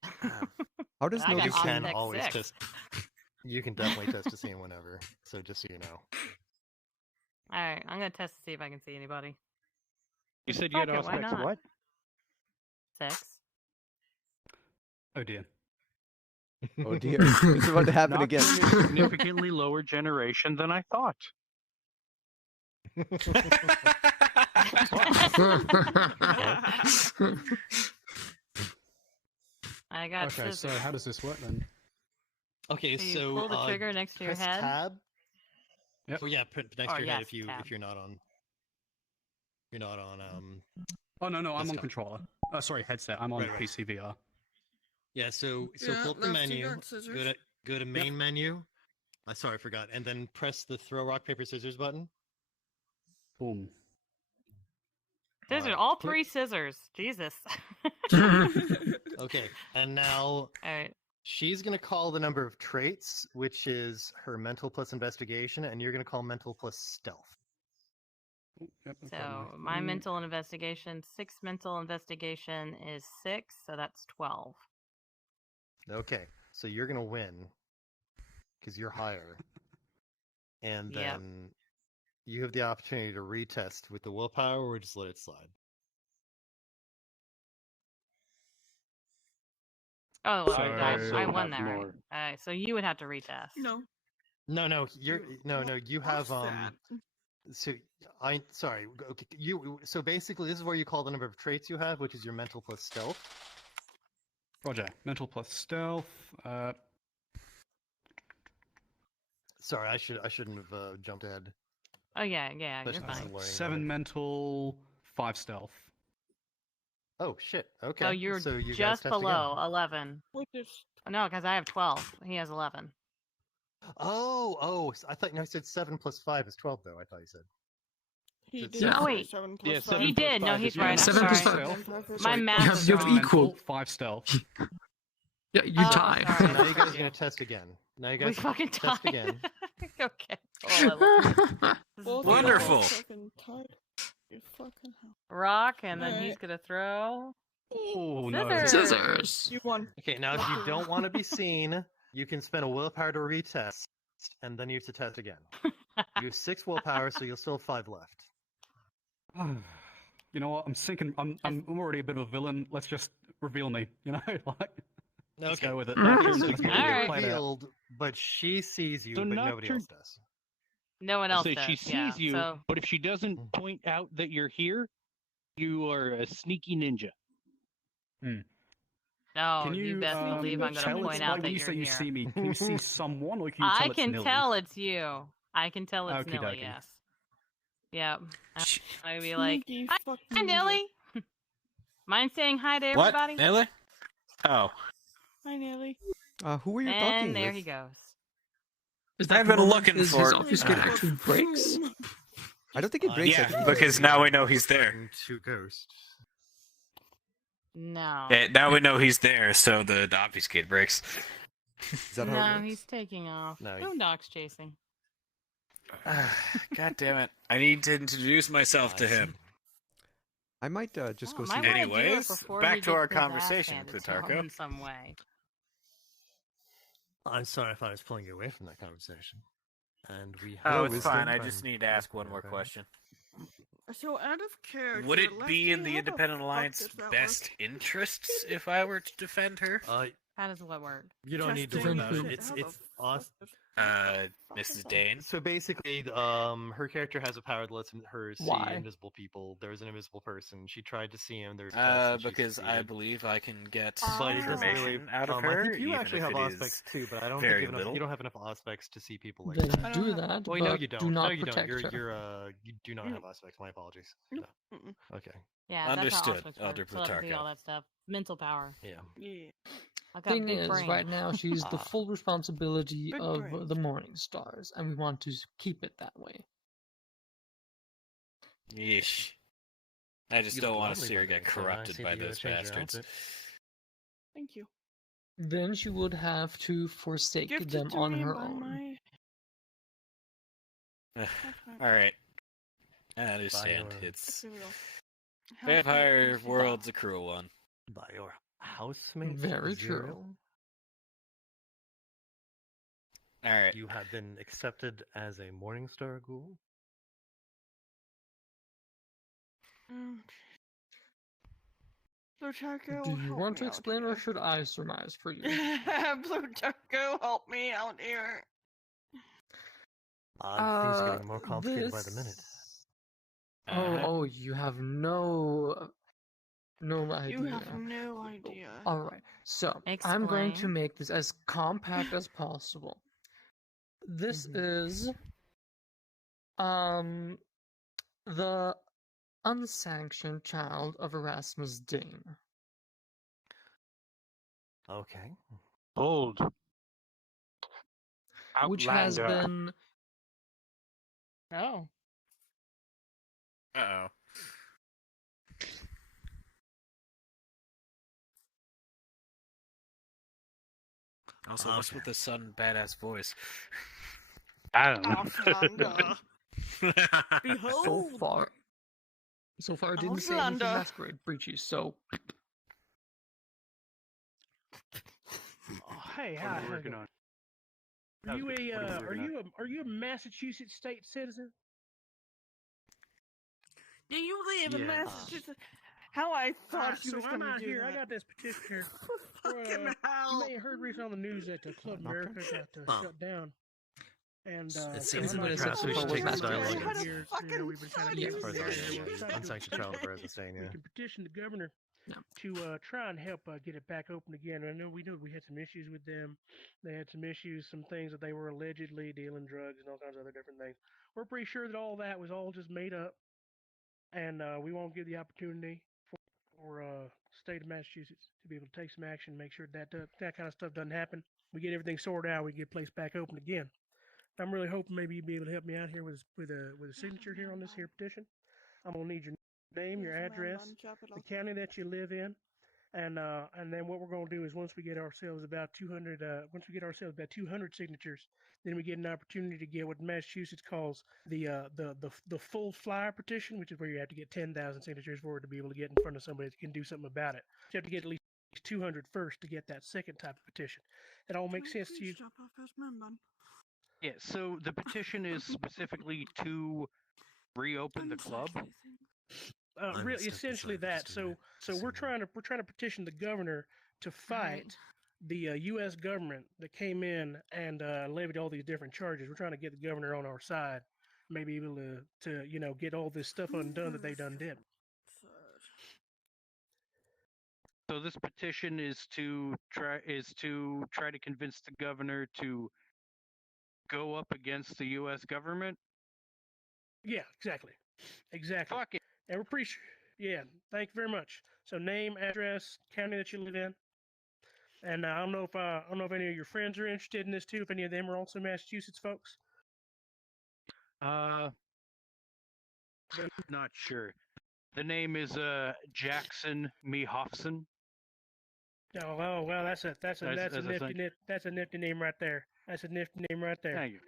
How does I got you can Optic always 6. test? You can definitely test to see him whenever. So just so you know. All right, I'm gonna test to see if I can see anybody. You said you had Fuck it, why aspects of not? what? 6. Oh dear. Oh dear, it's about to happen again. Nocturne is significantly lower generation than I thought. I got Okay, so scissors. how does this work then? Okay, So you so pull the trigger next to your press head. Tab. Yep. Oh yeah, put next Or to your head yes, if you tab. if you're not on. You're not on. Oh no, I'm on desktop. controller. Sorry, headset. I'm on Right, right. PC VR. Yeah, so Yeah, pull up the lefty menu. got scissors. Go to main menu. Sorry, I forgot. And then press the throw rock paper scissors button. Boom. Scissors, all 3 scissors. Jesus. Okay, and now All right. she's gonna call the number of traits, which is her mental plus investigation, and you're gonna call mental plus stealth. Yep, So my mental investigation, 6 mental investigation is 6, so that's 12. Okay, so you're gonna win because you're higher, and Yep. then you have the opportunity to retest with the willpower, or just let it slide. Oh, well, So- I won that, right? So you would have to retest. No. No, you're no. You have that? So sorry. Okay, so basically, this is where you call the number of traits you have, which is your mental plus stealth. Roger. Mental plus stealth. Sorry, I shouldn't have jumped ahead. Oh yeah, you're Especially fine. learning 7 mental, 5 stealth. Oh shit. Okay. So you're so you guys just test below again. 11. Which is No, because I have 12. He has 11. Oh! I thought you said 7 plus 5 is 12, though. I thought you said. he It's- did. Yeah. say Wait. 7 Yeah, plus 7 He 5. did. No, he's right. I'm 7 plus sorry. 5. My math was You have wrong. equal 5 stealth. Yeah, you Oh, tie. sorry. Now you guys are gonna test again. Now you We guys fucking test tied. again. Okay. Oh, Both Wonderful. of us fucking tied. You fucking hell. Rock, and then Alright. he's gonna throw. Oh no. Scissors. You won. Okay, now if you don't want to be seen, you can spend a willpower to retest, and then you have to test again. You have 6 willpower, so you'll still have 5 left. You know what? I'm sinking. I'm already a bit of a villain. Let's just reveal me. You know, like. Let's go with it. So Nocturne's you just gonna get get played out. revealed, but she sees you, So but nobody else Nocturne- does. No one else So does. she sees yeah. you, So but if she doesn't point out that you're here, you are a sneaky ninja. no, Can you best believe I'm tell gonna it's point like out when that you you're say you here. see me? Can you see someone, or can you tell I it's can Nilly? tell it's you. I can tell it's Okie Nilly. dokie. Yes. Yep. I'd be like, Sneaky hi, fucking Nilly. Mind saying hi to What? everybody? Nelly? Oh. Hi, Nelly. Who were you And talking there with? he goes. Is I've been looking his for obfuscate actually breaks? I don't think it breaks. I Yeah, think it because just- now we know he's there. Two ghosts. No. Now we know he's there, so the obfuscate breaks. Is that how it No, works? he's taking off. No, No Doc's chasing. God damn it. I need to introduce myself to him. I might just go see. Might wanna do it Anyways, before back he to our gets his ass conversation, handed to him Plutarcho. in some way. I'm sorry if I was pulling you away from that conversation. And we Oh, have it's fine. I just need to ask one more question. So out of character, Would it be in Lefty, the how the Independent fuck Alliance does that best interests if I were to defend her? How does what work? You don't need to worry about it. It's awesome. Mrs. Dane. So basically, her character has a power that lets her see Why? invisible people. There's an invisible person. She tried to see him. There's Because I believe I can get but it doesn't information really, out of I her, think you even actually if have it is aspects too, but I don't very think little. you don't have enough aspects to see people like Then that. do that, Well, no, but you do don't. not No, you don't. protect her. You do not have aspects. My apologies. No. Okay. Yeah, Understood, that's how Elder Auschwitz works. Telepathy, Plutarcho. all that stuff. Mental power. Yeah. Yeah. I got Thing big is, brain. right now she's the full responsibility Big of brains. the Morning Stars, and we want to keep it that way. Yeesh. I just You don't look want to lovely, see her by the way, get so I corrupted see by that you those changed your bastards. outfit. Thank you. Then she would have to forsake Gifted them to on me her by own. Alright. I understand. By your- It's There we go. vampire world's a cruel one. By your housemate. Very true. Zero, Alright. You have been accepted as a Morningstar ghoul. Plutarcho, Do you help want me to out explain, or should I surmise for you? Plutarcho, help me out here. Things are getting more complicated by the minute. Oh, you have no idea. You have no idea. All right, so I'm going to Explain. make this as compact as possible. This is the unsanctioned child of Erasmus Dane. Okay. Bold. Which has Outlander. been Oh. Uh-oh. Also, what's with the sudden badass voice? I don't know. Outlander. Behold. So far, I didn't say anything Outlander. Masquerade breachy, so Hey, What are you working on? Are you What are you working on? are you a Massachusetts state citizen? Do you live in Yeah. Massachusetts? How I thought she So was I'm going out to do here. that. I got this petition here. Fucking You hell. may have heard recently on the news that Club America got shut down. And It so seems I'm like out perhaps here we should promoting take this this dialogue here. as- You know, we've been trying to Yeah, get as far as there. I We're understand, trying to do unsanctioned child affairs is staying, we yeah. can petition the governor to try and help get it back open again. I know we had some issues with them. They had some issues, some things that they were allegedly dealing drugs and all kinds of other different things. We're pretty sure that all that was all just made up, and we won't give the opportunity for state of Massachusetts to be able to take some action, make sure that that kind of stuff doesn't happen. We get everything sorted out, we get the place back open again. I'm really hoping maybe you'd be able to help me out here with a signature here on this here petition. I'm gonna need your name, your address, the county that you live in, and then what we're gonna do is once we get ourselves about 200 signatures, then we get an opportunity to get what Massachusetts calls the full flyer petition, which is where you have to get 10,000 signatures for it to be able to get in front of somebody that can do something about it. You have to get at least 200 first to get that second type of petition. That all makes sense to you? Yeah, so the petition is specifically to reopen the club. Really, essentially that. So we're trying to petition the governor to fight the U.S. government that came in and levied all these different charges. We're trying to get the governor on our side, maybe able to get all this stuff undone that they done did. So this petition is to try to convince the governor to go up against the U.S. government. Yeah, exactly. Fuck it. And we're pretty sure. Yeah, thank you very much. So name, address, county that you live in, and I don't know if any of your friends are interested in this too. If any of them are also Massachusetts folks. Not sure. The name is Jackson Mehofson. Oh well, that's a nifty name right there. That's a nifty name right there. Thank you.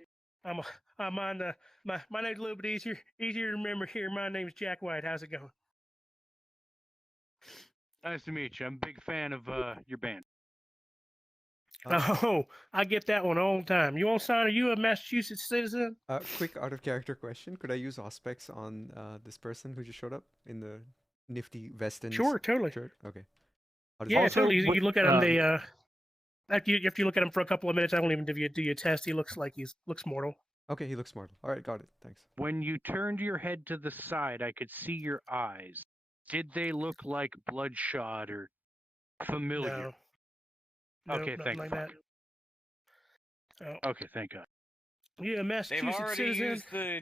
I'm on the my name's a little bit easier to remember here. My name's Jack White. How's it going? Nice to meet you. I'm a big fan of your band. Oh, I get that one all the time. You want to sign? Are you a Massachusetts citizen? Quick out of character question: could I use Auspex on this person who just showed up in the nifty vest and Sure, totally. shirt? Okay. Yeah, totally. You look at him. After you look at him for a couple of minutes, I won't even do you a test. He looks like looks mortal. Okay, he looks mortal. All right, got it. Thanks. When you turned your head to the side, I could see your eyes. Did they look like bloodshot or familiar? No, Okay, thank like God. that. Okay, thank God. Yeah, Massachusetts They've already citizen. used the.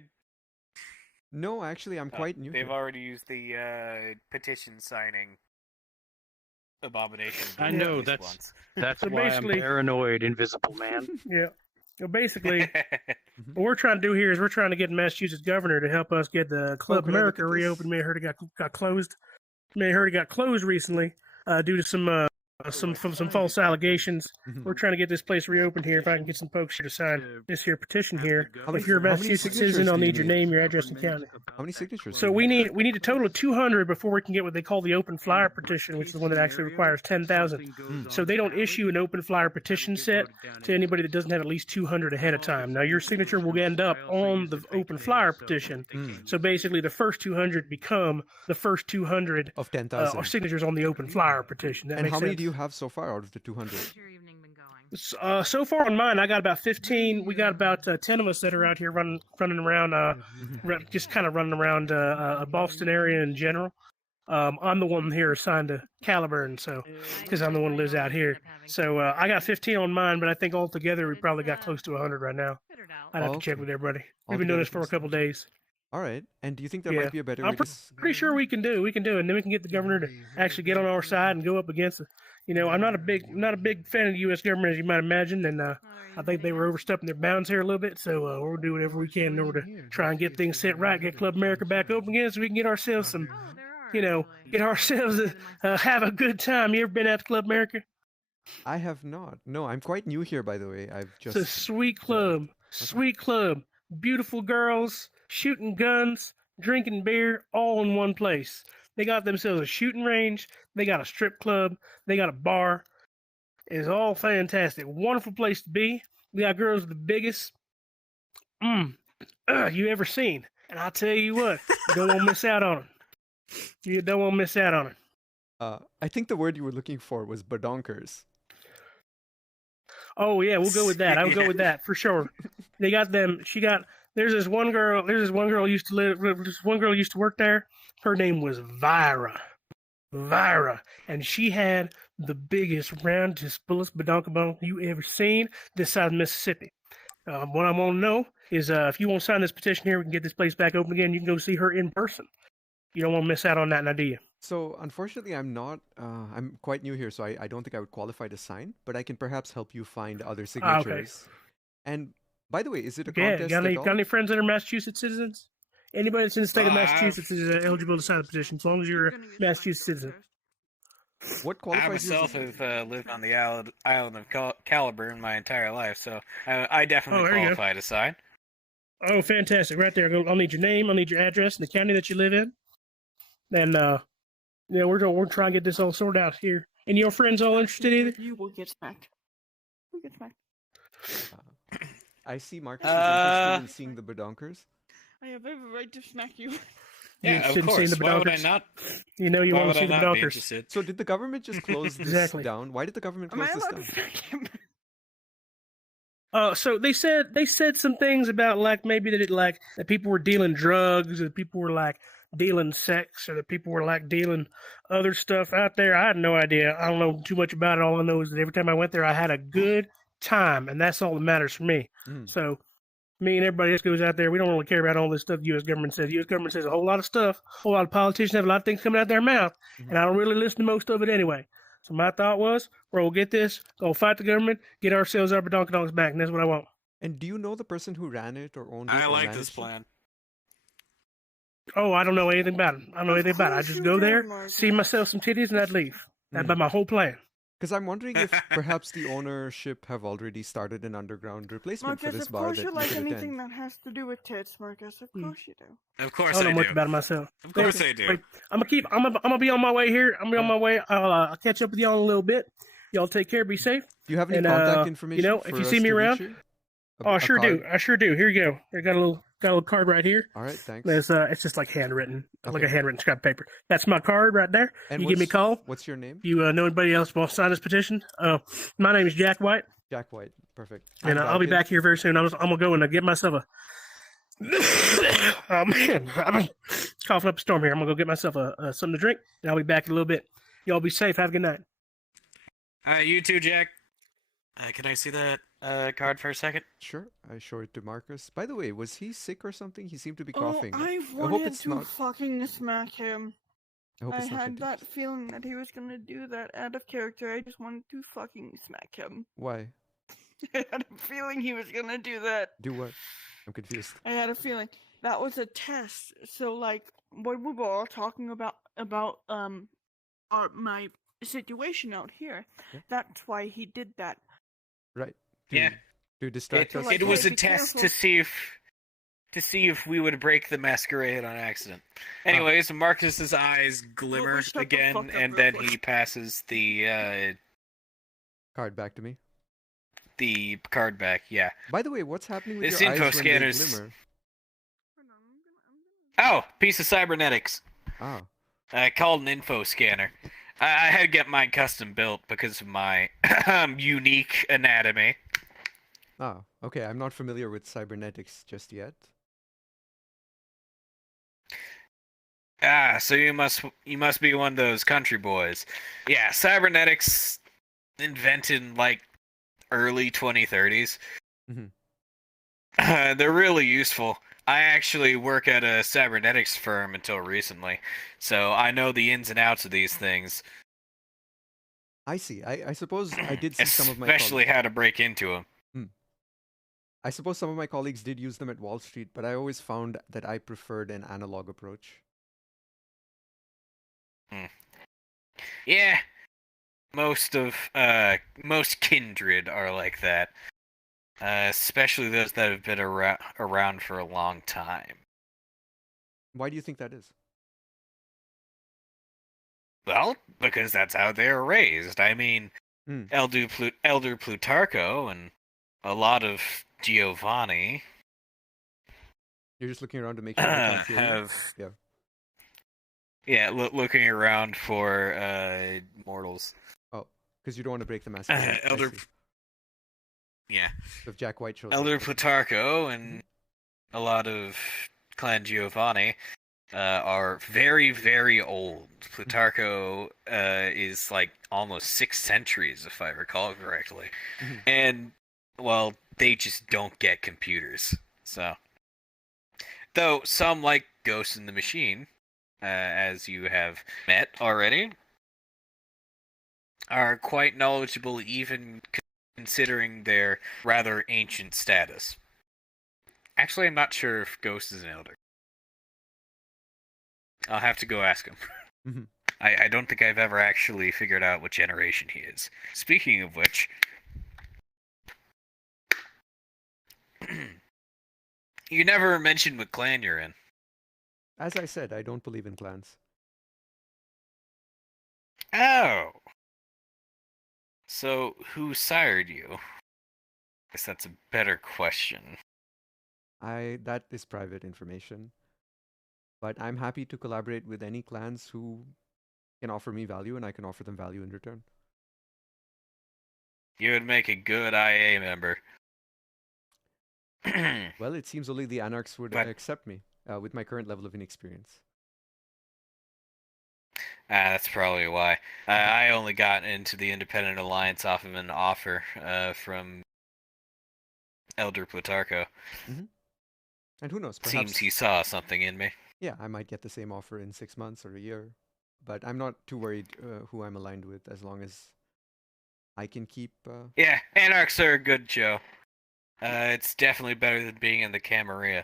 No, actually, I'm quite new. They've already used the petition signing abomination. I know at least that's So why I'm basically- paranoid, Invisible Man. Yeah. So basically, what we're trying to do here is we're trying to get the Massachusetts governor to help us get the Club could I look America at this? reopened. May have heard it got closed. May have heard it got closed recently due to some some false allegations. Mhm. We're trying to get this place reopened here. If I can get some folks here to sign this here petition here. How If you're a many Massachusetts signatures citizen, I'll do you need your need? name, your address, and county. How many signatures? So we need a total of 200 before we can get what they call the open flyer petition, which is the one that actually requires 10,000. So they don't issue an open flyer petition set to anybody that doesn't have at least 200 ahead of time. Now your signature will end up on the open flyer petition. So basically, the first 200 become the first 200 of 10,000 signatures on the open flyer petition. That And makes how many sense? do you have so far out of the 200? So far on mine, I got about 15. We got about 10 of us that are out here running around, just kind of running around Boston area in general. I'm the one here assigned to Caliburn, so because I'm the one who lives out here. So I got 15 on mine, but I think altogether we probably got close to 100 right now. I'd have to check with everybody. We've been doing this for a couple days. All right. And do you think there might be a better way I'm to... pretty sure we can do it, and then we can get the governor to actually get on our side and go up against it. You know, I'm not a big fan of the U.S. government, as you might imagine, and I think they were overstepping their bounds here a little bit. So we'll do whatever we can in order to try and get things set right, get Club America back open again, so we can get ourselves some, have a good time. You ever been out to Club America? I have not. No, I'm quite new here, by the way. I've just... It's a sweet club. Sweet club. Beautiful girls, shooting guns, drinking beer, all in one place. They got themselves a shooting range. They got a strip club. They got a bar. It's all fantastic. Wonderful place to be. We got girls with the biggest you ever seen. And I'll tell you what, you don't want to miss out on it. You don't want to miss out on it. I think the word you were looking for was badonkers. Oh yeah, we'll go with that. I would go with that for sure. They got them. There's this one girl used to work there. Her name was Vyra, and she had the biggest, roundest, fullest badonkabon you ever seen this side of Mississippi. What I want to know is if you want to sign this petition here, we can get this place back open again. You can go see her in person. You don't want to miss out on that, now do you? So, unfortunately, I'm not, I'm quite new here, so I don't think I would qualify to sign, but I can perhaps help you find other signatures. Okay. And, by the way, is it a Yeah, contest got at all? any friends that are Massachusetts citizens? Anybody that's in the state of Massachusetts is eligible to sign a petition, as long as you're a Massachusetts citizen. What I qualifies you as myself have lived on the island of Caliburn my entire life, so I definitely there you go. qualify to sign. Oh, fantastic. Right there. I'll need your name, I'll need your address, and the county that you live in. And, we're trying to get this all sorted out here. And your friends all interested either? You will get smacked. Who gets smacked? I see Marcus is interested in seeing the badonkers. I have every right to smack you. Yeah, of You've seen course. the Why would I badonkers. not? You know you Why want to would see I the not be badonkers. interested? So did the government just close this Exactly. down? Why did the government Am close I this allowed down? to smack him? So they said some things about like maybe that people were dealing drugs, or that people were like dealing sex, or that people were like dealing other stuff out there. I had no idea. I don't know too much about it. All I know is that every time I went there, I had a good time, and that's all that matters for me. So me and everybody else goes out there. We don't really care about all this stuff the U.S. government says. The U.S. government says a whole lot of stuff. A whole lot of politicians have a lot of things coming out their mouth, and I don't really listen to most of it anyway. So my thought was, we'll get this, go fight the government, get ourselves our badonkadonks back, and that's what I want. And do you know the person who ran it or owned it? I or like managed this it? plan. Oh, I don't know anything about it. I don't know anything about it. I just go there, see myself some titties, and I'd leave. That's about my whole plan. Because I'm wondering if perhaps the ownership have already started an underground replacement for Marcus, this of bar course that you you like could anything attend. that has to do with tits, Marcus. Of course you do. Of course I don't I know much do. about it myself. Of course I do. Wait, I'm gonna be on my way here. I'm gonna be on my way. I'll catch up with y'all in a little bit. Y'all take care. Be safe. Do you have any And, contact information? if for you us see me to reach around, you? I A sure do. card? I sure do. Here you go. I got a little card right here. All right, thanks. There's it's just like handwritten, like Okay. a handwritten scrap of paper. That's my card right there. And You give me a call. What's your name? You know anybody else want to sign this petition? My name is Jack White, Jack White. Perfect. and I'm I'll be Falcon. back here very soon. I'm gonna go and get myself a. Oh man, I'm coughing up a storm here. I'm gonna go get myself something to drink, and I'll be back in a little bit. Y'all be safe. Have a good night. All right, you too, Jack. Can I see that card for a second? Sure. I show it to Marcus. By the way, was he sick or something? He seemed to be Oh, coughing. I hope wanted it's to not. fucking smack him. I hope I it's not had contagious. that feeling that he was gonna do that out of character. I just wanted to fucking smack him. Why? I had a feeling he was gonna do that. Do what? I'm confused. I had a feeling that was a test. So like, what we were all talking about my situation out here. Yeah. That's why he did that. Right. Yeah. To distract us. It was hey, a be test careful. to see if we would break the masquerade on accident. Anyways, Marcus's eyes glimmer shut the again, fuck up and real then quick. he passes the Card back to me. the card back. Yeah. By the way, what's happening with This your info eyes when they scanner's. glimmer? Oh, piece of cybernetics. Ah. Called an info scanner. I had to get mine custom built because of my unique anatomy. Ah, okay. I'm not familiar with cybernetics just yet. Ah, so you must be one of those country boys. Yeah, cybernetics invented in like early 2030s. Mm-hmm. They're really useful. I actually work at a cybernetics firm until recently, so I know the ins and outs of these things. I see. I suppose I did see some of my Especially colleagues. how to break into them. I suppose some of my colleagues did use them at Wall Street, but I always found that I preferred an analog approach. Yeah, most kindred are like that. Especially those that have been around for a long time. Why do you think that is? Well, because that's how they were raised. I mean, Elder Plutarco and a lot of Giovanni You're just looking around to make sure they can't kill you? have Yeah. looking around for mortals. Oh, because you don't want to break the mask. I Elder. see. Yeah. So if Jack White shows Elder up. Plutarco and a lot of Clan Giovanni are very, very old. Plutarco is like almost 6 centuries, if I recall correctly. And, well, they just don't get computers. So, though some, like Ghost in the Machine, as you have met already, are quite knowledgeable even considering their rather ancient status. Actually, I'm not sure if Ghost is an elder. I'll have to go ask him. I don't think I've ever actually figured out what generation he is. Speaking of which, you never mentioned what clan you're in. As I said, I don't believe in clans. Oh. So, who sired you? Guess that's a better question. That is private information. But I'm happy to collaborate with any clans who can offer me value, and I can offer them value in return. You would make a good IA member. Well, it seems only the Anarchs would accept me with my current level of inexperience. That's probably why. I only got into the Independent Alliance off of an offer from Elder Plutarco. And who knows, perhaps... Seems he saw something in me. Yeah, I might get the same offer in 6 months or a year. But I'm not too worried who I'm aligned with, as long as I can keep... Yeah, Anarchs are a good show. It's definitely better than being in the Camarilla.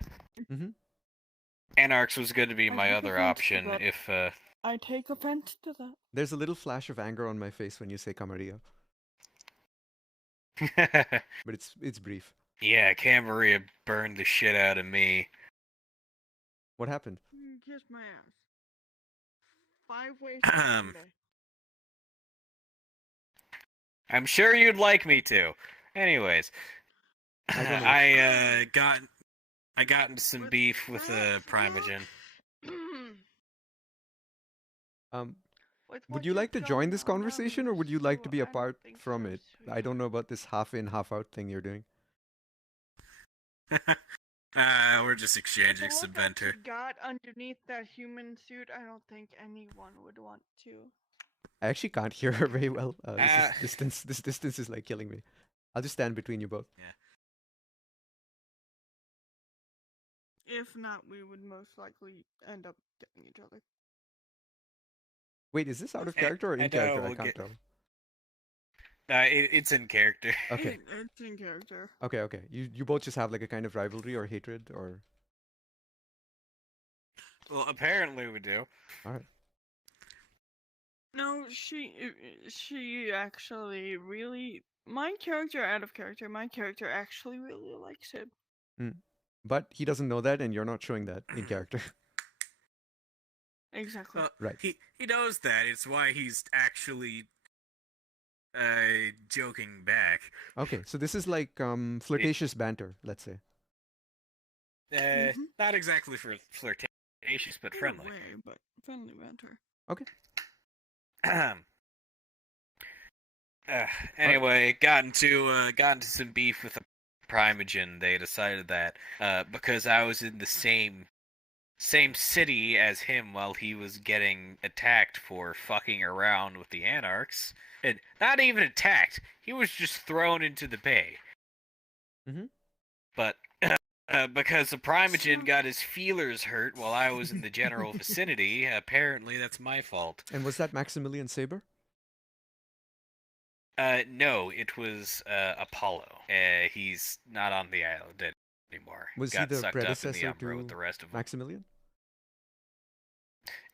Anarchs was going to be my other option if... I take offense to that. There's a little flash of anger on my face when you say Camarilla. But it's brief. Yeah, Camarilla burned the shit out of me. What happened? Kiss my ass. 5 ways to Sunday. I'm sure you'd like me to. Anyways, I got into some beef with Primogen. Would you like to join this conversation, or would you like to be apart from it? I don't know about this half in, half out thing you're doing. We're just exchanging some banter. Got underneath that human suit, I don't think anyone would want to. I actually can't hear her very well. This distance is like killing me. I'll just stand between you both. If not, we would most likely end up getting each other. Wait, is this out of character or in character? I can't tell. It's in character. Okay. It's in character. Okay. You both just have like a kind of rivalry or hatred, or... Well, apparently we do. Alright. No, she actually really my character out of character. My character actually really likes it. Mm. But he doesn't know that, and you're not showing that in character. Exactly. Right. He knows that. It's why he's actually joking back. Okay, so this is like flirtatious banter, let's say. Not exactly for flirtatious, but In a friendly. way, but friendly banter. Okay. Anyway, got into some beef with a Primogen. They decided that because I was in the same city as him while he was getting attacked for fucking around with the Anarchs, and not even attacked, he was just thrown into the bay. Mm-hmm. But because the Primogen got his feelers hurt while I was in the general vicinity, apparently that's my fault. And was that Maximilian Saber? No, it was Apollo. He's not on the island anymore. Was Got he the sucked up in predecessor the Umbra to with the rest of them. Maximilian?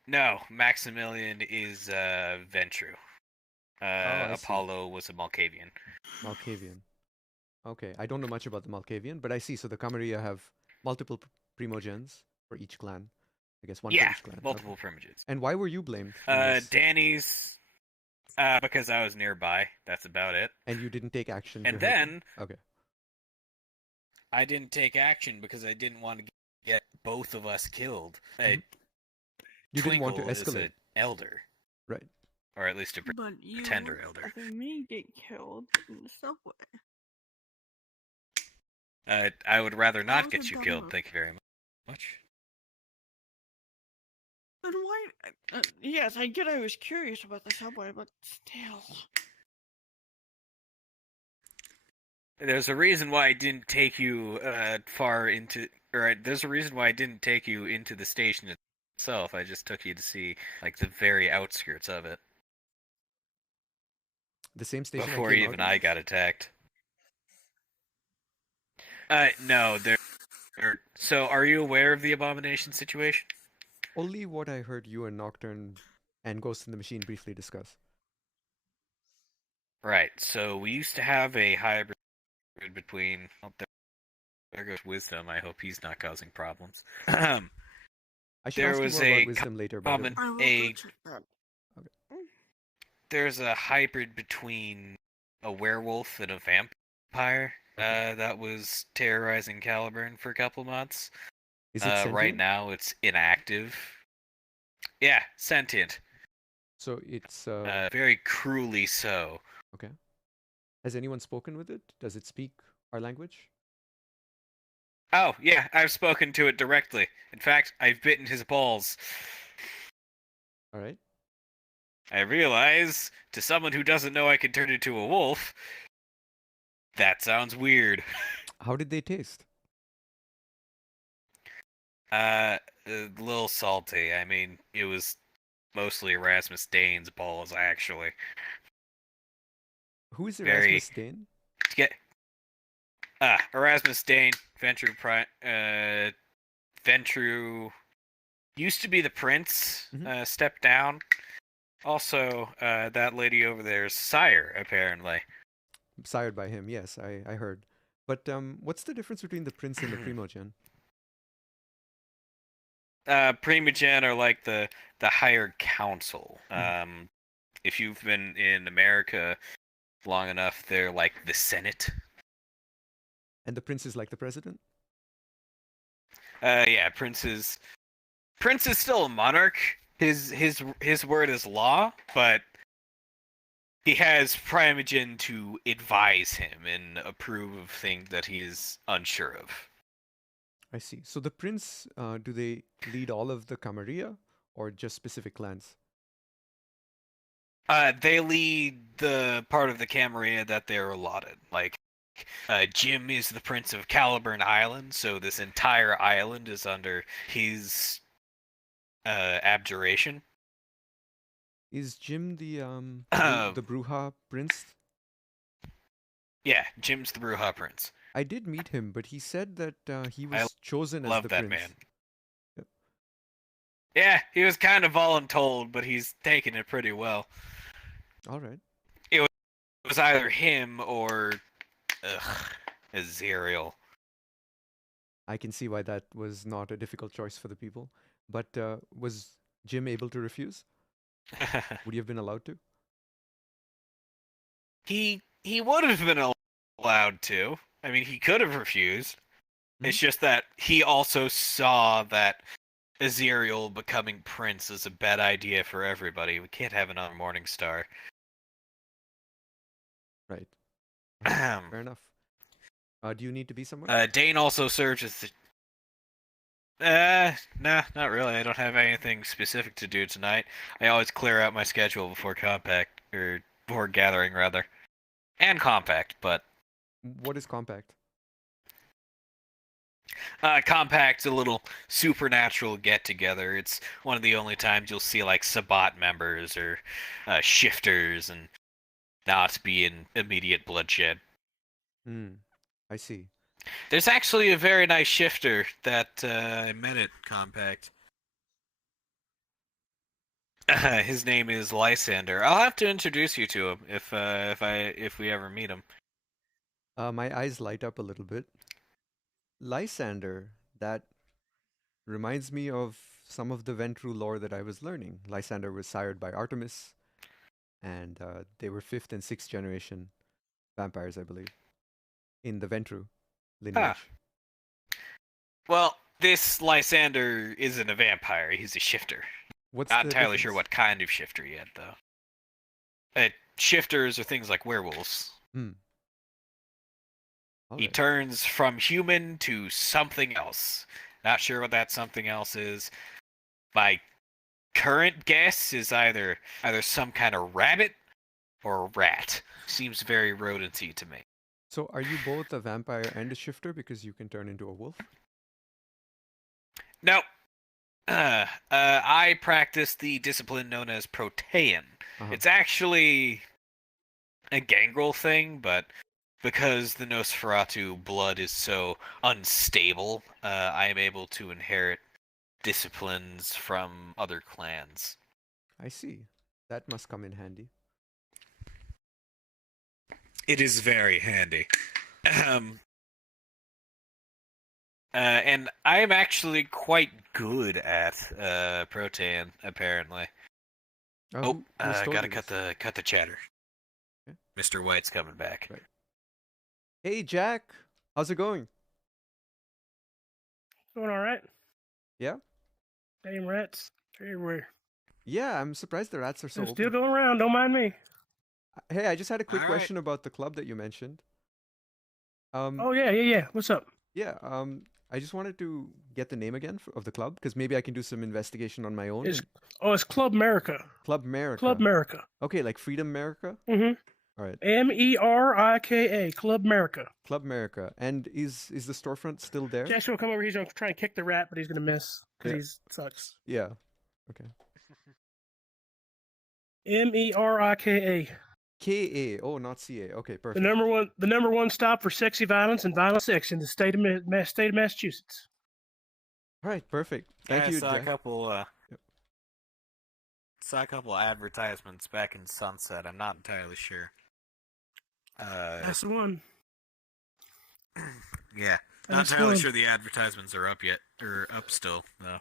No, Maximilian is Ventru. Apollo was a Malkavian. Malkavian. Okay, I don't know much about the Malkavian, but I see. So the Camarilla have multiple primogens for each clan. I guess one for each clan. Multiple primogens. And why were you blamed? in this? Danny's because I was nearby. That's about it. And you didn't take action. And to help then him? Okay. I didn't take action because I didn't want to get both of us killed. You didn't want to Twinkle is escalate. an elder. Right. Or at least a But you pretender elder. helping me get killed in the subway. I would rather not was get it you done killed. with? Thank you very much. Then why? Yes, I get I was curious about the subway, but still. There's a reason why I didn't take you far into, or there's a reason why I didn't take you into the station itself. I just took you to see like the very outskirts of it. The same station Before I came even out I of? got attacked. No, there. So, are you aware of the abomination situation? Only what I heard you and Nocturne and Ghost in the Machine briefly discuss. Right. So we used to have a hybrid between. Oh, there goes Wisdom. I hope he's not causing problems. I should There ask you was more about a Wisdom later, by the way. common There's a hybrid between a werewolf and a vampire that was terrorizing Caliburn for a couple months. Is it right sentient? now it's inactive. Yeah, sentient. So it's very cruelly so. okay. Has anyone spoken with it? Does it speak our language? Oh, yeah, I've spoken to it directly. In fact, I've bitten his balls. All right. I realize, to someone who doesn't know I can turn into a wolf, that sounds weird. How did they taste? A little salty. I mean, it was mostly Erasmus Dane's balls, actually. Who is Very- Erasmus Dane? Erasmus Dane, Ventru used to be the prince, stepped down. Also, that lady over there is Sire, apparently. Sired by him, yes, I heard. But what's the difference between the prince and the primogen? Primogen are like the hired council. If you've been in America long enough, they're like the Senate. And the prince is like the president? Yeah, Prince is still a monarch. His word is law, but he has Primogen to advise him and approve of things that he is unsure of. I see. So the prince, do they lead all of the Camarilla or just specific clans? They lead the part of the Camarilla that they're allotted. Like, Jim is the Prince of Caliburn Island, so this entire island is under his abjuration. Is Jim the Bruja prince? Yeah, Jim's the Bruja Prince. I did meet him, but he said that he was I chosen as love the that prince. man. Yep. Yeah, he was kind of voluntold, but he's taken it pretty well. All right. It was either him or Azerial. I can see why that was not a difficult choice for the people. But was Jim able to refuse? Would you have been allowed to? He would have been allowed to. I mean, he could have refused. It's just that he also saw that Azerial becoming prince is a bad idea for everybody. We can't have another Morning Star. Right. Fair enough. Do you need to be somewhere? Dane also serves as the... Nah, not really. I don't have anything specific to do tonight. I always clear out my schedule before compact, or before gathering, rather. And compact, but... What is compact? Compact's a little supernatural get-together. It's one of the only times you'll see, like, Sabbat members or shifters and not be in immediate bloodshed. I see. There's actually a very nice shifter that I met at Compact. His name is Lysander. I'll have to introduce you to him if we ever meet him. My eyes light up a little bit. Lysander, that reminds me of some of the Ventru lore that I was learning. Lysander was sired by Artemis, and they were 5th and 6th generation vampires, I believe, in the Ventru lineage. Well, this Lysander isn't a vampire. He's a shifter. Not entirely sure what kind of shifter yet, though. Shifters are things like werewolves. He turns from human to something else. Not sure what that something else is. My current guess is either some kind of rabbit or a rat. Seems very rodent-y to me. So are you both a vampire and a shifter because you can turn into a wolf? No. I practice the discipline known as Protean. It's actually a gangrel thing, but because the Nosferatu blood is so unstable, I am able to inherit disciplines from other clans. I see. That must come in handy. It is very handy. And I am actually quite good at Protean, apparently. Gotta cut the chatter. Okay. Mr. White's coming back. Right. Hey, Jack. How's it going? Going all right. Yeah? Damn rats everywhere. Yeah, I'm surprised the rats are so They're open. still going around. Don't mind me. Hey, I just had a quick question about the club that you mentioned. Oh, yeah. What's up? Yeah, I just wanted to get the name again of the club, because maybe I can do some investigation on my own. It's Club America. Club America. Club America. Okay, like Freedom America? Mm-hmm. All right. Merika. Club America. Club America. And is the storefront still there? Joshua will come over. He's going to try and kick the rat, but he's going to miss because he sucks. Yeah. Okay. Merika. K-A. Oh, not C-A. Okay, perfect. The number one stop for sexy violence and violent sex in the state of Massachusetts. All right, perfect. Thank you, saw Jack. Saw a couple advertisements back in Sunset. I'm not entirely sure. That's the one. Yeah, not entirely sure the advertisements are up yet, or up still. No.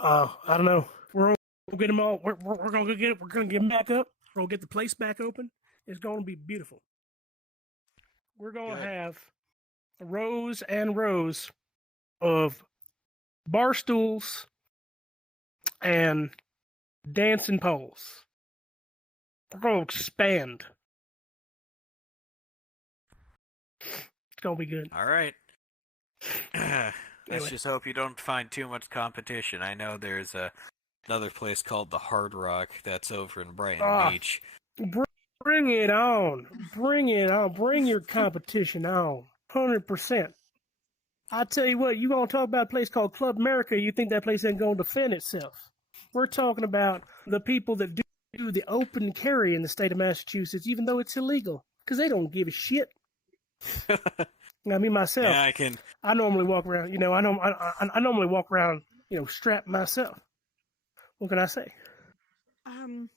I don't know. We'll get them all. We're gonna get it. We're gonna get them back up. We're gonna get the place back open. It's gonna be beautiful. We're gonna have rows and rows of bar stools and dancing poles. We're gonna expand. It's gonna be good. All right. Let's Anyway. just hope you don't find too much competition. I know there's another place called the Hard Rock that's over in Brighton Beach. Bring it on. Bring it on. Bring your competition on. 100%. I tell you what, you gonna talk about a place called Club America, you think that place ain't gonna defend itself. We're talking about the people that do the open carry in the state of Massachusetts, even though it's illegal, because they don't give a shit. I mean, myself. Yeah, I normally walk around. I normally walk around strapped myself. What can I say? Alright.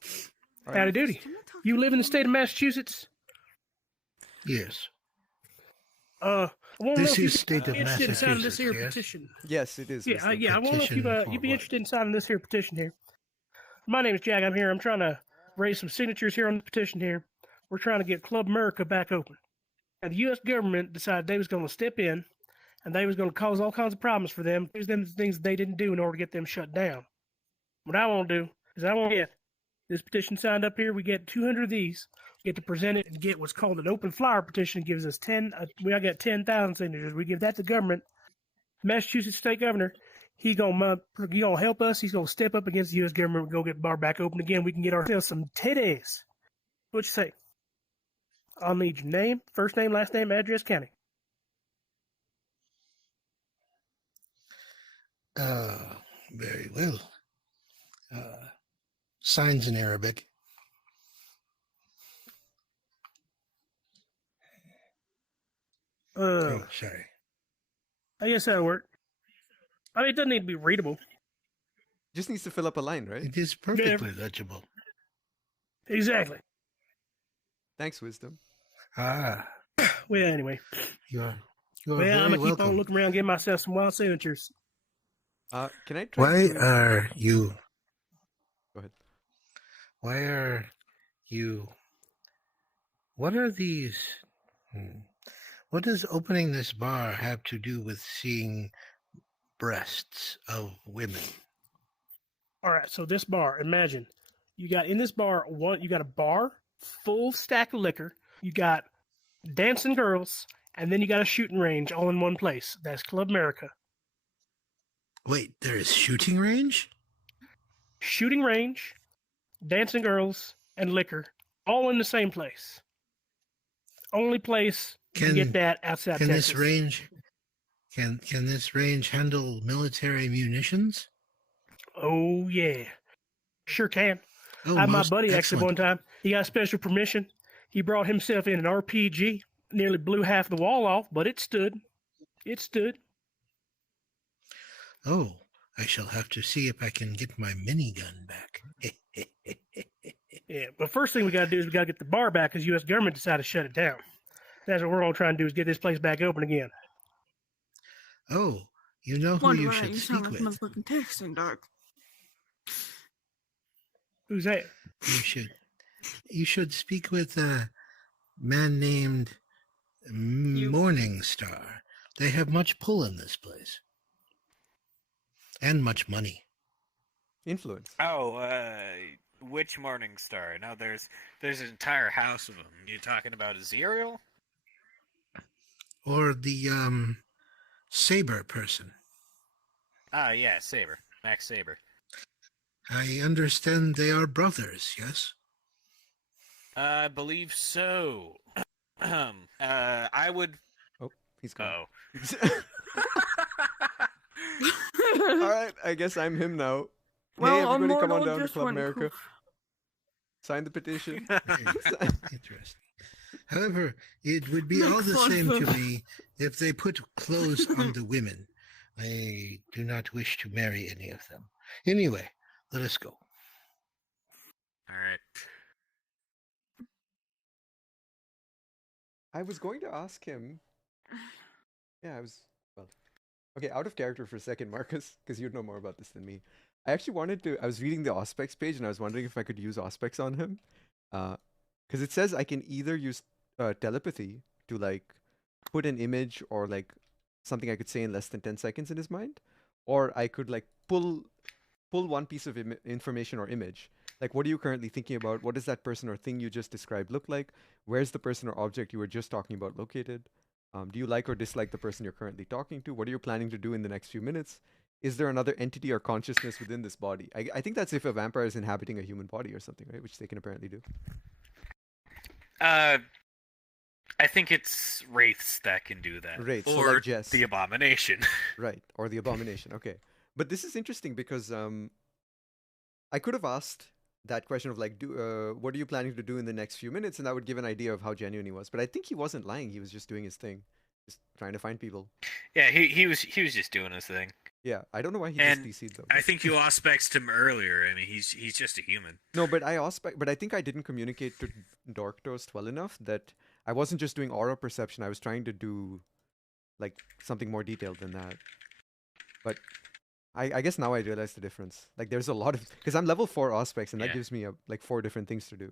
Howdy doody. You live in the state of Massachusetts? Yes. I want to know This if you'd is state be of interested in signing this here Massachusetts, yes? petition. Yes, it is. Yeah, Wisdom. I want to know if Petition you'd for be what? interested in signing this here petition here. My name is Jack. I'm here. I'm trying to raise some signatures here on the petition here. We're trying to get Club America back open. And the U.S. government decided they was going to step in, and they was going to cause all kinds of problems for them. There's them things they didn't do in order to get them shut down. What I want to do is I want to get this petition signed up here. We get 200 of these. We get to present it and get what's called an open flower petition. It gives us 10. We got 10,000 signatures. We give that to government. Massachusetts state governor, he gonna help us. He's gonna step up against the U.S. government. We go get the bar back open again. We can get ourselves some titties. What you say? I'll need your name, first name, last name, address, county. Very well. Signs in Arabic. Oh, sorry. I guess that'll work. I mean, it doesn't need to be readable. Just needs to fill up a line, right? It is perfectly legible. Exactly. Thanks, Wisdom. Ah. Well, anyway. You're I'm very gonna keep welcome. on looking around, getting myself some wild signatures. Can I try Why to... are you... Go ahead. Why are you... What are these... What does opening this bar have to do with seeing breasts of women? All right, so this bar, imagine you got in this bar you got a bar, full stack of liquor, you got dancing girls, and then you got a shooting range all in one place. That's Club America. Wait, there is shooting range? Shooting range, dancing girls, and liquor all in the same place. Only place you can get that outside can Texas. This range can this range handle military munitions? Oh yeah, sure can. Oh, I had my most buddy actually excellent. one time. He got special permission. He brought himself in an RPG. Nearly blew half the wall off, but it stood. It stood. Oh, I shall have to see if I can get my minigun back. Yeah, but first thing we got to do is we got to get the bar back because U.S. government decided to shut it down. That's what we're all trying to do is get this place back open again. Oh, you know who you should you sound speak like with. motherfucking texting, dog. Who's that? You should speak with a man named Morningstar. They have much pull in this place. And much money. Influence. Oh, which Morningstar? No, there's an entire house of them. You talking about Azerial? Or the, Saber person. Ah, yeah, Saber. Max Saber. I understand they are brothers, yes? I believe so. I would... Oh, he's gone. Oh. Alright, I guess I'm him now. Well, hey, everybody, come on Immortal down to just Club went America. poof. Sign the petition. Interesting. However, it would be all the same to me if they put clothes on the women. I do not wish to marry any of them. Anyway, let us go. Alright. I was going to ask him. Yeah, I was. Well, okay, out of character for a second, Marcus, because you'd know more about this than me. I actually wanted to. I was reading the Auspex page and I was wondering if I could use Auspex on him. Because it says I can either use telepathy to like put an image or like something I could say in less than 10 seconds in his mind, or I could like pull one piece of information or image. Like, what are you currently thinking about? What does that person or thing you just described look like? Where's the person or object you were just talking about located? Do you like or dislike the person you're currently talking to? What are you planning to do in the next few minutes? Is there another entity or consciousness within this body? I think that's if a vampire is inhabiting a human body or something, right? Which they can apparently do. I think it's wraiths that can do that. Wraiths, so or like Jess. the abomination. Right, or the abomination. Okay, but this is interesting because I could have asked that question of like, what are you planning to do in the next few minutes, and that would give an idea of how genuine he was. But I think he wasn't lying; he was just doing his thing, just trying to find people. Yeah, he was just doing his thing. Yeah, I don't know why he And just PC'd though. I think you auspexed him earlier. I mean, he's just a human. No, but I think I didn't communicate to Dork Toast well enough that I wasn't just doing aura perception. I was trying to do like something more detailed than that. But I guess now I realize the difference. Like there's a lot of because I'm level 4 auspex and that gives me like 4 different things to do.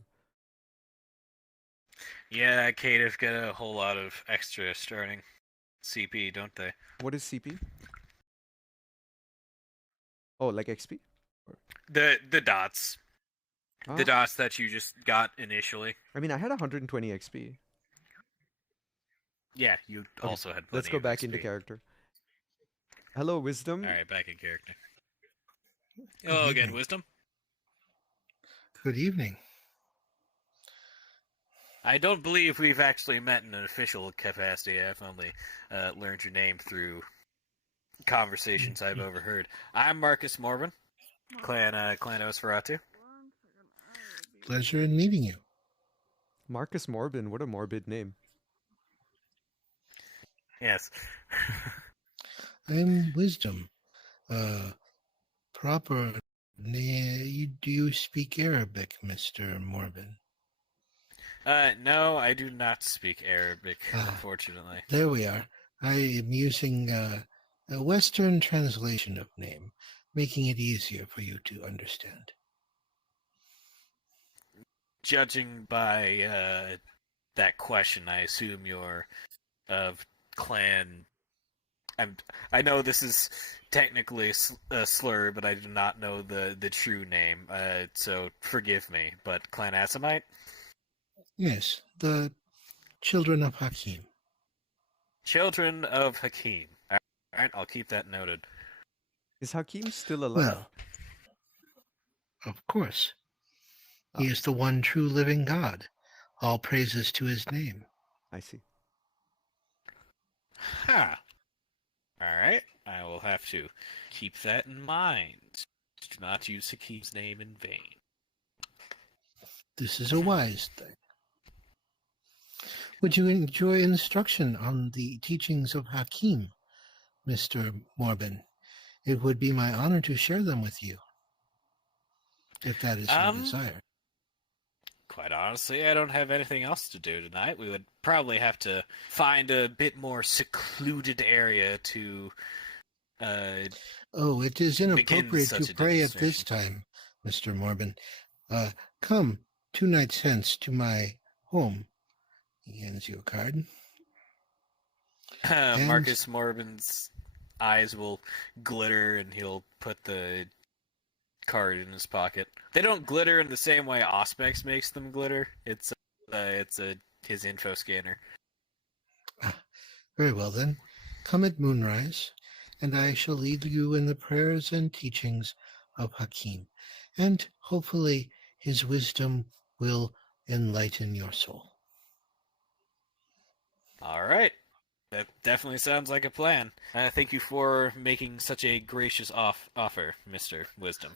Yeah, Cative get a whole lot of extra starting CP, don't they? What is CP? Oh, like XP? The dots. Ah. The dots that you just got initially. I mean, I had 120 XP. Yeah, you also had plenty Let's go of back XP. into character. Hello, Wisdom. Alright, back in character. Hello again, Wisdom. Good evening. I don't believe we've actually met in an official capacity. I've only learned your name through conversations I've overheard. I'm Marcus Morbin, Clan Osferatu. Pleasure in meeting you. Marcus Morbin, what a morbid name. Yes. I'm Wisdom. Proper name. Do you speak Arabic, Mr. Morbin? No, I do not speak Arabic, unfortunately. There we are. I am using a Western translation of name, making it easier for you to understand. Judging by that question, I assume you're of clan. I know this is technically a slur, but I do not know the true name. So forgive me. But Clan Asimite. Yes, the children of Hakim. Children of Hakim. All right, I'll keep that noted. Is Hakim still alive? Well, of course. He is the one true living God. All praises to his name. I see. Ha! Alright, I will have to keep that in mind. Do not use Hakim's name in vain. This is a wise thing. Would you enjoy instruction on the teachings of Hakim, Mr. Morbin? It would be my honor to share them with you, if that is your desire. Quite honestly, I don't have anything else to do tonight. We would probably have to find a bit more secluded area to Oh, it is inappropriate to pray at this time, Mr. Morbin. Come 2 nights hence to my home. He hands you a card. Marcus Morbin's eyes will glitter, and he'll put the card in his pocket. They don't glitter in the same way Auspex makes them glitter. It's his info scanner. Very well then. Come at moonrise, and I shall lead you in the prayers and teachings of Hakim, and hopefully his wisdom will enlighten your soul. All right. That definitely sounds like a plan. Thank you for making such a gracious offer, Mr. Wisdom.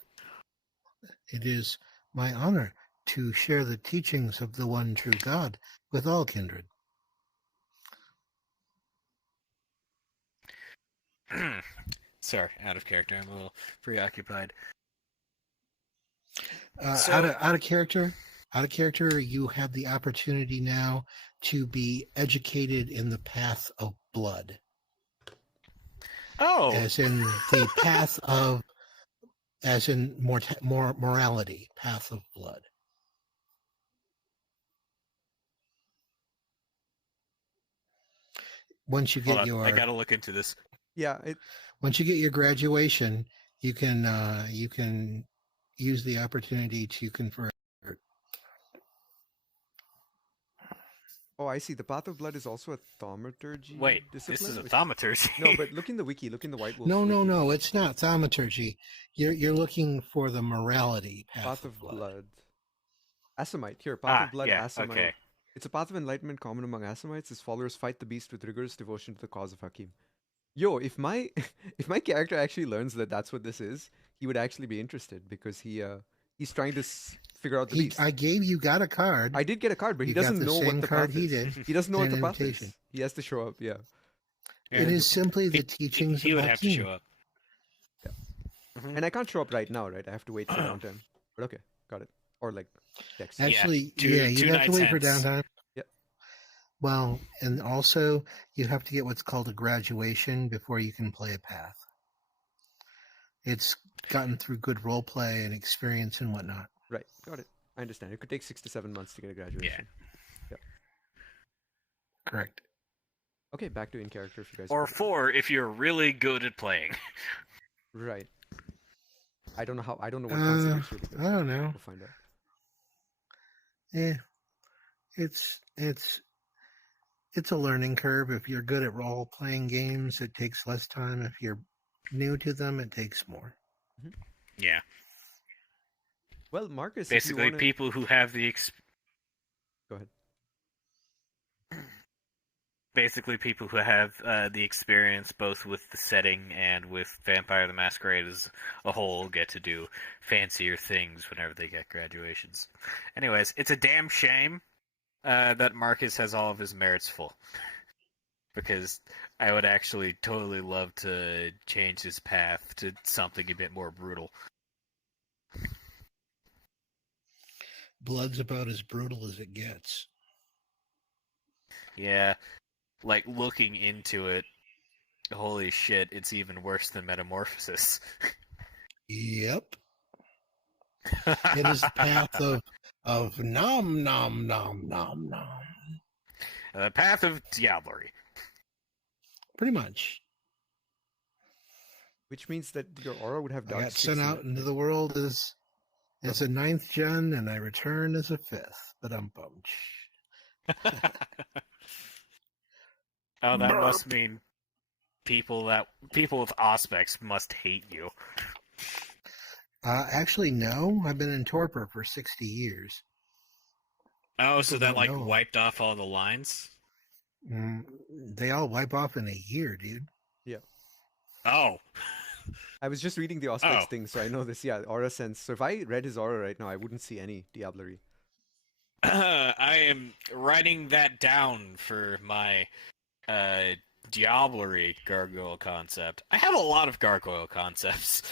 It is my honor to share the teachings of the one true God with all kindred. Sorry, out of character. I'm a little preoccupied. Out of character, you have the opportunity now to be educated in the path of blood. Oh, as in the path of, as in more morality, path of blood. Once you get your, I gotta look into this. Yeah. Once you get your graduation, you can use the opportunity to convert. Oh, I see. The Path of Blood is also a thaumaturgy discipline? This is a thaumaturgy. No, but look in the wiki. Look in the White Wolf. No, it's not thaumaturgy. You're looking for the morality path of blood. Asimite. Here, Path of Blood, Asimite. Okay. It's a path of enlightenment common among Asimites. His followers fight the beast with rigorous devotion to the cause of Hakim. Yo, if my character actually learns that that's what this is, he would actually be interested because he's trying to figure out the beast. You got a card. I did get a card, but he doesn't know what the path is. He doesn't know what the path is. He has to show up, yeah. It is simply the teachings of Hakim. He would have to show up. And I can't show up right now, right? I have to wait for downtime. But okay, got it. Or like text. Actually, you have to wait for downtime. Yep. Well, and also you have to get what's called a graduation before you can play a path. It's gotten through good role play and experience and whatnot. Right, got it. I understand. It could take 6 to 7 months to get a graduation. Yeah. Correct. Okay, back to in character if you guys. Or 4 if you're really good at playing. Right. I don't know how. I don't know what constitutes really good. I don't know. We'll find out. Yeah, it's a learning curve. If you're good at role playing games, it takes less time. If you're new to them, it takes more. Yeah. Well, Marcus, basically if you wanna... people who have the Go ahead. Basically, people who have the experience both with the setting and with Vampire the Masquerade as a whole get to do fancier things whenever they get graduations. Anyways, it's a damn shame that Marcus has all of his merits full. Because I would actually totally love to change his path to something a bit more brutal. Blood's about as brutal as it gets. Yeah. Like, looking into it, holy shit, it's even worse than Metamorphosis. Yep. It is the path of nom nom nom nom nom. The path of Diablerie. Pretty much. Which means that your aura would have I dark got sticks sent in out it. into the world as a 9th gen, and I return as a 5th. But I'm bummed. Oh, that must mean people with aspects must hate you. Actually, no. I've been in torpor for 60 years. Oh, so that don't know. wiped off all the lines? They all wipe off in a year, dude. Yeah. Oh. I was just reading the Auspex thing, so I know this. Yeah, aura sense. So if I read his aura right now, I wouldn't see any Diablerie. I am writing that down for my Diablerie gargoyle concept. I have a lot of gargoyle concepts.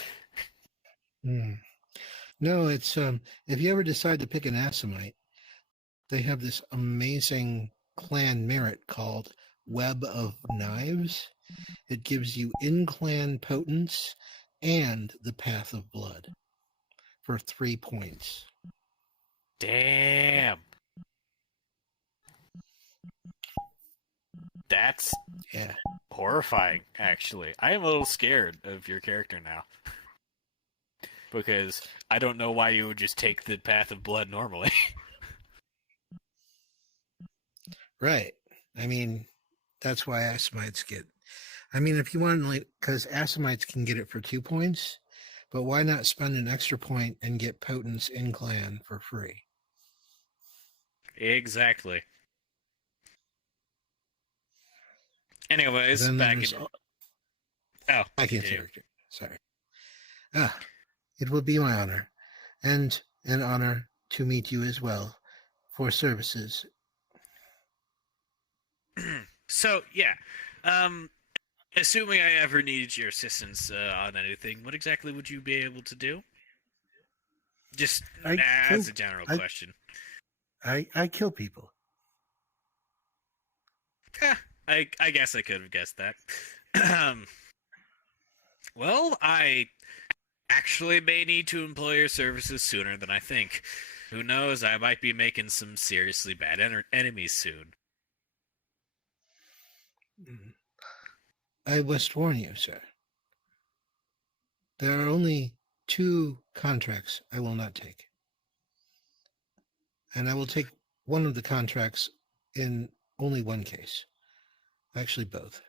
No, it's if you ever decide to pick an Assamite, they have this amazing clan merit called Web of Knives. It gives you in-clan potence and the Path of Blood for 3 points. Damn. That's horrifying, actually. I am a little scared of your character now. Because I don't know why you would just take the Path of Blood normally. Right. I mean, that's why Assamites get... I mean, if you want, like, because Assamites can get it for 2 points, but why not spend an extra point and get potence in clan for free? Exactly. Anyways, back in character. Sorry. It will be my honor, and an honor to meet you as well, for services. So, yeah. Assuming I ever needed your assistance on anything, what exactly would you be able to do? Just as a general question. I kill people. I guess I could have guessed that. Well, I actually may need to employ your services sooner than I think. Who knows, I might be making some seriously bad enemies soon. I must warn you, sir. There are only 2 contracts I will not take. And I will take one of the contracts in only one case. Actually, both.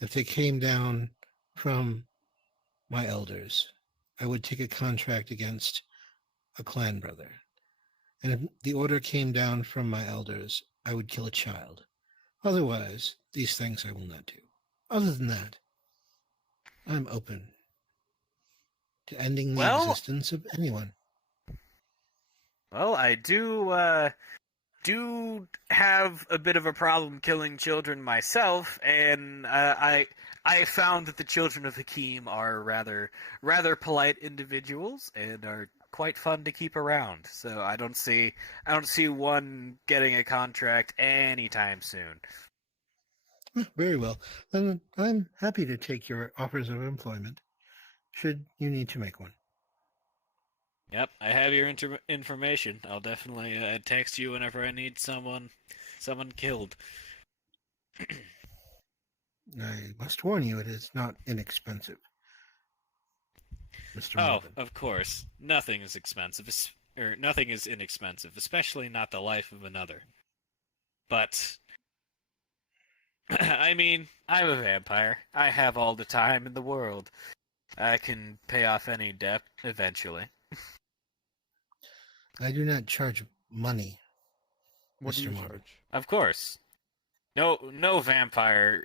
If they came down from my elders, I would take a contract against a clan brother. And if the order came down from my elders, I would kill a child. Otherwise, these things I will not do. Other than that, I'm open to ending the existence of anyone. Well, I do have a bit of a problem killing children myself, and I I found that the children of Hakim are rather polite individuals and are quite fun to keep around. So I don't see one getting a contract anytime soon. Very well. Then I'm happy to take your offers of employment, should you need to make one. Yep, I have your information. I'll definitely text you whenever I need someone killed. I must warn you, it is not inexpensive, Mr. Oh, Morgan. of course. Nothing is expensive, or nothing is inexpensive, especially not the life of another. But I mean, I'm a vampire. I have all the time in the world. I can pay off any debt eventually. I do not charge money, What do Mr. you Morgan. charge? Of course. No vampire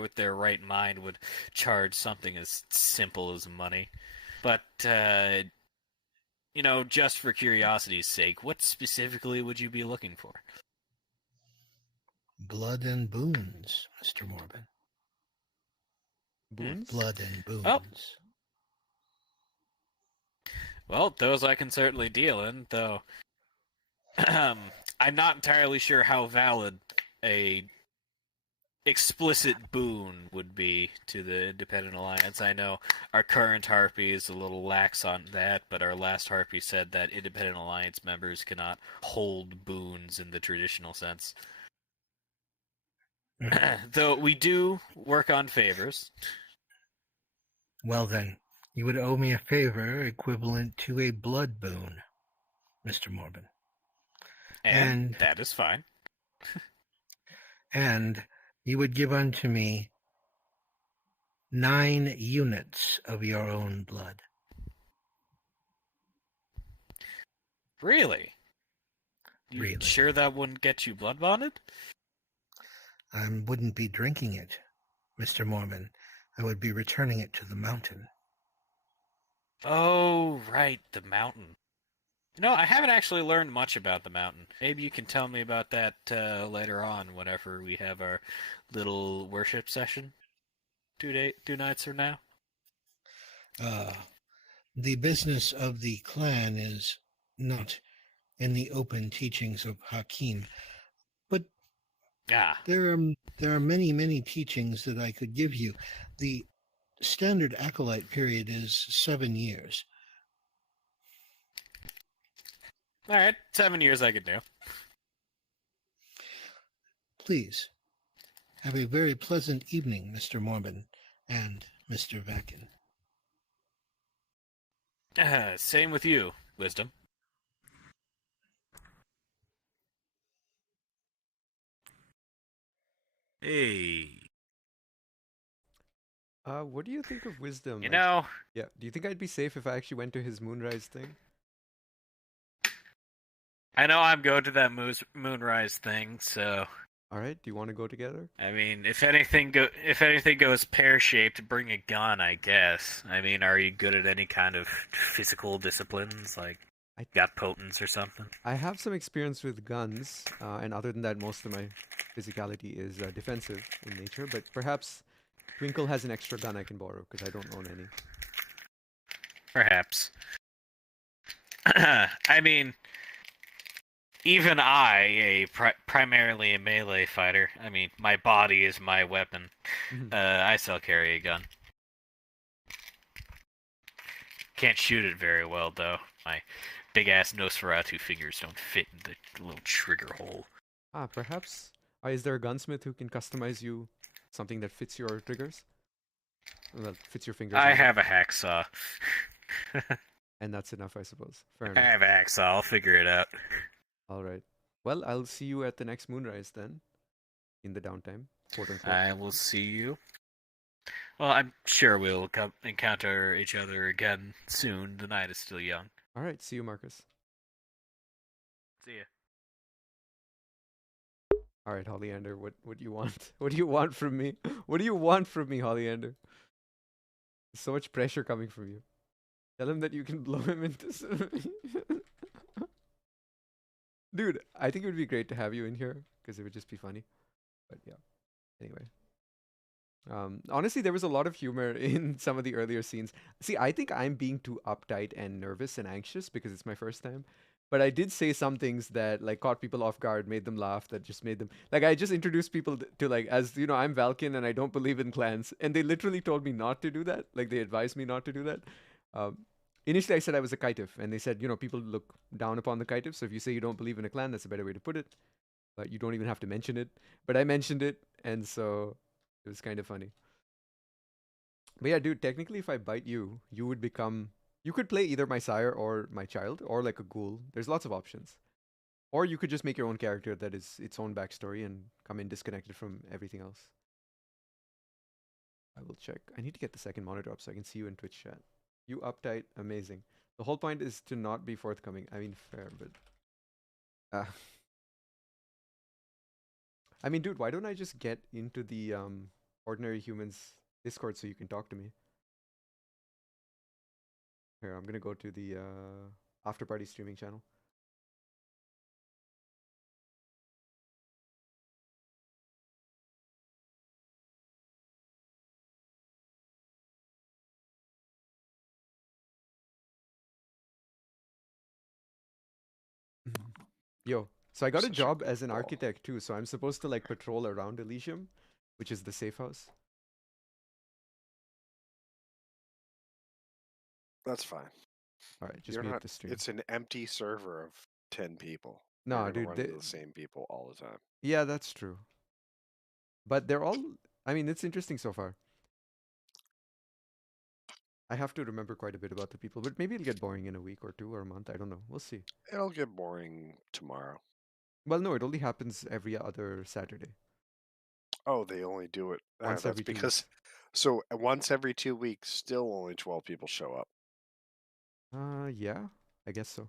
with their right mind would charge something as simple as money. But just for curiosity's sake, what specifically would you be looking for? Blood and boons, Mr. Morgan. Boons? Blood and boons. Oh. Well, those I can certainly deal in, though I'm not entirely sure how valid a explicit boon would be to the Independent Alliance. I know our current Harpy is a little lax on that, but our last Harpy said that Independent Alliance members cannot hold boons in the traditional sense. Though we do work on favors. Well then, you would owe me a favor equivalent to a blood boon, Mr. Morgan. And that is fine. And you would give unto me 9 units of your own blood. Really? You Really. Sure that wouldn't get you blood bonded? I wouldn't be drinking it, Mr. Mormon. I would be returning it to the mountain. Oh, right, the mountain. I haven't actually learned much about the mountain. Maybe you can tell me about that later on, whenever we have our little worship session. 2 nights from now. The business of the clan is not in the open teachings of Hakim, but there are many, many teachings that I could give you. The standard acolyte period is 7 years. All right, 7 years I could do. Please, have a very pleasant evening, Mr. Mormon and Mr. Vakin. Same with you, Wisdom. Hey. What do you think of Wisdom? Yeah, do you think I'd be safe if I actually went to his Moonrise thing? I know I'm going to that Moonrise thing, so... Alright, do you want to go together? I mean, if anything goes pear-shaped, bring a gun, I guess. I mean, are you good at any kind of physical disciplines, like got potence or something? I have some experience with guns, and other than that, most of my physicality is defensive in nature, but perhaps Twinkle has an extra gun I can borrow, because I don't own any. Perhaps. I mean... Even I, primarily a melee fighter, I mean, my body is my weapon. I still carry a gun. Can't shoot it very well, though. My big-ass Nosferatu fingers don't fit in the little trigger hole. Perhaps... is there a gunsmith who can customize you something that fits your triggers? That fits your fingers? I have a hacksaw. And that's enough, I suppose. Fair I enough. have a hacksaw, I'll figure it out. Alright. Well, I'll see you at the next Moonrise then. In the downtime, quote unquote. I will see you. Well, I'm sure we'll encounter each other again soon. The night is still young. Alright, see you, Marcus. See ya. Alright, Hollyander, what do you want? What do you want from me? What do you want from me, Hollyander? There's so much pressure coming from you. Tell him that you can blow him into something. Dude, I think it would be great to have you in here, because it would just be funny. But yeah. Anyway. Honestly, there was a lot of humor in some of the earlier scenes. See, I think I'm being too uptight and nervous and anxious because it's my first time. But I did say some things that like caught people off guard, made them laugh, that just made them like I just introduced people to like as you know, I'm Valkin and I don't believe in clans, and they literally told me not to do that. Like they advised me not to do that. Initially, I said I was a Kaitif, and they said, you know, people look down upon the Kaitif. So if you say you don't believe in a clan, that's a better way to put it. But you don't even have to mention it. But I mentioned it, and so it was kind of funny. But yeah, dude, technically, if I bite you, you would become. You could play either my sire or my child, or like a ghoul. There's lots of options. Or you could just make your own character that is its own backstory and come in disconnected from everything else. I will check. I need to get the second monitor up so I can see you in Twitch chat. You uptight, amazing. The whole point is to not be forthcoming. I mean, fair, but... I mean, dude, why don't I just get into the Ordinary Humans Discord so you can talk to me? Here, I'm gonna go to the After Party streaming channel. Yo, so I got a job as an architect too, so I'm supposed to like patrol around Elysium, which is the safe house. That's fine. All right, just You're mute not, the stream. It's an empty server of 10 people. No, You're gonna dude, run into the same people all the time. Yeah, that's true. But they're all, I mean, it's interesting so far. I have to remember quite a bit about the people, but maybe it'll get boring in a week or two or a month. I don't know. We'll see. It'll get boring tomorrow. Well, no, it only happens every other Saturday. Oh, they only do it Once every 2 because so once every 2 weeks, still only 12 people show up. Yeah, I guess so.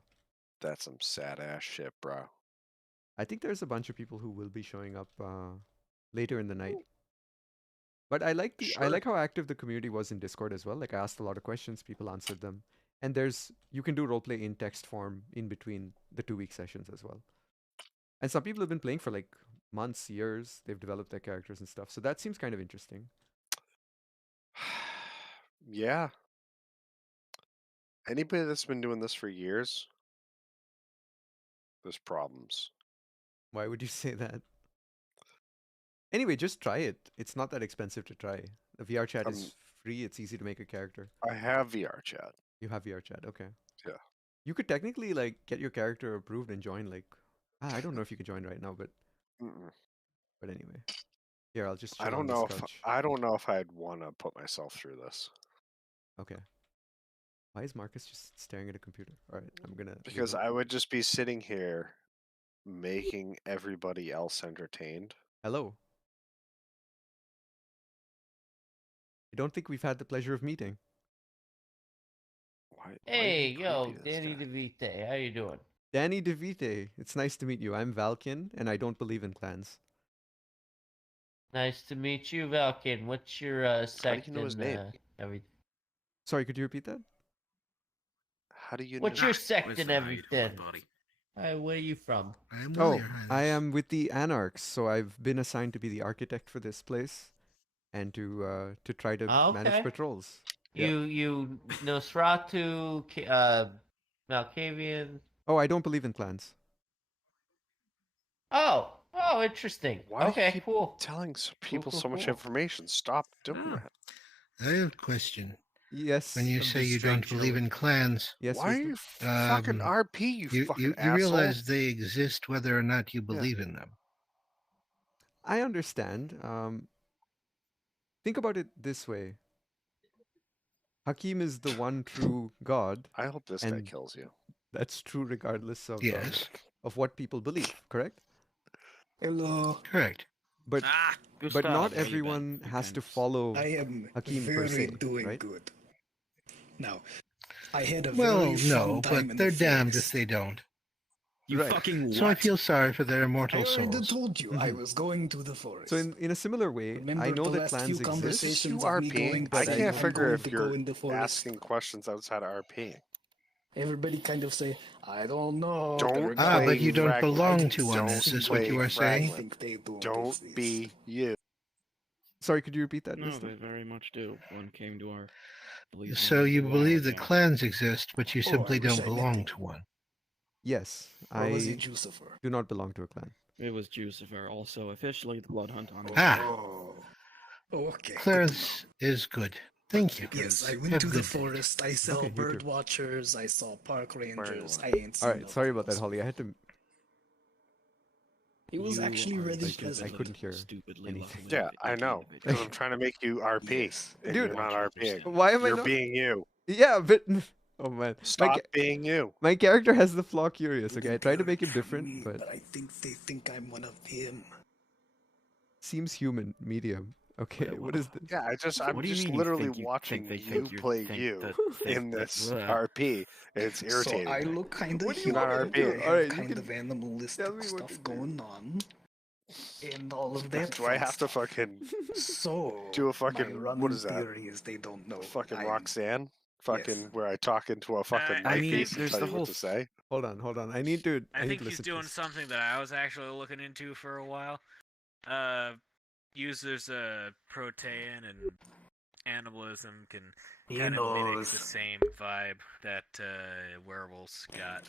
That's some sad ass shit, bro. I think there's a bunch of people who will be showing up later in the night. But I like I like how active the community was in Discord as well. Like I asked a lot of questions, people answered them. And you can do roleplay in text form in between the 2-week sessions as well. And some people have been playing for like months, years. They've developed their characters and stuff. So that seems kind of interesting. Yeah. Anybody that's been doing this for years, there's problems. Why would you say that? Anyway, just try it. It's not that expensive to try. The VRChat is free. It's easy to make a character. I have VRChat. You have VRChat, okay. Yeah. You could technically like get your character approved and join like I don't know if you could join right now, but but anyway. Here, I'll just chill I don't on know this if couch. I don't know if I'd want to put myself through this. Okay. Why is Marcus just staring at a computer? All right, I'm gonna. Because I would just be sitting here making everybody else entertained. Hello. I don't think we've had the pleasure of meeting. Hey, yo, Danny DeVite, how you doing? Danny DeVite, it's nice to meet you. I'm Valkin, and I don't believe in clans. Nice to meet you, Valkin. What's your sect you know his and name? everything? Sorry, could you repeat that? How do you What's know? your sect and everything? Where are you from? Oh, I am with the Anarchs, so I've been assigned to be the architect for this place, and to try to manage patrols. You Nosferatu, Malkavian. Oh, I don't believe in clans. Oh, interesting. Why okay, do you keep cool. telling people Cool, so much cool. information? Stop doing that. I have a question. Yes. When you say you don't believe in clans, yes, why are you fucking RP? You fucking you asshole. realize they exist whether or not you believe in them. I understand. Think about it this way. Hakim is the one true God. I hope this guy kills you. That's true regardless of of what people believe, correct? Hello. Correct. But Gustav, not how you everyone has to follow I am Hakim very per se, doing right? good. Now, I had a Well, very fun no, time but in they're the damned forest. if they don't. You fucking So I what? feel sorry for their I immortal already souls. told you I was going to the forest. So in a similar way, Remember I know the that last clans few exist. conversations You of me going RP? I to say can't I'm figure going if to you're go in the forest? asking questions outside of RPing. Everybody kind of say, I don't know. Don't but you don't fragment. belong to one. Don't Is this what you play are saying? fragment. Don't be you. Sorry, could you repeat that? No, Mister? they very much do. One came to our Elysium So you a while believe that ago. clans exist, but you Oh, I simply wish don't I met belong him. to one. Yes, Or was he I Jucifer? do not belong to a clan. It was Jucifer, also officially the Blood Hunt on me. Ah, Oh, okay. Clarence is good. Thank you. Yes, I went Have to a the good day. forest. I saw Okay, you bird too. watchers. I saw park rangers. I ain't All seen right, sorry about that, else. Holly. I had to. He was You actually are really I pleasant. couldn't hear stupidly anything. lovely Yeah, I know. Because I'm trying to make you RP, Yes. and Dude, you're not RPing. why am I You're not? being you. Yeah, but oh man, Stop being you. my character has the flaw curious. Okay, I tried to make him different, but I think they think I'm one of him. seems human, medium. Okay, what is this? Yeah, I'm What do you just mean you literally think you watching think they you think you play think you that in that- this that- RP. It's irritating. So I me. look kind of What do you You're not want me to do? RPing. All right, you kind can of animalistic tell me what to stuff do. going on. And all of that. Do I have to fucking So do a my fucking running what is that? theory is they don't know. Fucking I'm- Roxanne? Fucking where I talk into a fucking I mic mean, piece and there's tell the you whole what to say. Hold on. I need to. I need think to he's listen to doing this. something that I was actually looking into for a while. Users protean and animalism can He kind of mimic knows. the same vibe that werewolves got.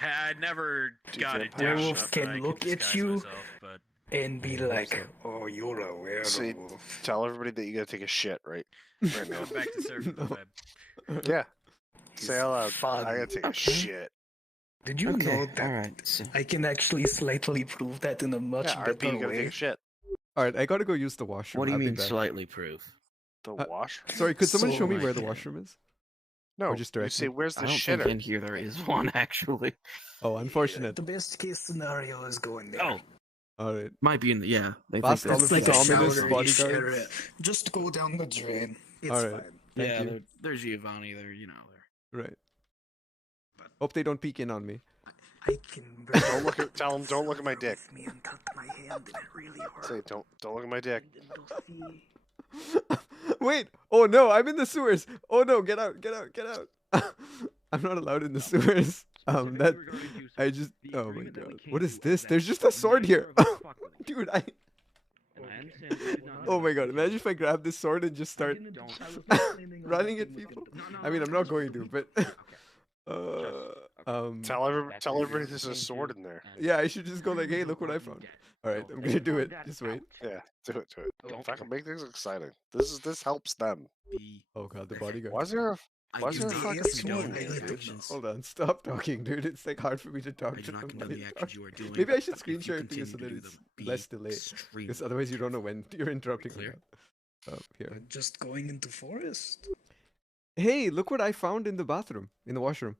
I never got it down Werewolf enough that I can could look at disguise you myself, but and be like, "Oh, you're a werewolf." See, tell everybody that you gotta take a shit right now. go back to surfing the web. Yeah. Say out loud. Fun. I gotta take a Okay. shit. Did you Okay, know that alright, so- I can actually slightly prove that in a much Yeah, RP, better you gotta take way? a shit. All right, I gotta go use the washroom. What do you I'll be mean back. slightly prove? The wash? Sorry, could someone So- show me Right, where the yeah. washroom is? No, Or just you direct say, me? where's I the don't shitter? think in here there is one actually. Oh, unfortunate. The best case scenario is going there. Oh, All right. might be in the yeah. They Past think all that's of It's these like a ominous shower-ish area. bodyguards. Just go down the drain. It's All right. fine. Thank yeah. you. There's Giovanni. There, you know. Right. Hope they don't peek in on me. I can Don't look at. Tell them. Don't look at my dick. me and cut my hand and it really hurt. Say, don't look at my dick. Wait! Oh no, I'm in the sewers! Oh no, get out! I'm not allowed in the sewers. That I just. Oh my god, what is this? There's just a sword here, dude. Oh my god, imagine if I grab this sword and just start running at people. I mean, I'm not going to, but. Tell everybody there's a sword in there. Yeah, I should just go like, hey, look what I found. All right, I'm gonna do it. Just wait. Yeah, do it. If I can make things exciting, this helps them. Oh god, the bodyguard. Why is there a fucking sword? Hold on, stop talking, dude. It's like hard for me to talk to them. while you talk. Maybe I should screen share it to you so that it's less delay. Because otherwise you don't know when you're interrupting me. Here. Just going into forest. Hey, look what I found in the bathroom, in the washroom.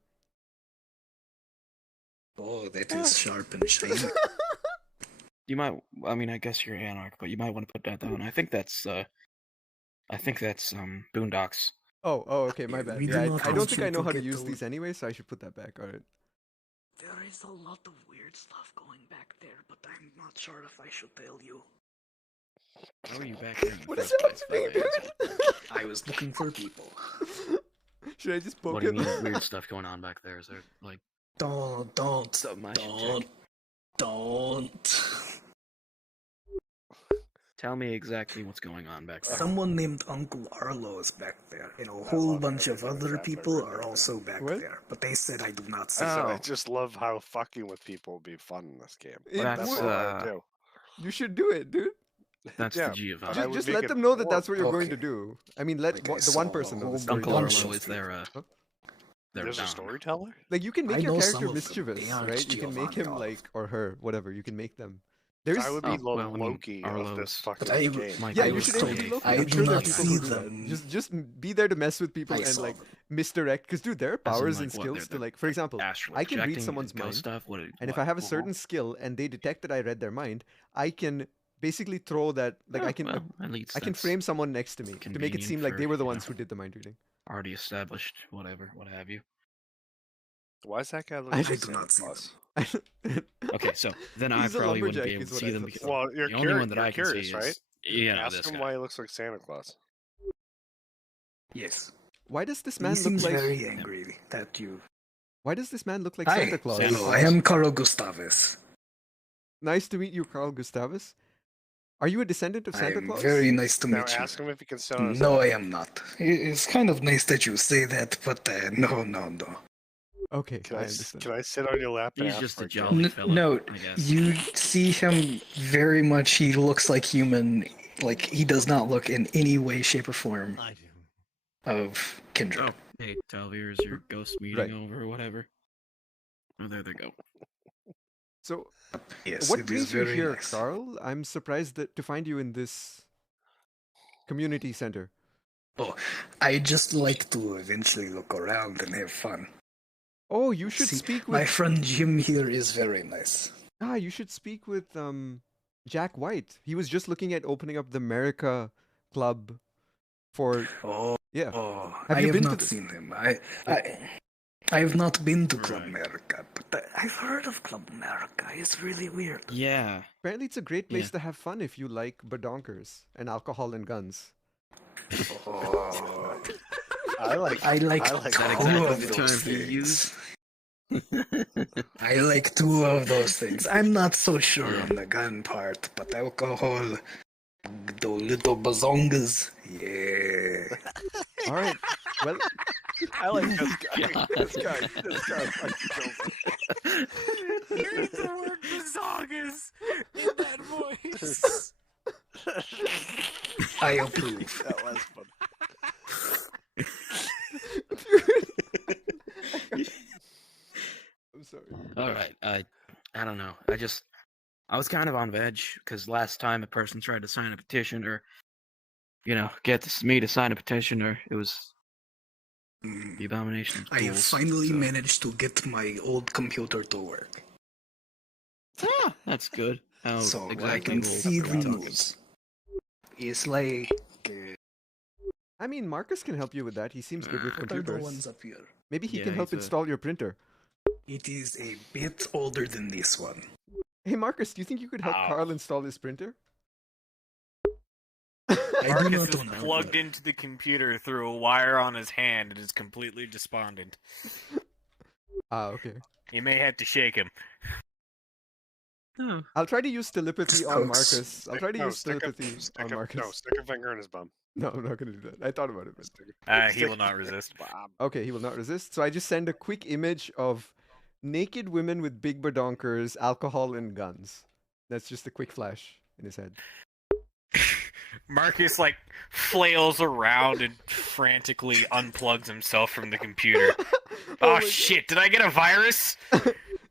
Oh, that is sharp and shiny. You might. I mean, I guess you're Anarch, but you might want to put that down. I think that's Boondocks. Oh, okay, my bad. We do Yeah, not I don't want think you I know to how to get use the- these anyway, so I should put that back. All right. There is a lot of weird stuff going back there, but I'm not sure if I should tell you. How are you back there? What is happening, dude? I was looking for people. Should I just poke What do you him? mean weird stuff going on back there? Is there like Don't. tell me exactly what's going on back there? Someone named Uncle Arlo is back there, and a whole bunch of other people are also back there. But they said I do not see I them. just love how fucking with people would be fun in this game. That's, That's what I would do. You should do it, dude. That's Yeah, the Giovanni. but I would Just make let it them know that more that's what you're going to okay. do. I mean, let Like I the saw one a person know. whole This Uncle bunch Arlo of is their There's a bound. storyteller. Like you can make I your know some character of them. mischievous, They aren't right? You can make Giovanni him Arlo. like or her, whatever. You can make them. There's I would be well, I mean, Loki of Arlo's- this fucking But I- game. Mike, yeah, I you was should told aim to Loki. I I'm do sure there are not people see who do them. that. Just be there to mess with people I and saw like them. misdirect. Because dude, there are As in, powers like, and what, skills they're to like, for example, astral I can read projecting someone's ghost mind, stuff. and if I have a certain skill and they detect that I read their mind, I can basically throw that. Like Oh, I can, well, at least I can that's frame someone next to me to make it seem like convenient they for, were the you ones know. who did the mind reading. already established, whatever, what have you. Why is that guy I looking like do Santa not see Claus? Okay, so then I He's a probably wouldn't lumberjack be able is to what see I them thought. because Well, you're the only one that I can curious, see right? is yeah, Ask this him guy. why he looks like Santa Claus. Yes. Why does this He man look seems like? very angry that you. Why does this man look like Hi. Santa Claus? Santa Hello, I am Carl Gustavus. Nice to meet you, Carl Gustavus. Are you a descendant of Santa I'm Claus? very nice to Now meet you. ask him if he can sit on his No, lap. I am not. It's kind of nice that you say that, but no. Okay, Can I I understand. can I sit on your lap? and He's ask just for a gift? jolly fella, No, I guess. you see him very much. He looks like human. Like he does not look in any way, shape, or form of kindred. Oh, hey, Talvir, is your ghost meeting Right. over or whatever? Oh, there they go. So, Yes, what it is brings you very here, nice. Carl? I'm surprised to find you in this community center. Oh, I just like to eventually look around and have fun. Oh, you should See, speak my with friend Jim here is very nice. you should speak with Jack White. He was just looking at opening up the America Club for yeah. I you have been to not the- seen him. I have not been to Club America, but I've heard of Club America. It's really weird. Yeah. Apparently, it's a great place to have fun if you like badonkers and alcohol and guns. Oh, I like two of those things. I like two of those things. I'm not so sure on the gun part, but alcohol, the little bazongas, yeah. All right. Well, I like this guy. This guy fucking kills it. Hearing the word bazongas in that voice. I approve. That was fun. I'm sorry. All right, I don't know. I was kind of on veg because last time a person tried to sign a petition, or get me to sign a petition, or it was the abomination of I have tools, finally so- managed to get my old computer to work. Ah, that's good. How So exactly I can will see we the talk? news. It's like I mean, Marcus can help you with that. He seems good with what are the computers. ones up here? Maybe he Yeah, can help he's a- install your printer. It is a bit older than this one. Hey, Marcus, do you think you could help Carl install his printer? I do Marcus not is own that plugged into the computer through a wire on his hand and is completely despondent. Okay. You may have to shake him. I'll try to use telepathy on Marcus. I'll try to use stick telepathy on Marcus. No, stick a finger in his bum. No, I'm not going to do that. I thought about it. But... He will not resist. Okay, he will not resist. So I just send a quick image of naked women with big badonkers, alcohol, and guns. That's just a quick flash in his head. Marcus flails around and frantically unplugs himself from the computer. Oh shit! Did I get a virus?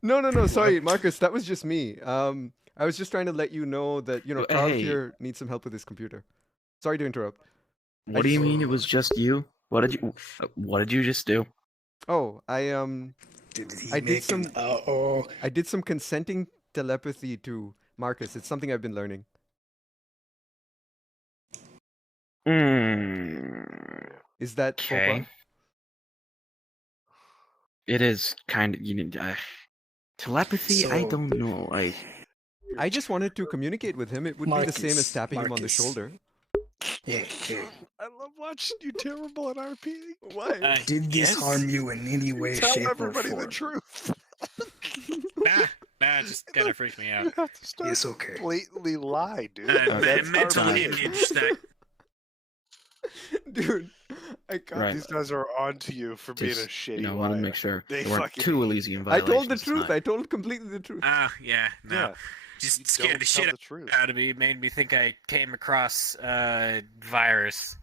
No. Sorry, Marcus. That was just me. I was just trying to let you know that Carl Hey. here needs some help with his computer. Sorry to interrupt. What do you mean it was just you? What did you just do? Oh, I make did I did some consenting telepathy to Marcus. It's something I've been learning. Is that faux Okay. pas? It is kind of telepathy. I So- don't know. I just wanted to communicate with him. It would be the same as Marcus, tapping him on the Marcus. shoulder. Yeah. I love watching you terrible at RP. Why? Did this harm you in any way, Tell shape, or everybody the form? truth. Nah, it just kind of freaked me out. You have to start It's okay. blatantly lie, dude. A mental image that. Dude, I can't. Right. These guys are on to you for being a Just, shitty I want to liar. make sure They there weren't fucking two hate Elysian I violations. told the this truth. time. I told completely the truth. Yeah, no. Yeah. Just You scared don't the tell shit the truth. out of me. Made me think I came across virus.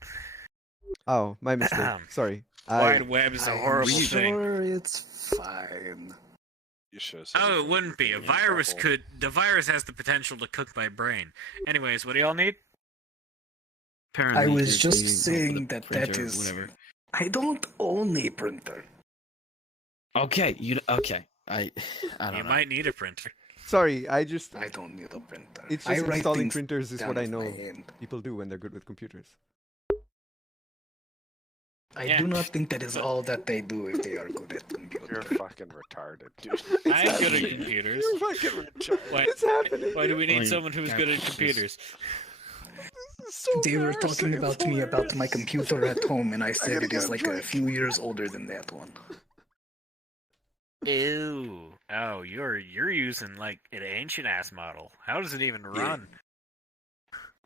Oh, my mistake. Sorry. Wide web is a horrible thing. Sure, it's fine. You should. Oh, it wouldn't be. The virus has the potential to cook my brain. Anyways, what do y'all need? Apparently, I was you're just being saying helped with that the that printer or is. whatever. I don't own a printer. Okay, okay. I don't You know. might need a printer. Sorry, I don't need a printer. It's I just write installing things printers is down what I with my know hand. people do when they're good with computers. I do not think that is all that they do if they are good at computers. You're fucking retarded, dude. I'm good at computers. You're fucking retarded. Why, It's happening. why do we need Fine. someone who's good at Just- computers? They were talking about me about my computer at home, and I said gotta it get is a like a drink. few years older than that one. Ew. Oh, you're using an ancient ass model. How does it even run?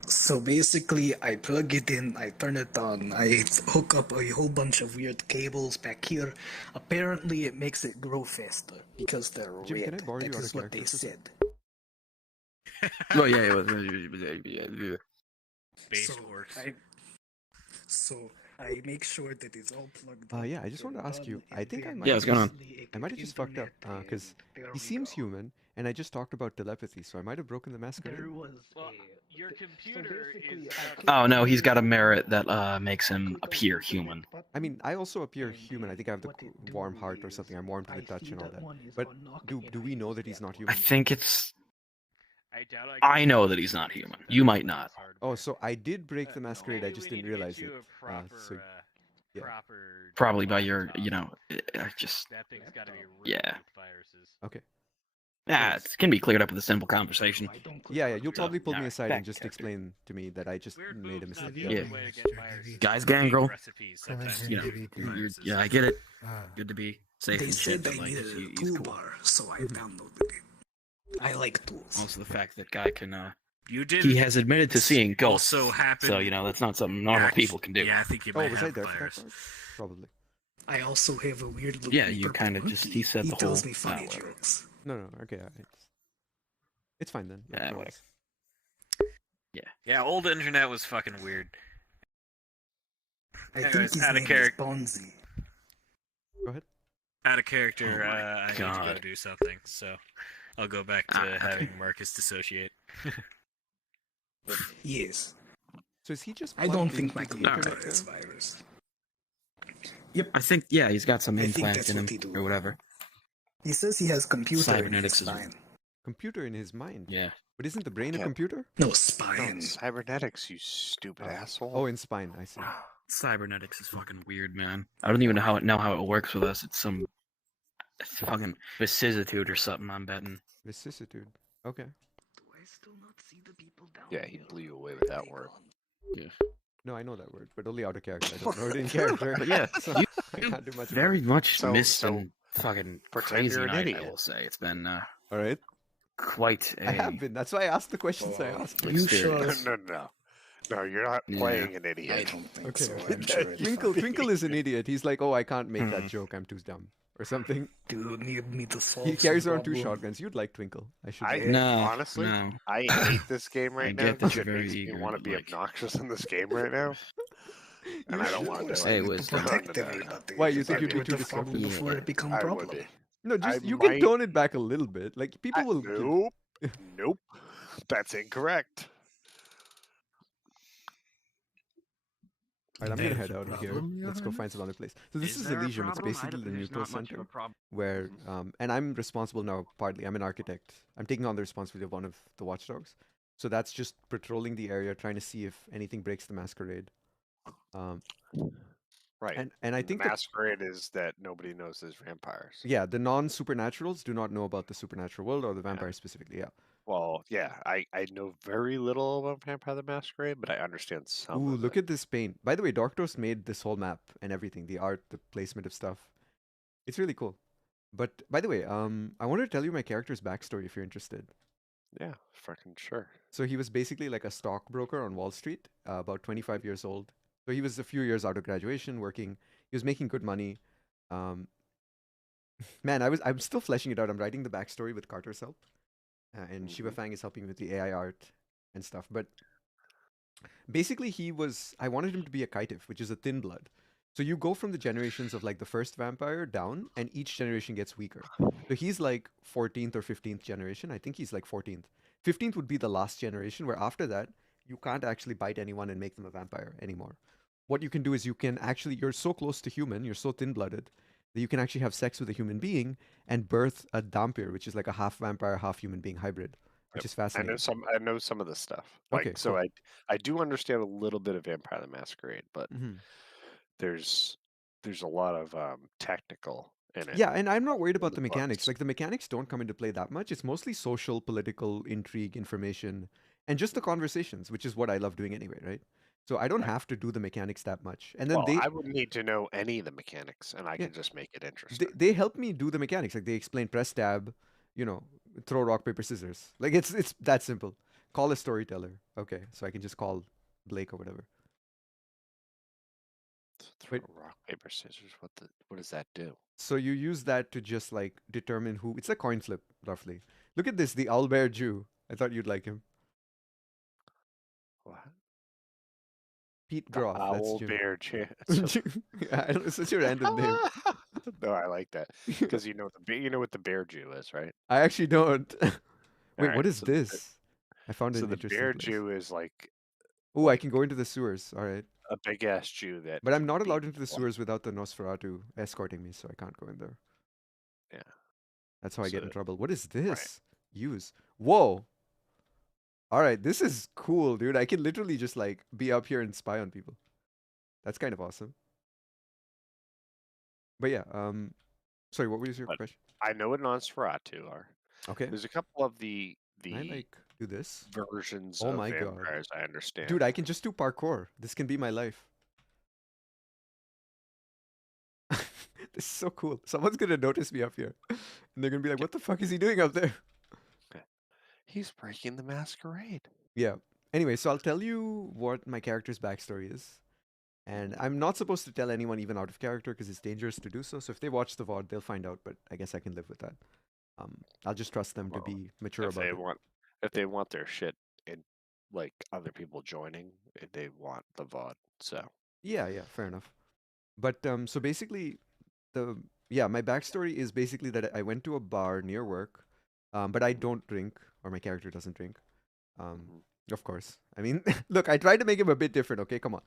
So basically, I plug it in, I turn it on, I hook up a whole bunch of weird cables back here. Apparently, it makes it grow faster because they're Jim, can I red. borrow you That out is of what they character for a said. Well, yeah, it was. Space Force. So I make sure that it's all plugged up. Yeah, I just want to ask you. I think I might. Yeah, what's going on? I might have just fucked up because he seems human, and I just talked about telepathy, so I might have broken the masquerade. Well, your computer is. Oh no, he's got a merit that makes him appear human. I mean, I also appear human. I think I have the warm heart or something. I'm warm to the touch and all that. But do we know that he's not I human? think it's. I know that he's not human. You might not. Oh, so I did break the masquerade. I just didn't realize it. So, yeah. Probably by your, just. That thing's got to be Yeah. with viruses. Okay. Yeah, it can be cleared up with a simple conversation. Yeah, you'll probably pull me Alright, aside back and just explain to me that I just made a mistake. Yeah. Guys, gangrel. Yeah, I get it. Good to be safe They and said shit, but I like, needed a he's cool. toolbar, so I downloaded it. I like tools. Also, the fact that guy can. You did. He has admitted to seeing ghosts. Also happened. So that's not something normal people can do. Yeah, I think you Oh, might was I have there for that virus. part? Probably. I also have a weird looking Yeah, you purple kind of just. He said He the tells whole. me funny whatever. jokes. No, okay. It's fine then. Yeah, no whatever. worries. Yeah, old internet was fucking weird. I think Anyways, his out of name is character. Bonzi. Go ahead. Out of character, Oh my I need to go God. do something, so I'll go back to having Marcus dissociate. Yes. So is he just? I don't plugged think my into the computer internet has there? virus. I think, yeah, he's got some I think implants that's in him what he do. or whatever. He says he has computer in Cybernetics his is. spine. Computer in his mind. Yeah. But isn't the brain a Yeah. computer? No, No, spine. it's cybernetics, you stupid asshole. Oh, in spine. I see. Cybernetics is fucking weird, man. I don't even know how it works with us. It's some fucking vicissitude or something, I'm betting. Vicissitude. Okay. Do I still not see the people down Yeah, he blew you away with that word. Yeah. No, I know that word, but only out of character. I don't know it in character. But yeah, so you I can't do much. very much So- missed so and fucking pretend crazy you're an night, I idiot. will say. It's been All right. quite a I have been. That's why I asked the questions I asked. You experience. sure? No, you're not Yeah. playing an I idiot. don't think Okay. so. I'm sure it's Twinkle, fine. Twinkle is an idiot. He's like, oh, I can't make that joke. I'm too dumb, or something. Do you need me to solve He carries some around two problem? shotguns. You'd like Twinkle. I should. I say. No, honestly, no. I hate this game I right get now that because you're it very makes me eager, want to but, be like- obnoxious in this game right now, and I don't want to do Hey, it. wisdom. Protect No. everybody. Why, you If think I you'd be do too the problem disruptive? before Yeah. it become I problem? would be. No, just I you can might- tone it back a little bit. Like people will. Nope. Nope. That's incorrect. Alright, I'm gonna head out of here. problem, Your Let's go find some other place. So this is there a Elysium. It's problem? I basically don't the think there's neutral not much of a center problem. where, and I'm responsible now. Partly, I'm an architect. I'm taking on the responsibility of one of the watchdogs. So that's just patrolling the area, trying to see if anything breaks the masquerade. Right. And I think the that masquerade is that nobody knows there's vampires. yeah, the non-supernaturals do not know about the supernatural world or the vampires specifically. Yeah. Well, yeah, I know very little about Vampire the Masquerade, but I understand some. Ooh, of look it. at this paint. By the way, Doctos made this whole map and everything, the art, the placement of stuff. It's really cool. But by the way, I wanted to tell you my character's backstory if you're interested. Yeah, fucking sure. So he was basically like a stockbroker on Wall Street, about 25 years old. So he was a few years out of graduation, working. He was making good money. Man, I'm still fleshing it out. I'm writing the backstory with Carter's help, and Shiva Fang is helping with the AI art and stuff. But basically, I wanted him to be a Kaitif, which is a thin blood. So you go from the generations of like the first vampire down, and each generation gets weaker. So he's like 14th or 15th generation. I think he's like 14th. 15th would be the last generation, where after that, you can't actually bite anyone and make them a vampire anymore. What you can do is you're so close to human, you're so thin-blooded, that you can actually have sex with a human being and birth a Dhampir, which is like a half vampire, half human being hybrid, which is fascinating. I know some of the stuff. Like, Okay, so cool. I do understand a little bit of Vampire the Masquerade, but Mhm. there's a lot of technical in it. Yeah, and I'm not worried about the the mechanics. books. Like the mechanics don't come into play that much. It's mostly social, political, intrigue, information, and just the conversations, which is what I love doing anyway, right? So I don't have to do the mechanics that much. And then Well, I wouldn't need to know any of the mechanics, and I Yeah. can just make it interesting. they help me do the mechanics. Like they explain press tab, throw rock paper scissors. Like it's that simple. Call a storyteller. Okay, so I can just call Blake or whatever. Throw rock, paper, scissors. What does that do? So you use that to just like determine who. It's a coin flip, roughly. Look at this, the Owlbear Jew. I thought you'd like him. What? Pete The Groff. That's Owl Jim. Bear Jew. Yeah, I don't know, it's such a random name. No, I like that because you know what the Bear Jew is, right? I actually don't. Wait, Alright, what is so this? I found so an the interesting Bear place. Jew is like Oh, I can go into the sewers. All right. a big ass Jew that. But I'm can not beat allowed into the people. sewers without the Nosferatu escorting me, so I can't go in there. Yeah. That's how I get in So- trouble. What is this? Use. Whoa. All right, this is cool, dude. I can literally just like be up here and spy on people. That's kind of awesome. But yeah, sorry, what was your But question? I know what Nosferatu are. Okay. There's a couple of the Can I like do this? versions Oh of my god. vampires I understand. Dude, I can just do parkour. This can be my life. This is so cool. Someone's gonna notice me up here. And they're gonna be like, what the fuck is he doing up there? He's breaking the masquerade. Yeah. Anyway, so I'll tell you what my character's backstory is. And I'm not supposed to tell anyone even out of character because it's dangerous to do so. So if they watch the VOD, they'll find out, but I guess I can live with that. I'll just trust them to be mature about it. If they want their shit and like other people joining, they want the VOD. So Yeah, fair enough. But so basically my backstory is basically that I went to a bar near work, but I don't drink, or my character doesn't drink. Of course. I mean, look, I tried to make him a bit different, okay? Come on.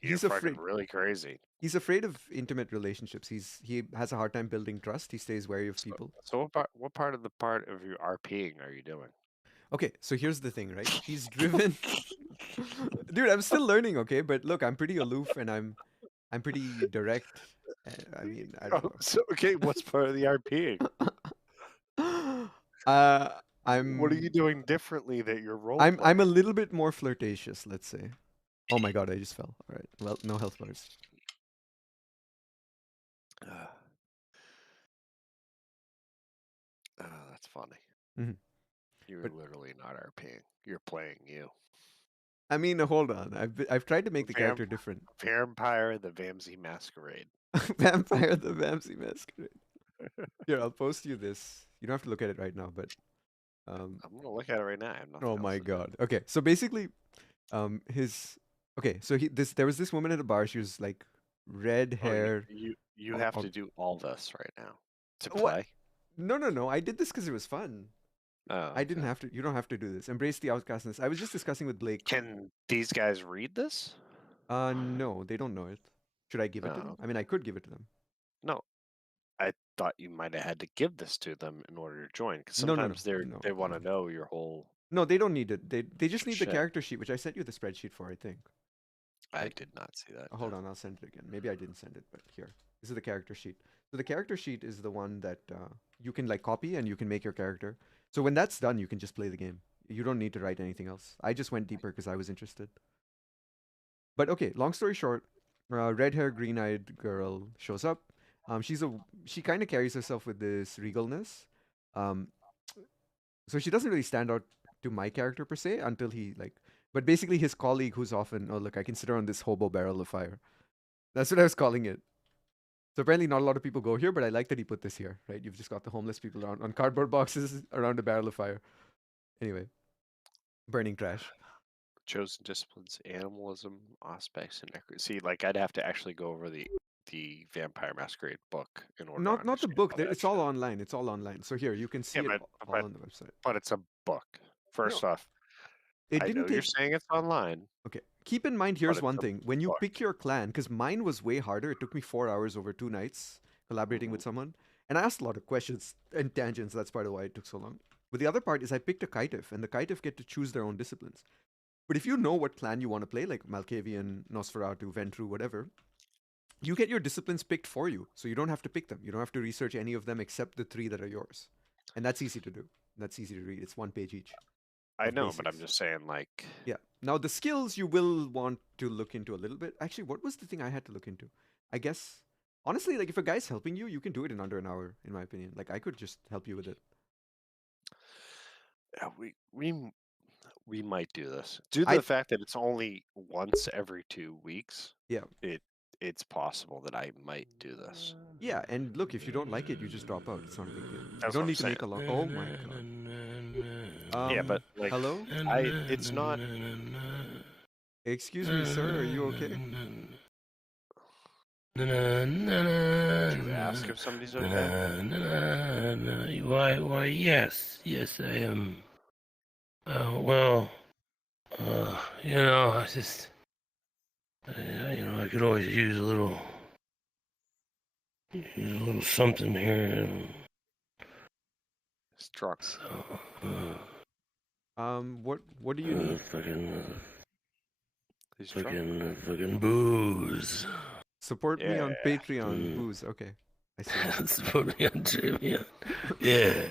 he's fucking really crazy. He's afraid of intimate relationships. He has a hard time building trust. He stays wary of people. So what part of your RPing are you doing? Okay, so here's the thing, right? He's driven. Dude, I'm still learning, okay? But look, I'm pretty aloof and I'm pretty direct. I mean, I don't know. So okay, what's part of the RPing? I'm. What are you doing differently that you're role I'm a little bit more flirtatious, let's say. Oh my god, I just fell. All right. Well, no health bars. That's funny. Mhm. You're literally not RPing. You're playing you. I mean, hold on. I've tried to make the character different. Vampire the Vamsy Masquerade. Vampire the Vamsy Masquerade. Here, I'll post you this. You don't have to look at it right now, but I'm gonna look at it right now. I have nothing oh else my to do. god. Okay, so basically, so there was this woman at a bar. She was like red hair. You have to do all this right now to What? play. No. I did this because it was fun. Oh, I didn't have to. You don't have to do this. Embrace the outcastness. I was just discussing with Blake. Can these guys read this? No, they don't know it. Should I give it to them? I mean, I could give it to them. No, I thought you might have had to give this to them in order to join. Because No, sometimes no. they want to know your whole. No, they don't need it. They just need the Shit. character sheet, which I sent you the spreadsheet for, I think. I did not see that. Hold on, I'll send it again. Maybe I didn't send it, but here. This is the character sheet. So the character sheet is the one that you can like copy and you can make your character. So when that's done, you can just play the game. You don't need to write anything else. I just went deeper because I was interested. But okay, long story short, red hair, green eyed girl shows up. She kind of carries herself with this regalness. So she doesn't really stand out to my character per se until but basically his colleague who's often, oh look, I can sit her on this hobo barrel of fire. That's what I was calling it. So apparently not a lot of people go here, but I like that he put this here, right? You've just got the homeless people around on cardboard boxes around a barrel of fire. Anyway, burning trash. Chosen disciplines, animalism, aspects, and accuracy. Like I'd have to actually go over the Vampire Masquerade book in order. Not the book. It's all online. It's all online. So here you can see it all on the website. But it's a book. First off, it I didn't know take. You're saying it's online. Okay. Keep in mind, here's it's one a thing. When you pick your clan, because mine was way harder. It took me 4 hours over 2 nights collaborating with someone. And I asked a lot of questions and tangents. That's part of why it took so long. But the other part is I picked a Kaitif, and the Kaitif get to choose their own disciplines. But if you know what clan you want to play, like Malkavian, Nosferatu, Ventru, whatever, you get your disciplines picked for you. So you don't have to pick them. You don't have to research any of them except the 3 that are yours. And that's easy to do. That's easy to read. It's 1 page each. I know, but I'm just saying, like... Yeah. Now, the skills you will want to look into a little bit. Actually, what was the thing I had to look into? I guess, honestly, like, if a guy's helping you, you can do it in under an hour, in my opinion. Like, I could just help you with it. Yeah, we might do this due to I- the fact that it's only once every 2 weeks. Yeah. It's possible that I might do this. Yeah, and look, if you don't like it, you just drop out. It's not a big deal. You That's don't what need to I'm make a long. Oh my god. Yeah, but like, hello? it's not. Excuse me, sir. Are you okay? Did you ask if somebody's okay? Why, yes, I am. Well, I just, I could always use a little something here. Struck. What do you need? Fucking booze. Support me on Yeah. Patreon. Booze. Okay. I see. Support me on Patreon. Yeah.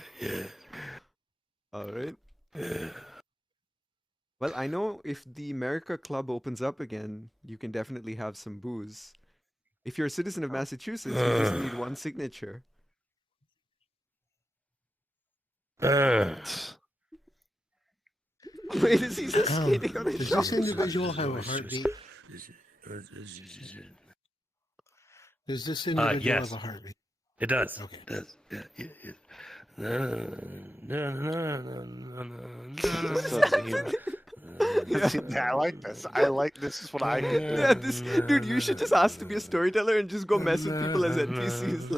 All right. Yeah. Well, I know if the America Club opens up again, you can definitely have some booze. If you're a citizen of Massachusetts, you just need one signature. Wait, is he just skating on his Does shoulders? this individual have a heartbeat? Does this individual yes. have a heartbeat? It does. Okay. It does. Yeah. I like this. This is what I could do. Yeah, dude, you should just ask to be a storyteller and just go mess with people as NPCs,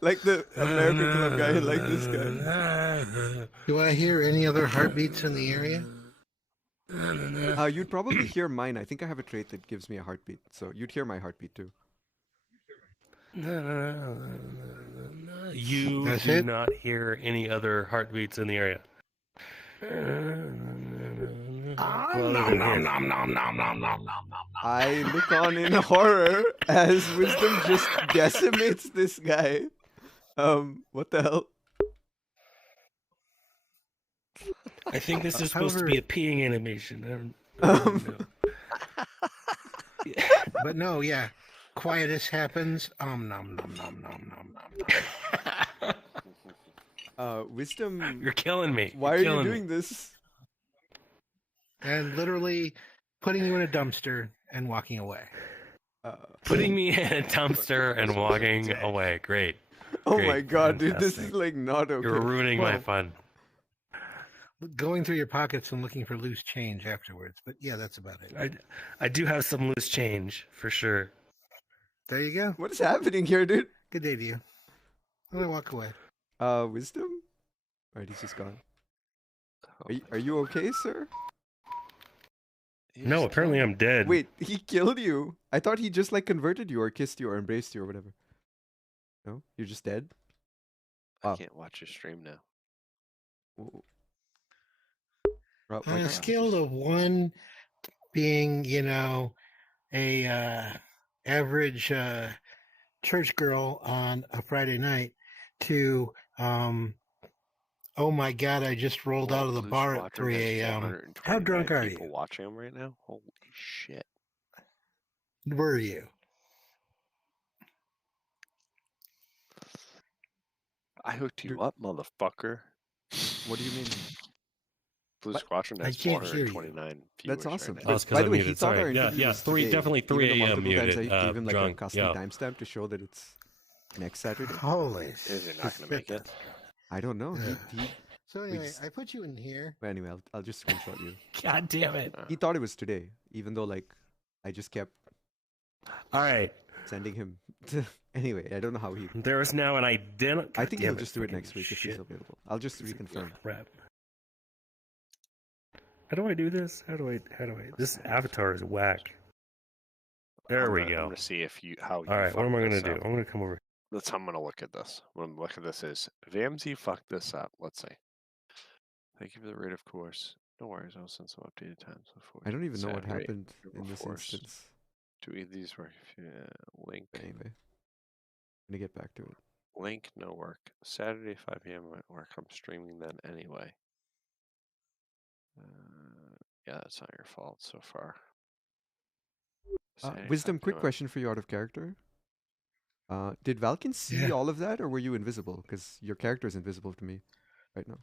like the American Club guy, like this guy. Do I hear any other heartbeats in the area? You'd probably hear mine. I think I have a trait that gives me a heartbeat, so you'd hear my heartbeat too. You That's do it? not hear any other heartbeats in the area. I look on in horror as Wisdom just decimates this guy. What the hell? I think this is supposed to be a peeing animation. But no, yeah. Quietus happens. Nom nom nom. Wisdom. You're killing me. Why are you doing this? And literally putting you in a dumpster and walking away. Putting me in a dumpster and walking away. Great. Oh Great. my god, dude, this is Fantastic. like not okay. You're ruining my Well, fun. Going through your pockets and looking for loose change afterwards. But yeah, that's about it. I do have some loose change for sure. There you go. What is happening here, dude? Good day to you. I'm gonna walk away. Wisdom? Alright, he's just gone. Are you okay, sir? No, apparently I'm dead. Wait, he killed you. I thought he just like converted you or kissed you or embraced you or whatever. No? You're just dead? I can't watch your stream now. Whoa. On a scale of 1 being, a average church girl on a Friday night to, oh my God, I just rolled out of the bar at 3 a.m. How drunk are People you? watching him right now? Holy shit! Were you? I hooked you up, motherfucker. What do you mean? Blue Squadron I has can't hear you. 429 viewers. That's awesome. Right Oh, now. it's 'cause By the I'm way, muted, he thought sorry. our Yeah, interview yeah, was three- today, definitely 3 even though a.m. multiple times muted, I gave him like a drunk, custom yeah. timestamp to show that it's next Saturday. Holy. Is it not going to make it? I don't know. So we anyway, just- I put you in here. But anyway, I'll just screenshot you. God damn it. He thought it was today, even though like I just kept All right. sending him. Anyway, I don't know how he. There is now an identical. I think he'll just do it next week if he's available. I'll just reconfirm. Crap. How do I do this? How do I? This avatar is whack. There I'm we gonna- go. I'm going to see if you how. All right, what am I going to do? I'm going to come over. That's how I'm going to look at this. What I'm looking at this is Vamsy fucked this up. Let's see. Thank you for the raid, of course. No worries. I'll send some updated times before. I don't even know what Saturday, happened in April this 4th. instance. Do either of these work? Link. Anyway, I'm gonna get back to it. Link, no work. Saturday, 5 p.m. might work. I'm streaming then anyway. Yeah, that's not your fault so far. Saturday, Wisdom, 5 quick p.m. question for you out of character. Did Valkin see Yeah. all of that, or were you invisible? Because your character is invisible to me right now.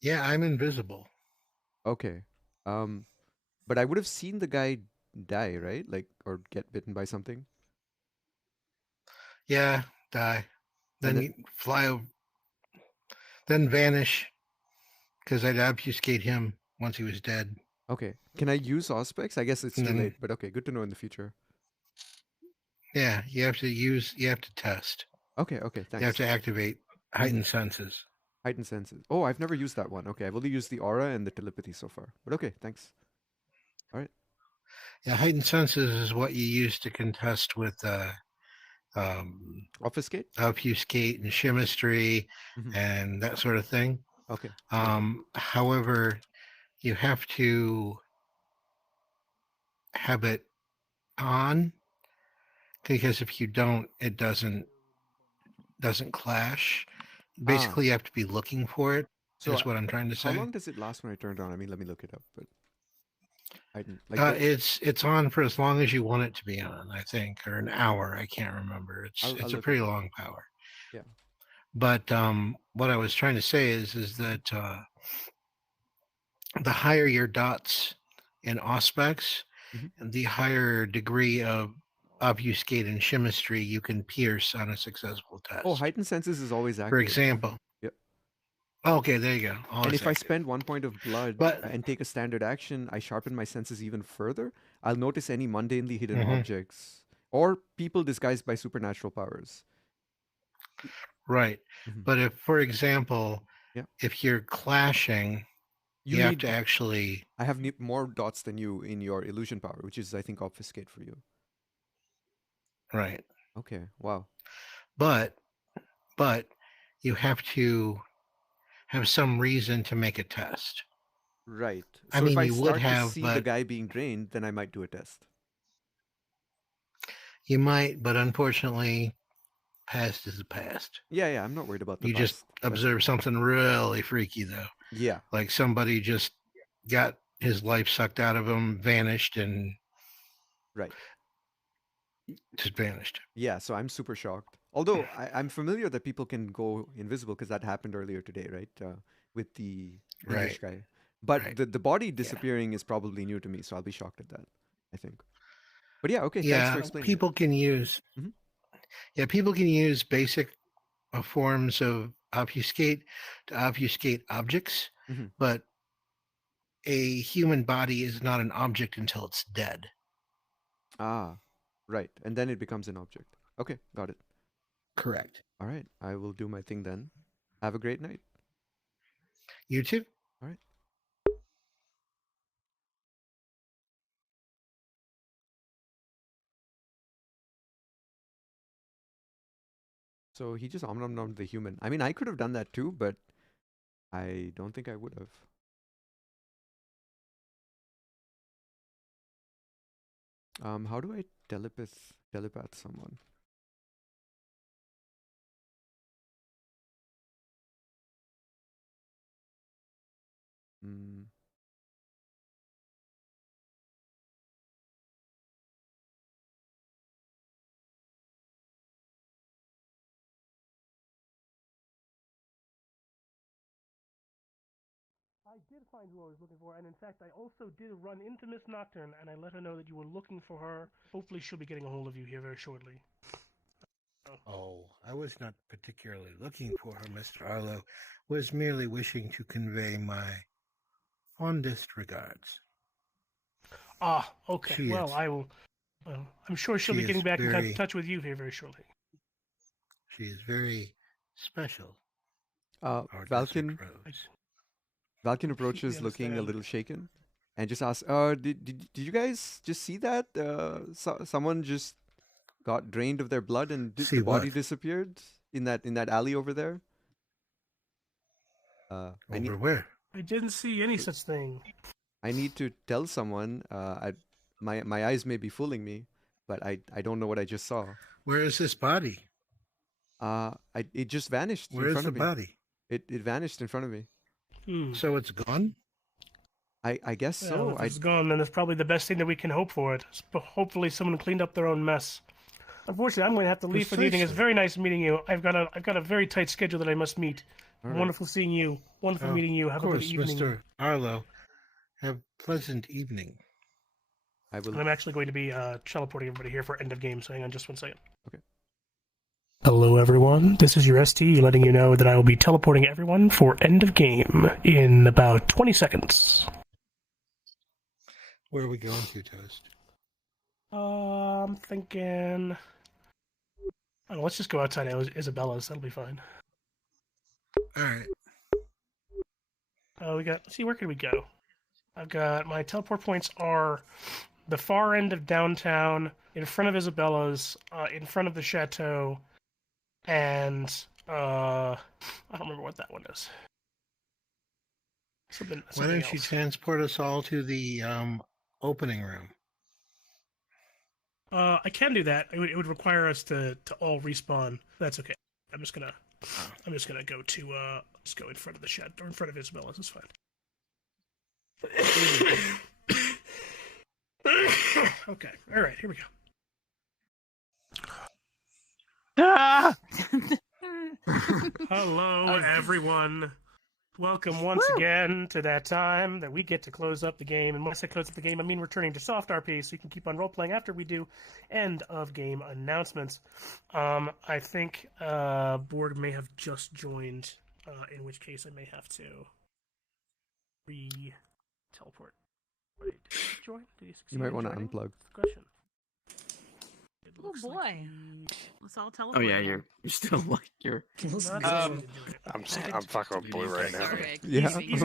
Yeah, I'm invisible. Okay. But I would have seen the guy die, right? Like, or get bitten by something. Yeah, die. Then, then you fly over, then vanish, because I'd obfuscate him once he was dead. Okay. Can I use Auspex? I guess it's And too then- late, but okay, good to know in the future. Yeah, you have to test. Okay, You have thanks. to activate heightened senses. Heightened senses. Oh, I've never used that one. Okay, I've only used the aura and the telepathy so far. But okay, thanks. All right. Yeah, heightened senses is what you use to contest with obfuscate and chemistry and that sort of thing. Okay. However, you have to have it on, because if you don't, it doesn't clash. Basically, you have to be looking for it. That's what I'm trying to say. How long does it last when I turn it on? I mean, let me look it up. But I didn't it's on for as long as you want it to be on, I think, or an hour. I can't remember. It's a pretty long power. Yeah. But what I was trying to say is that the higher your dots in Auspex, and the higher degree of obfuscate and chemistry you can pierce on a successful test. Oh, heightened senses is always active. For example. Yep. Okay, there you go. And if I spend 1 point of blood and take a standard action, I sharpen my senses even further. I'll notice any mundanely hidden objects or people disguised by supernatural powers. Right. But if, for example, if you're clashing, you have to actually... I have more dots than you in your illusion power, which is, I think, obfuscate for you. Right. Okay. Wow. But you have to have some reason to make a test. Right. I So mean, if I you start would have, to see but the guy being drained, then I might do a test. you might, but unfortunately, past is the past. Yeah, I'm not worried about the You past. just observe something really freaky, though. Yeah. Like somebody just got his life sucked out of him, vanished, and right, just vanished. Yeah, so I'm super shocked. Although I'm familiar that people can go invisible because that happened earlier today, right? With the English guy. But the body disappearing is probably new to me, so I'll be shocked at that, I think. But yeah, okay, thanks for explaining. People can use people can use basic forms of obfuscate to obfuscate objects, but a human body is not an object until it's dead. Ah, right. And then it becomes an object. Okay, got it. Correct. All right, I will do my thing then. Have a great night. You too. All right. So he just omnommed the human. I mean, I could have done that too, but I don't think I would have. How do I telepath someone? I did find who I was looking for, and in fact, I also did run into Miss Nocturne, and I let her know that you were looking for her. Hopefully, she'll be getting a hold of you here very shortly. Oh, I was not particularly looking for her, Mr. Arlo. Was merely wishing to convey my fondest regards. Ah, okay. She well, is. I will. Well, I'm sure she'll She be getting is back in very- touch with you here very shortly. She is very special. Valken approaches looking a understand. little shaken and just asks, did you guys just see that? Someone just got drained of their blood and See the body what? disappeared in that alley over there? Over where? I didn't see any such thing. I need to tell someone. My eyes may be fooling me, but I don't know what I just saw. Where is this body? It just vanished Where in is front the of me. body? It vanished in front of me. So it's gone? I guess Well, so. if it's gone, then it's probably the best thing that we can hope for it. Hopefully, someone cleaned up their own mess. Unfortunately, I'm going to have to leave for the evening. It's Precisely. very nice meeting you. I've got a very tight schedule that I must meet. All right. Wonderful seeing you. Wonderful meeting you. Have Of a good course, evening. Mr. Arlo. Have a pleasant evening. I will. And I'm actually going to be teleporting everybody here for end of game, so hang on just 1 second. Okay. Hello, everyone. This is your ST letting you know that I will be teleporting everyone for end of game in about 20 seconds. Where are we going to, Toast? I'm thinking... I don't know, let's just go outside Isabella's. That'll be fine. All right. We got... See, where can we go? I've got... My teleport points are the far end of downtown, in front of Isabella's, in front of the chateau, and... I don't remember what that one is. Something Why don't else. you transport us all to the opening room? I can do that. It would require us to all respawn. That's okay. I'm just gonna go to just go in front of the shed or in front of Isabella's. It's fine. Okay. All right. Here we go. Ah! Hello, everyone. Welcome once again to that time that we get to close up the game. And when I say close up the game, I mean returning to soft RP so you can keep on role-playing after we do end-of-game announcements. I think Borg may have just joined, in which case I may have to re-teleport. Wait, did he join? Did he succeed You might in want to joining? unplug. Question. Oh boy. Let's all Oh teleport. yeah, again. you're still like you're. I'm fucking blue right now. Yeah. He's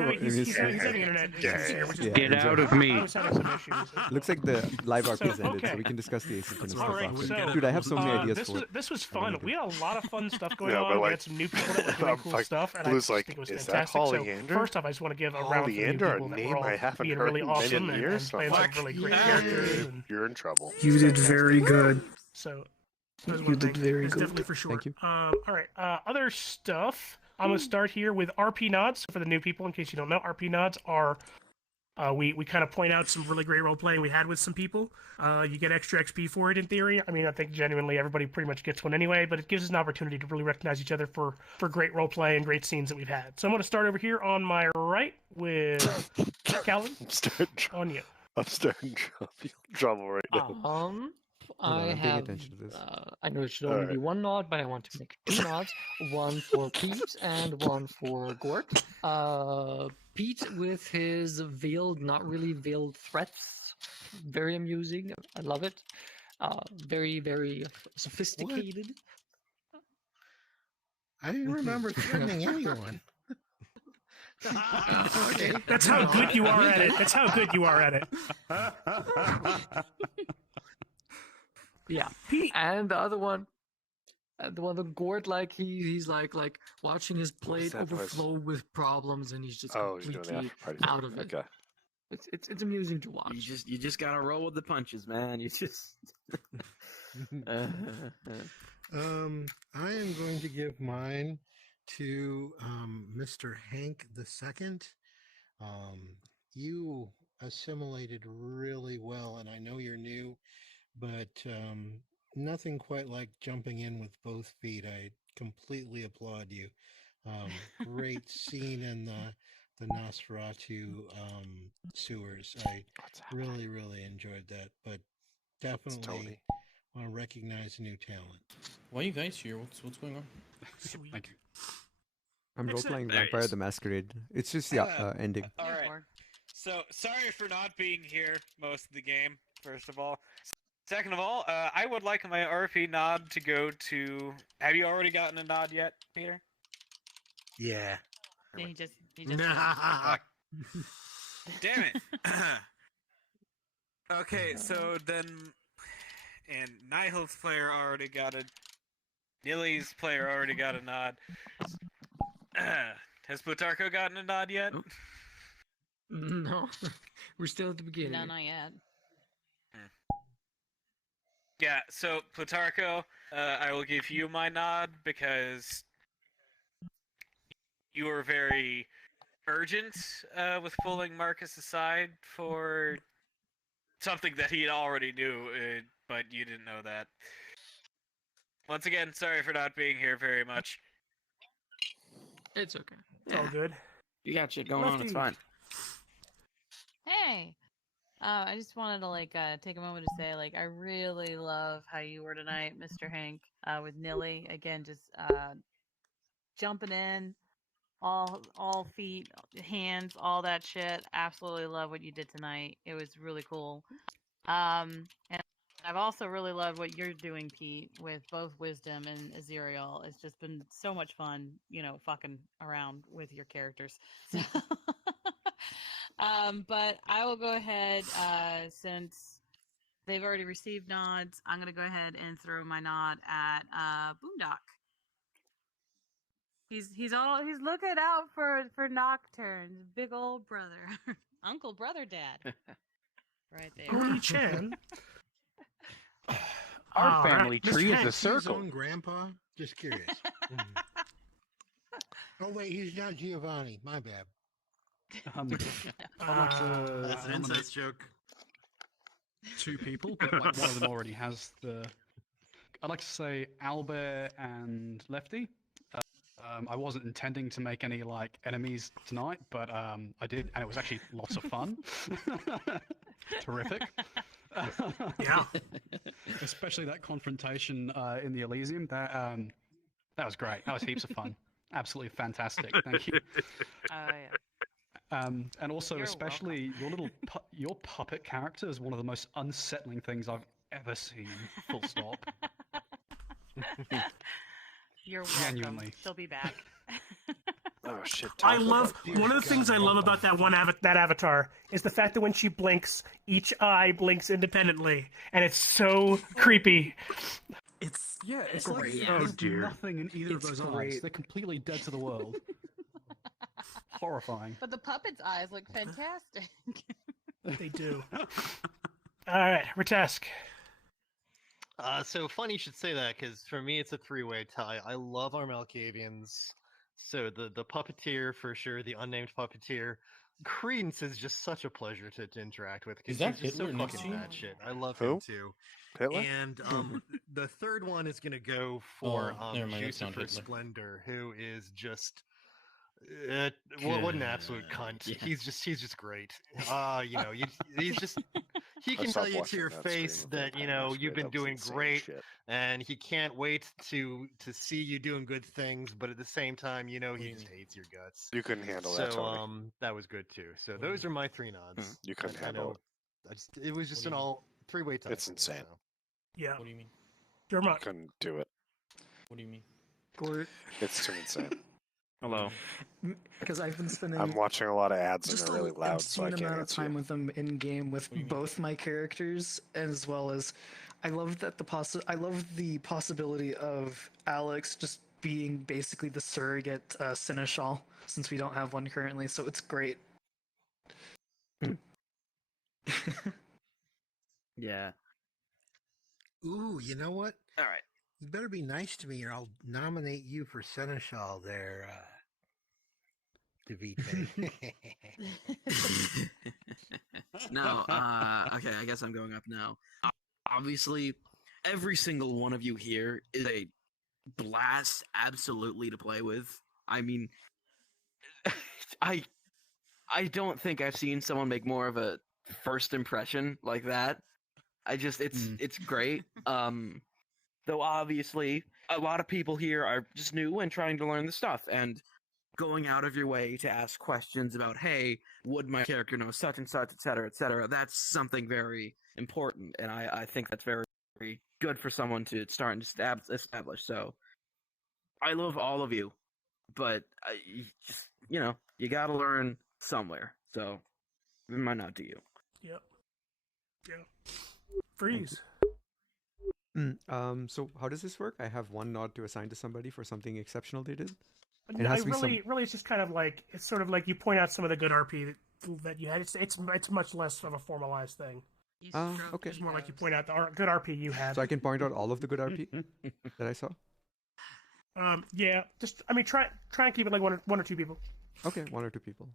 having internet issues here, which is Get out of me. I was having some issues. Looks like the live RP has ended, okay. so we can discuss the asynchronous stuff All right, after. so, Dude, I have so many ideas this for was, it. This was fun. We had a lot of fun stuff going Yeah, on. but, We like, had some new people that were doing cool stuff, and I Blue's just like, think it was is that fantastic. Holly So first off, I just want to give a round for new Ander, a people that name were all I haven't being heard really in awesome many and years. playing some really great characters. And You're in trouble. You did very good. so You did very it's good. definitely for sure. Thank you. All right. Other stuff. I'm gonna start here with RP nods for the new people. In case you don't know, RP nods are we kind of point out some really great role playing we had with some people. You get extra XP for it in theory. I mean, I think genuinely everybody pretty much gets one anyway, but it gives us an opportunity to really recognize each other for great role play and great scenes that we've had. So I'm gonna start over here on my right with Calvin. On you. I'm starting trouble right now. I'm I paying have. attention to this. I know it should only be one nod, but I want to make two nods. One for Pete and one for Gort. Pete with his veiled, not really veiled threats. Very amusing. I love it. Very, very sophisticated. I didn't remember threatening anyone. Okay. That's how good you are at it. That's how good you are at it. Yeah, and the other one, the one that Gort, like he's like watching his plate that noise? overflow with problems, and he's just Oh, he's doing the completely after party out thing. of it. Okay. It's amusing to watch. You just gotta roll with the punches, man. You just. I am going to give mine to Mr. Hank II. You assimilated really well, and I know you're new, but nothing quite like jumping in with both feet. I completely applaud you. Great scene in the Nosferatu sewers. I really, really enjoyed that, but definitely want to recognize a new talent. Why are you guys here? What's going on? Thank you. I'm Excellent. role-playing There he Vampire is. the Masquerade. It's just the ending. All right. So sorry for not being here most of the game. First of all, second of all, I would like my RP nod to go to. Have you already gotten a nod yet, Peter? Yeah. Yeah, he just Fuck. Damn it. Okay, so then, and Nigel's player already got a. Nilly's player already got a nod. Has Plutarcho gotten a nod yet? No, we're still at the beginning. No, not yet. Yeah, so Plutarcho, I will give you my nod because you were very urgent with pulling Marcus aside for something that he already knew, but you didn't know that. Once again, sorry for not being here very much. It's okay. It's all good. You got shit going on. It's fine. Hey, I just wanted to take a moment to say I really love how you were tonight, Mr. Hank, with Nilly. Again, just jumping in, all feet, hands, all that shit. Absolutely love what you did tonight. It was really cool. And I've also really loved what you're doing, Pete, with both Wisdom and Aziriel. It's just been so much fun, fucking around with your characters. So but I will go ahead, since they've already received nods, I'm going to go ahead and throw my nod at Boondock. He's looking out for Nocturne's big old brother, Uncle Brother Dad, right there. Goonie-chan. Our family tree is a His circle. own grandpa? Just curious. Oh wait, he's not Giovanni. My bad. That's an incest joke. 2 people, but one of them already has the. I'd like to say Albert and Lefty. I wasn't intending to make any enemies tonight, but I did, and it was actually lots of fun. Terrific. Yeah. Especially that confrontation in the Elysium. That was great. That was heaps of fun. Absolutely fantastic. Thank you. Yeah. And also, You're especially your puppet character is one of the most unsettling things I've ever seen. Full stop. You're welcome. Genuinely. She'll be back. Oh shit! I love one of the things I love about that that avatar is the fact that when she blinks, each eye blinks independently, and it's so creepy. It's it's great. like there's nothing in either of those eyes. They're completely dead to the world. Horrifying. But the puppet's eyes look fantastic. They do. All right, Ritesk. So funny you should say that, because for me it's a 3-way tie. I love our Malkavians. So the puppeteer for sure, the unnamed puppeteer. Credence is just such a pleasure to interact with. Is that he's just so Hitler next fucking to you? bad shit. I love Who? him too. Hitler? And the third one is gonna go for Oh, never mind, that's not Jucifer Hitler. Splendor, who is just what an absolute cunt. Yeah. He's just great. He's just he can I tell stopped you to watching your that face stream of that Vampire Masquerade. you've been That was doing insane great, shit. and he can't wait to see you doing good things. But at the same time, he just hates your guts. You couldn't handle So that, Tony. that was good too. So those are my 3 nods. You couldn't I handle know. It was just an all 3-way tie. It's insane. Yeah. What do you mean? Dermot. Couldn't do it. What do you mean? Gort. It's too insane. Hello. Because I've been spending. I'm watching a lot of ads and just they're really an loud, so I obscene can't amount of answer time you. with them in game with both my characters, as well as I love that I love the possibility of Alex just being basically the surrogate seneschal, since we don't have one currently. So it's great. Yeah. Ooh, you know what? All right. You better be nice to me, or I'll nominate you for Seneschal there, Davite. No, okay, I guess I'm going up now. Obviously, every single one of you here is a blast absolutely to play with. I mean, I don't think I've seen someone make more of a first impression like that. It's great. Though obviously a lot of people here are just new and trying to learn the stuff and going out of your way to ask questions about, hey, would my character know such and such, etc., etc. That's something very important, and I think that's very, very good for someone to start and establish. So I love all of you, but you gotta learn somewhere. So my nod to you. Yep. Yeah. Freeze. So how does this work? I have one nod to assign to somebody for something exceptional they did. Really, it's just kind of it's sort of like you point out some of the good RP that you had. It's much less of a formalized thing. Okay. It's more like you point out the good RP you had. So I can point out all of the good RP that I saw. Yeah. Try and keep it like one or two people. Okay, 1 or 2 people.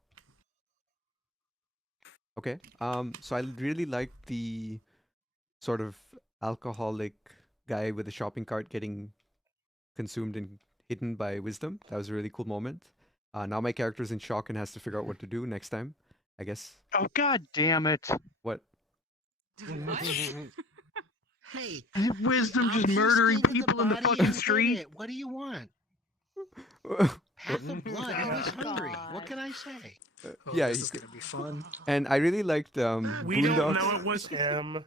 Okay. So I really liked the sort of alcoholic guy with a shopping cart getting consumed and hidden by wisdom. That was a really cool moment. Now my character's in shock and has to figure out what to do next time, I guess. Oh, god damn it. What? Hey, Wisdom just murdering people in the fucking street. What do you want? Half the blood. He was hungry. What can I say? Yeah, this is gonna be fun. And I really liked We Boondocks. don't know it was him.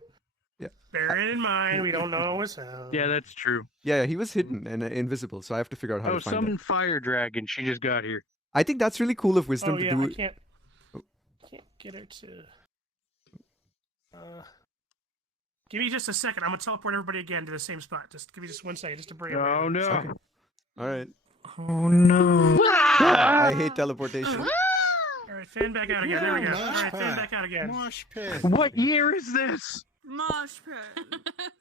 Yeah. Bear it in mind, we don't know it was him. Yeah, that's true. Yeah, he was hidden and invisible, so I have to figure out how Oh, to find some him. fire dragon. She just got here. I think that's really cool of Wisdom Oh to yeah, do. I can't get her to. Give me just a second. I'm gonna teleport everybody again to the same spot. Just give me just 1 second, just to bring. Oh no! Okay. All right. Oh no! I hate teleportation. All right, fan back out again. There we go. All right, fan back out again. Mosh pit. What year is this? Mosh pit.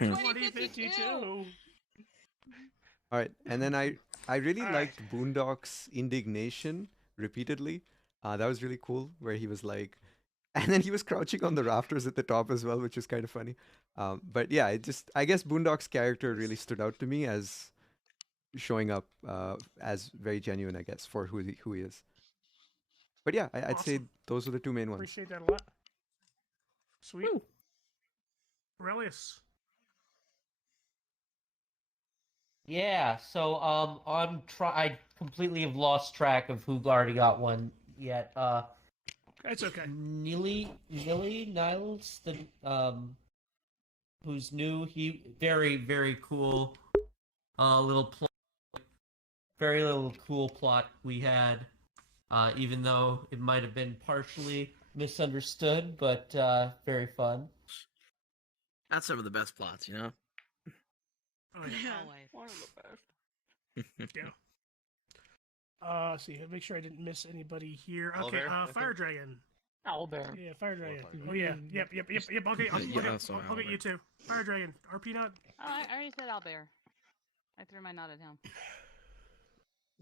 2052. All right, and then I really liked Boondock's indignation repeatedly. That was really cool, where he was like, and then he was crouching on the rafters at the top as well, which was kind of funny. But yeah, I guess Boondock's character really stood out to me as showing up as very genuine, I guess, for who he is. But yeah, I'd say those are the two main ones. Appreciate that a lot. Sweet. Aurelius. Yeah, so I completely have lost track of who already got one yet. That's okay. Niles, the who's new. He very cool. Very little cool plot we had. Even though it might have been partially misunderstood, but very fun. That's some of the best plots, you know? Oh, yeah. One of the best. Yeah. See, make sure I didn't miss anybody here. Okay, Owlbear, Fire Dragon. Owlbear. Yeah, Fire Dragon. Oh yeah, yep. Okay, I'll get you too. Fire Dragon. RP not. Oh, I already said Owlbear. I threw my nod at him.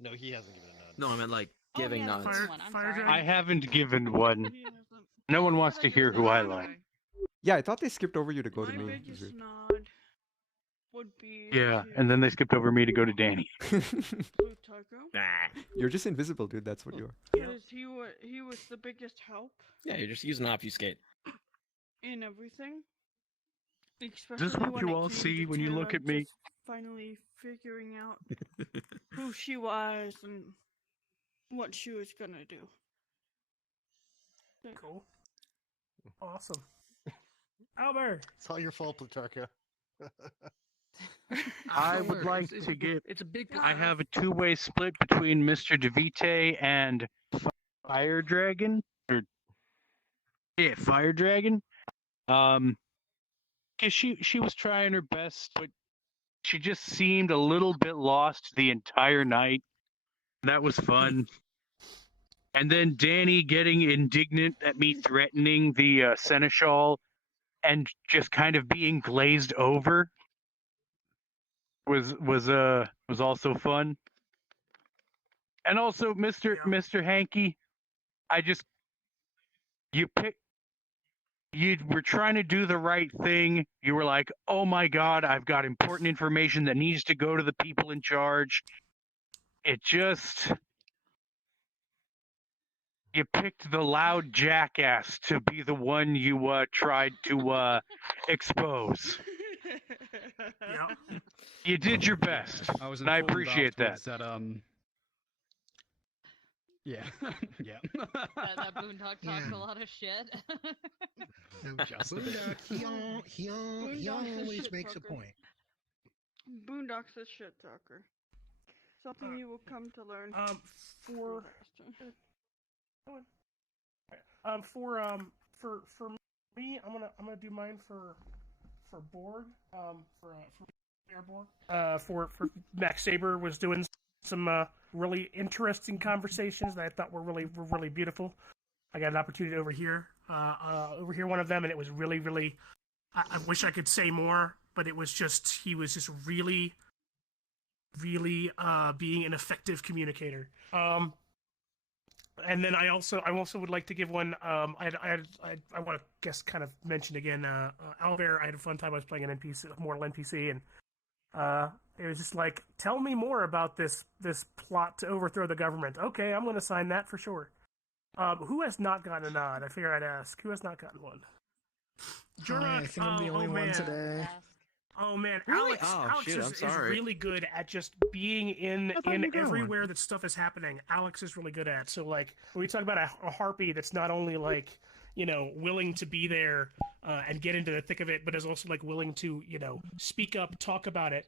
No, he hasn't given a nod. No, I meant like giving nods. Fire Dragon. I haven't given one. No one wants to hear who I like. Yeah, I thought they skipped over you to go to me. My It was biggest weird. nod would be Yeah, and then they skipped over me to go to Danny. You're just invisible, dude. That's what you are. because he was the biggest help Yeah, you're just using obfuscate. in everything. This is Especially what when you it all came see to when you look Tara at me. just finally figuring out who she was and what she was gonna do. Cool. Awesome. Albert. It's all your fault, Plutarcha. I would like to get. It's a big. I have a two-way split between Mr. DeVite and Fire Dragon. Fire Dragon. Cause she was trying her best, but she just seemed a little bit lost the entire night. That was fun. And then Danny getting indignant at me threatening the seneschal and just kind of being glazed over was also fun. And also Mr. Hanky, you were trying to do the right thing. You were like, "Oh my God, I've got important information that needs to go to the people in charge." You picked the loud jackass to be the one you tried to expose. Yeah. You did your best, and I appreciate that. Yeah, yeah. That Boondock talks a lot of shit. No, Boondock, he always makes a point. Boondock's a shit talker. Something you will come to learn. For me, I'm gonna do mine for Borg. For Borg. For Max Saber was doing some really interesting conversations that I thought were really beautiful. I got an opportunity to overhear one of them, and it was really. I wish I could say more, but it was just he was just really being an effective communicator. And then I also would like to give one. I want to guess kind of mention again. Owlbear. I had a fun time. I was playing an NPC, mortal NPC, and It was just like, tell me more about this plot to overthrow the government. Okay, I'm going to sign that for sure. Who has not gotten a nod? I figure I'd ask. Who has not gotten one? I think I'm the only one today. Oh man, Really? Alex Shoot, is sorry. really good at just being in everywhere that stuff is happening. Alex is really good at. So like when we talk about a harpy that's not only like, you know, willing to be there and get into the thick of it, but is also like willing to, you know, speak up, talk about it.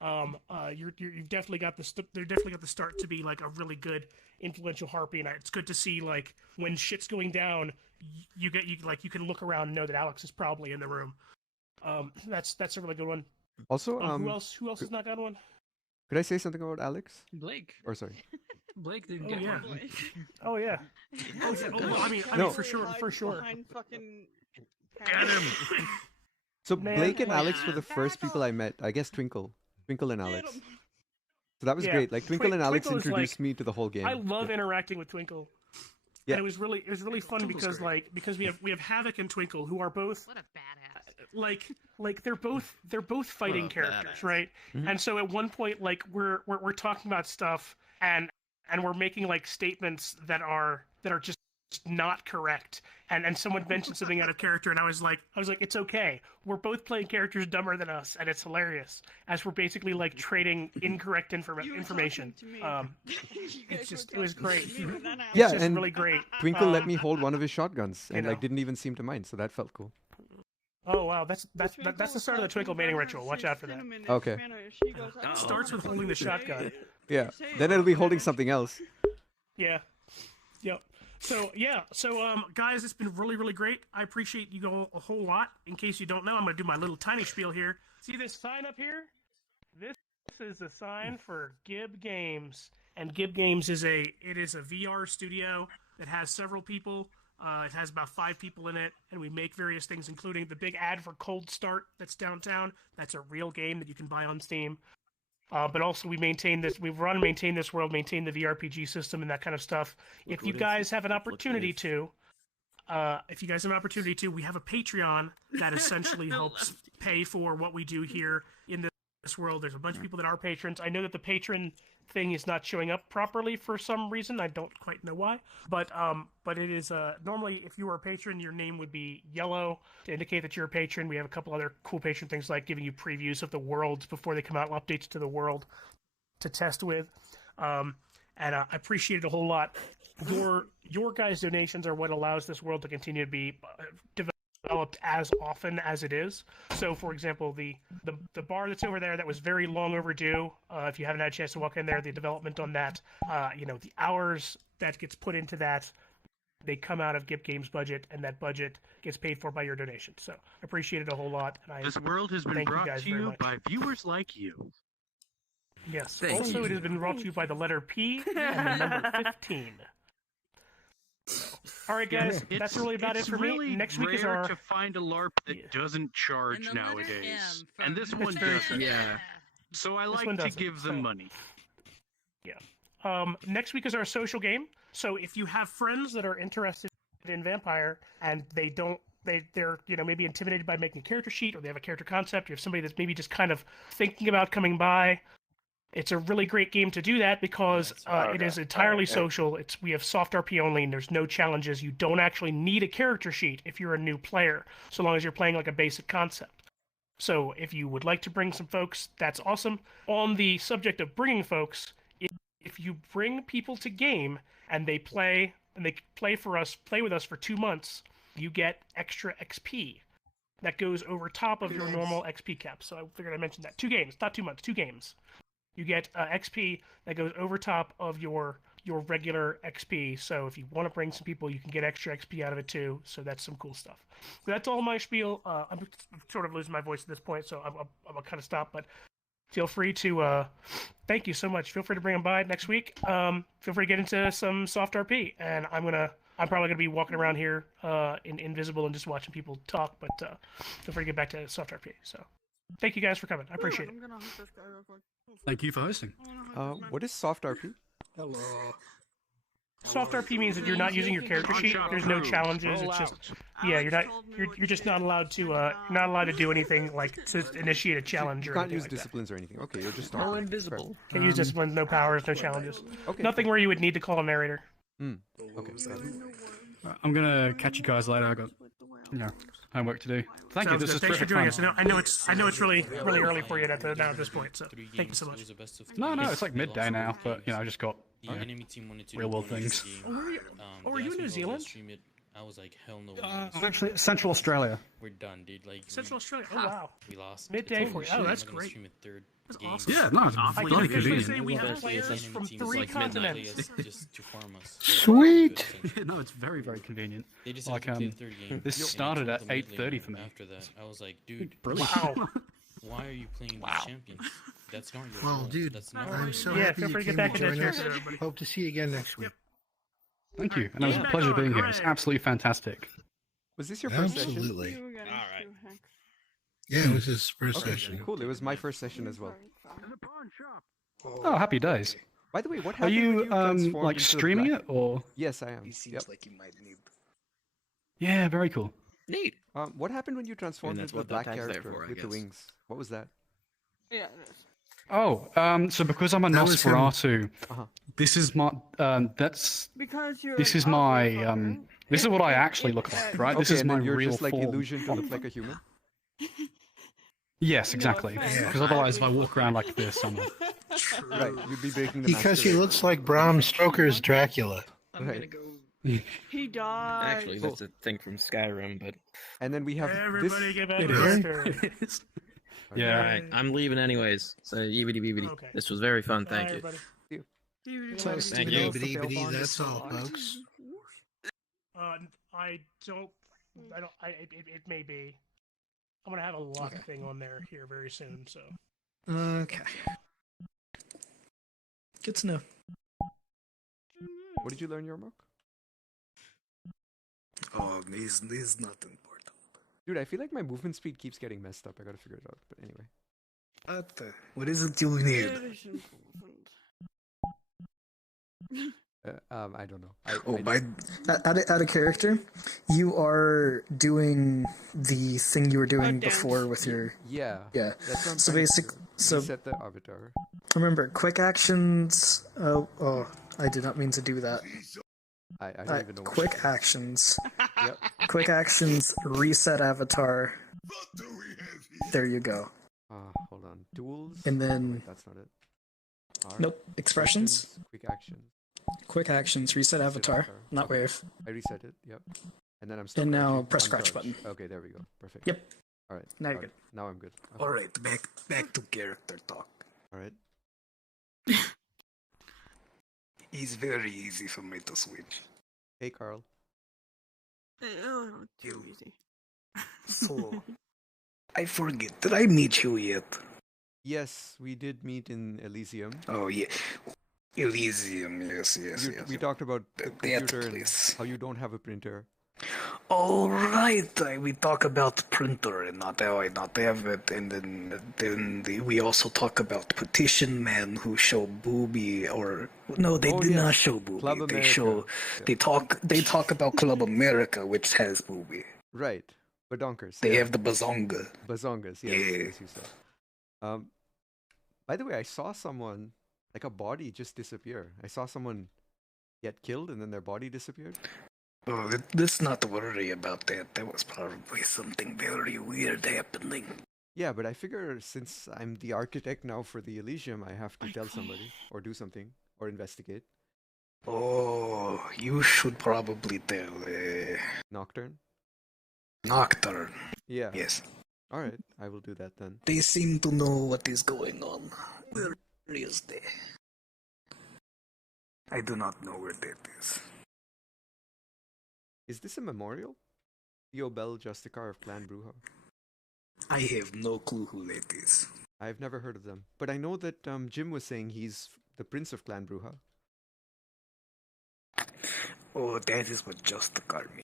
You've definitely got they're definitely got the start to be like a really good influential harpy, and it's good to see like when shit's going down, you can look around and know that Alex is probably in the room. That's a really good one. Also, who else has not got one? Could I say something about Alex? Blake. Or sorry. Blake didn't Oh get yeah. one. Oh yeah. I mean No. for sure. Get him. So Man, Blake and like- Alex were the first people I met. I guess Twinkle and Alex. So that was Yeah, great. Like Twinkle and Alex Twinkle is, introduced like- me to the whole game. I love interacting with Twinkle. Yeah. And it was really fun because we have Havoc and Twinkle who are both What a badass. like they're both fighting What a characters, badass. right? Mhm. And so at one point like we're talking about stuff and we're making like statements that are just not correct. And someone mentioned something out of character and I was like it's okay. We're both playing characters dumber than us and it's hilarious as we're basically like trading incorrect information. It was great. Yeah, It's just and really great. Twinkle let me hold one of his shotguns and you like know. didn't even seem to mind, so that felt cool. Oh wow, that's the start of the Twinkle mating ritual. Watch out for that. Okay. It starts with holding the shotgun. Yeah. Then it'll be holding something else. Yeah. Yep. So guys, it's been really, really great. I appreciate you all a whole lot. In case you don't know, I'm gonna do my little tiny spiel here. See this sign up here? This is the sign for GiB Games. And GiB Games is a VR studio that has several people. It has about 5 people in it, and we make various things, including the big ad for Cold Start that's downtown. That's a real game that you can buy on Steam. But also we maintain this world, maintain the VRPG system and that kind of stuff. If you guys have an opportunity to, we have a Patreon that essentially helps pay for what we do here in this world. There's a bunch of people that are patrons. I know that the patron thing is not showing up properly for some reason. I don't quite know why. But it is normally if you were a patron, your name would be yellow to indicate that you're a patron. We have a couple other cool patron things like giving you previews of the worlds before they come out, updates to the world to test with. And I appreciate it a whole lot. Your guys' donations are what allows this world to continue to be developed as often as it is. So, for example, the bar that's over there that was very long overdue. If you haven't had a chance to walk in there, the development on that, the hours that gets put into that, they come out of GiB Games' budget, and that budget gets paid for by your donation. So, I appreciate it a whole lot. And This world has been thank brought guys to very you much. by viewers like you. Yes. Thank Also, you. it has been brought to you by the letter P and the number 15. All right, guys, that's really about it it's for really me. Next week is rare our to find a LARP that doesn't charge And the letter nowadays, M and this from- one That's very doesn't. true. Yeah. So I This like one to doesn't, give them so- money. Next week is our social game. So if you have friends that are interested in Vampire and they're maybe intimidated by making a character sheet, or they have a character concept, or you have somebody that's maybe just kind of thinking about coming by, it's a really great game to do that because it is entirely social. We have soft RP only, and there's no challenges. You don't actually need a character sheet if you're a new player, so long as you're playing like a basic concept. So if you would like to bring some folks, that's awesome. On the subject of bringing folks, if you bring people to game and they play with us for 2 months, you get extra XP that goes over top of your normal XP cap. So I figured I mentioned that. 2 games, not 2 months, 2 games. You get XP that goes over top of your regular XP. So if you want to bring some people, you can get extra XP out of it too. So that's some cool stuff. So that's all my spiel. I'm sort of losing my voice at this point, so I'm gonna kind of stop. But feel free to thank you so much. Feel free to bring them by next week. Feel free to get into some soft RP, and I'm probably gonna be walking around here in invisible and just watching people talk. But feel free to get back to soft RP. So thank you guys for coming. I appreciate it. I'm gonna hunt this guy real quick. Thank you for hosting. What is soft RP? Hello. Soft RP means that you're not using your character sheet. There's no challenges. It's just you're just not allowed to do anything like to initiate a challenge You or can't anything use like that. disciplines or anything. Okay, you're just talking. invisible. Can't use disciplines, no powers, no challenges. Okay. Nothing where you would need to call a narrator. Okay. I'm gonna catch you guys later. I got homework to do. Thank you. Sounds This good. is Thanks for terrific joining fun. us. I know it's really early for you now at this point. So thank you so much. No, it's like midday now, but I just got real world things. Are you in New Zealand? I was like, hell no. I'm actually Central Australia. We're done, dude. Like Central Australia. Oh wow. we lost. Midday for you. Oh, that's great. That's awesome. Yeah, no, it's I very can officially convenient. say we have players from 3 continents. Just to farm us. Sweet. No, it's very, very convenient. They just Like, have to play the third game. this and started at 12 minutes 8:30 later for me. After that, I was like, dude, Brilliant. Wow. why are you playing this champion? That's not your Well, role. dude, That's not I'm so Yeah, happy feel you free to came get back to in join that us. chair, everybody. Hope to see you again next week. Thank you, and it was a pleasure being here. It's absolutely fantastic. Was this your first Absolutely. session? Yeah, it was his first Okay, session. cool. It was my first session as well. Oh, happy days. By the way, what Are happened when you you transformed like into the streaming black- it or? Yes, I am. He seems like he might need. Yeah, very cool. Neat. What happened when you transformed that's into the what that black tag's there character for, I with the guess. wings? What was that? Yeah, it is. Oh, so because I'm a That was him. Nosferatu, Uh-huh. this is my Because you're this is an my alpha, this is what I actually look like, right? This Okay, is and my then you're real just like form. illusion to look like a human. Yes, exactly. Because otherwise, if I walk around like this, I'm like, Right, you'd be breaking the Because he masquerade. looks like Bram Stoker's Dracula. Right. He died. Actually, that's a thing from Skyrim, but And then we have Everybody this. get back It to is? character. yeah. alright, I'm leaving anyways. So yibbity bibbity. Okay. This was very fun, thank Bye, you. everybody. Close to Thank the you. alpha fail Bibbidi-bibbidi, bond is that's all, locked. folks. I don't. It may be. I'm gonna have a lock thing on there here very soon. So. Okay. Good to know. What did you learn, Yormok? Oh, he's not important. Dude, I feel like my movement speed keeps getting messed up. I gotta figure it out. But anyway. What is it you need? I don't know. Out of character, you are doing the thing you were doing before with your. Yeah. Yeah. That's what I'm So trying to basic. do. So Reset the avatar. remember, quick actions. Oh, I did not mean to do that. I don't even know. what Quick that is. actions. Yep. Quick actions. Reset avatar. There you go. Hold on. Tools. And then- Wait, that's not it. Art, Nope. Expressions. Quick action. Quick actions. Reset avatar. Not Okay. wave. I reset it. Yep. And then I'm still. And now crouching. press scratch Uncrouch. button. Okay, there we go. Perfect. Yep. All right. Now you're all right, Now I'm good. Okay. All right. Back to character talk. All right. It's very easy for me to switch. Hey, Carl. Oh, too easy. So, I forget. Did I meet you yet? Yes, we did meet in Elysium. Oh yeah, Elysium. Yes. We talked about That computer and place. how you don't have a printer. All right. We talk about printer and not how I not have it, and then we also talk about petition men who show booby or no, they Oh, did yes. not show booby. Club They America. show Yeah. they talk about Club America, which has booby. Right. Badonkers. They yeah. have the bazonga. Bazongas, yes, Yeah. as you said. By the way, I saw someone, like a body just disappear. I saw someone get killed and then their body disappeared. Oh, let's not worry about that. That was probably something very weird happening. Yeah, but I figure since I'm the architect now for the Elysium, I have to tell somebody or do something or investigate. Oh, you should probably tell Nocturne? Nocturne. Yeah. Yes. All right, I will do that then. They seem to know what is going on. Where is they? I do not know where that is. Is this a memorial? Theo Bell Justicar of Clan Bruja. I have no clue who that is. I've never heard of them, but I know that Jim was saying he's the prince of Clan Bruja. Oh, that is what Justicar means.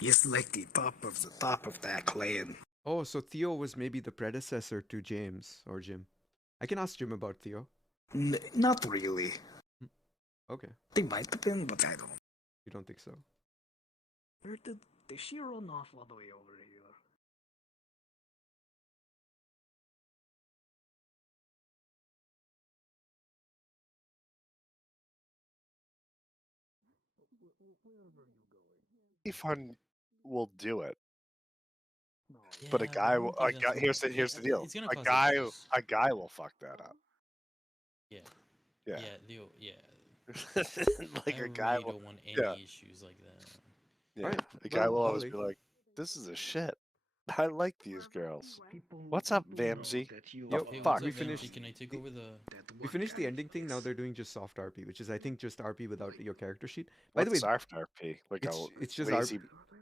He's like the top of that clan. Oh, so Theo was maybe the predecessor to James or Jim. I can ask Jim about Theo. Not really. Okay. They might have been, but I don't. You don't think so? Where did she run off all the way over here? Fun will do it. Yeah, But a guy, I will, don't think a that's guy. gonna Here's the yeah, deal. it's gonna A cause guy, issues. a guy will fuck that up. Yeah. Yeah. Yeah. Like I a guy really will. don't want Yeah. any issues like that. Yeah. Alright, The guy well, will always Holly. be like, "This is a shit. I like these girls. What's up, Vamsy? The Yo, fuck?" we finished. Can I take over the? We finished the ending thing. Now they're doing just soft RP, which is I think just RP without your character sheet. By the What's way, soft RP? Like it's just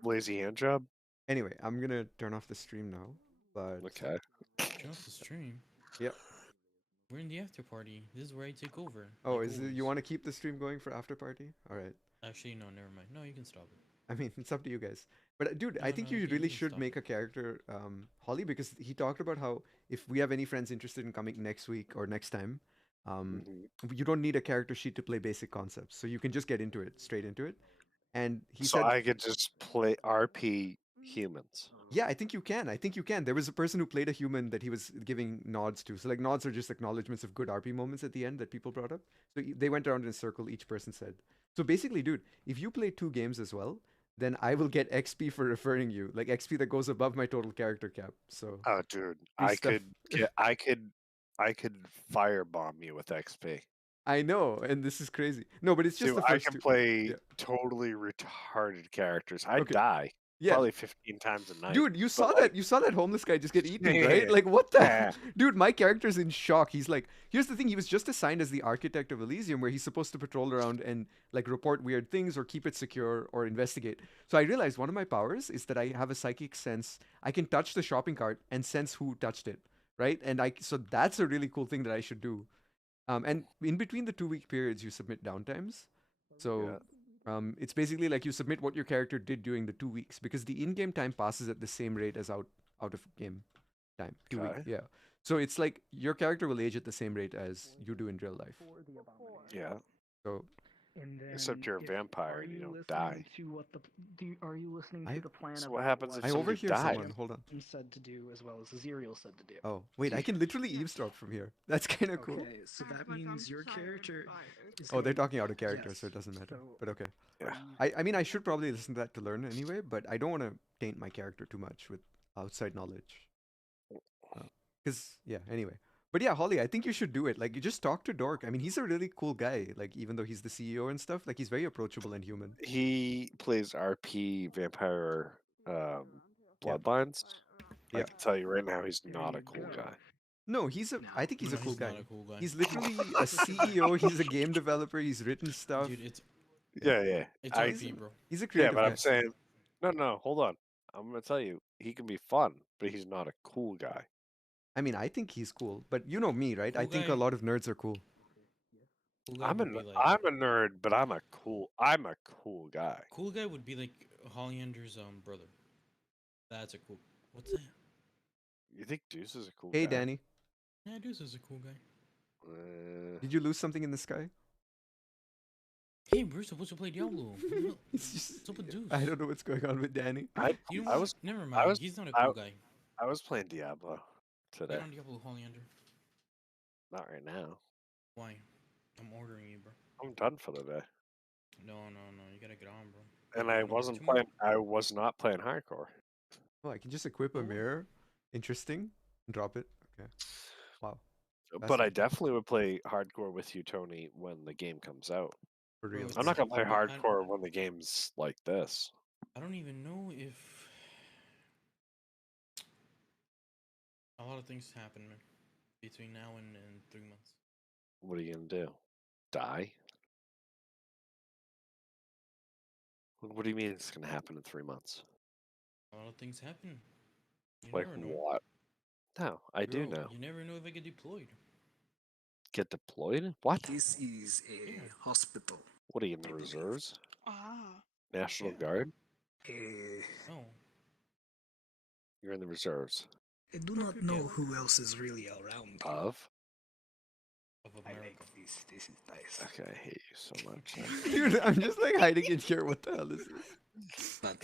lazy hand job. Anyway, I'm gonna turn off the stream now. But Okay. Turn off the stream. Yep. We're in the after party. This is where I take over. Oh, like is it, always. you want to keep the stream going for after party? All right. Actually, no, never mind. No, you can stop it. I mean, it's up to you guys. But dude, I No, think no, you you really can should stop make a character, Holly, because he talked about how if we have any friends interested in coming next week or next time, you don't need a character sheet to play basic concepts, so you can just get into it, straight into it. And he So said, I could just play RP humans. yeah, I think you can. I think you can. There was a person who played a human that he was giving nods to. So like nods are just acknowledgements of good RP moments at the end that people brought up. So they went around in a circle. Each person said. So basically, dude, if you play 2 games as well, then I will get XP for referring you, like XP that goes above my total character cap. So. Oh, dude, free I stuff. could firebomb you with XP. I know, and this is crazy. No, but it's just Dude, the I first can 2. play Yeah. totally retarded characters. I'd Okay. die. Yeah. Probably 15 times a night. Dude, you but, saw like, that. You saw that homeless guy just get eaten, Yeah, right? Like, what the? yeah. Dude, my character's in shock. He's like, here's the thing. He was just assigned as the architect of Elysium, where he's supposed to patrol around and like report weird things or keep it secure or investigate. So I realized one of my powers is that I have a psychic sense. I can touch the shopping cart and sense who touched it, right? And so that's a really cool thing that I should do. And in between the 2-week periods, you submit downtimes. So. It's basically like you submit what your character did during the 2 weeks because the in-game time passes at the same rate as out of game time. 2 weeks, Okay. yeah. So it's like your character will age at the same rate as you do in real life. Yeah. So. And then Except you're a vampire and you don't die. Are you listening to the plan So of what happens if I somebody overhear dies? someone. Hold on. said to do as well as Aziriel said to do? Oh, wait, I can literally eavesdrop from here. That's kind of cool. Okay, so that means your character is Oh, they're going- talking out of character, Yes, so it doesn't matter. so- But okay. Yeah. I mean, I should probably listen to that to learn anyway, but I don't want to taint my character too much with outside knowledge. Because, yeah, anyway. But yeah, Holly, I think you should do it. Like, you just talk to Dork. I mean, he's a really cool guy. Like, even though he's the CEO and stuff, like, he's very approachable and human. He plays RP vampire bloodlines. I Yeah. can tell you right now, he's not a cool guy. No, I think he's a No, cool he's guy. not a cool guy. He's literally a CEO. He's a game developer. He's written stuff. Dude, it's Yeah. It's RP, bro. He's a Yeah, creative but guy. I'm saying, no, hold on. I'm gonna tell you, he can be fun, but he's not a cool guy. I mean, I think he's cool, but you know me, right? I Cool think guy- a lot of nerds are cool. Cool guy I'm would be like a nerd, but I'm a cool guy. cool guy would be like Hollander's brother. That's a cool. What's that? You think Deuce is a cool Hey, guy? Danny. Yeah, Deuce is a cool guy. Did you lose something in the sky? Hey, we're supposed to play Diablo. What's up with Deuce? I don't know what's going on with Danny. You know what? Never mind. He's not a cool guy. I was playing Diablo today. Get on Diablo, Hollander. Not right now. Why? I'm ordering you, bro. I'm done for the day. No. You gotta get on, bro. And I wasn't playing. I was not playing hardcore. Oh, I can just equip a mirror. Interesting. Drop it. Okay. Wow. But I definitely would play hardcore with you, Tony, when the game comes out. For real. I'm not gonna play I- hardcore when the game's like this. I don't even know if a lot of things happen, man, between now and 3 months. What are you gonna do? Die? What do you mean it's gonna happen in 3 months? A lot of things happen. You Like never know. what? No, I do Bro, know. You never know if I get deployed. Get deployed? What? This is a hospital. What are you in the reserves? Ah. National Guard? Oh. You're in the reserves. I do not know who else is really around. Of? of America. This is nice. Okay, I hate you so much. Dude, I'm just like hiding in here. What the hell is this? But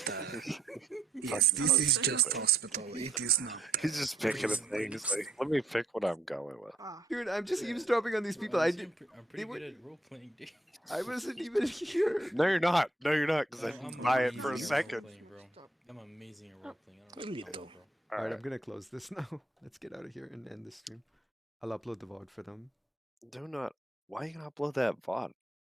yes, this is just hospital. It is not. He's just picking a thing. He's like, let me pick what I'm going with. Dude, I'm just eavesdropping on these people. I did. I'm pretty good at role playing, dude. I wasn't even here. No, you're not. No, you're not. Because I didn't buy it for a second. I'm amazing at role playing. All right, I'm gonna close this now. Let's get out of here and end the stream. I'll upload the VOD for them. Do not. Why are you gonna upload that VOD?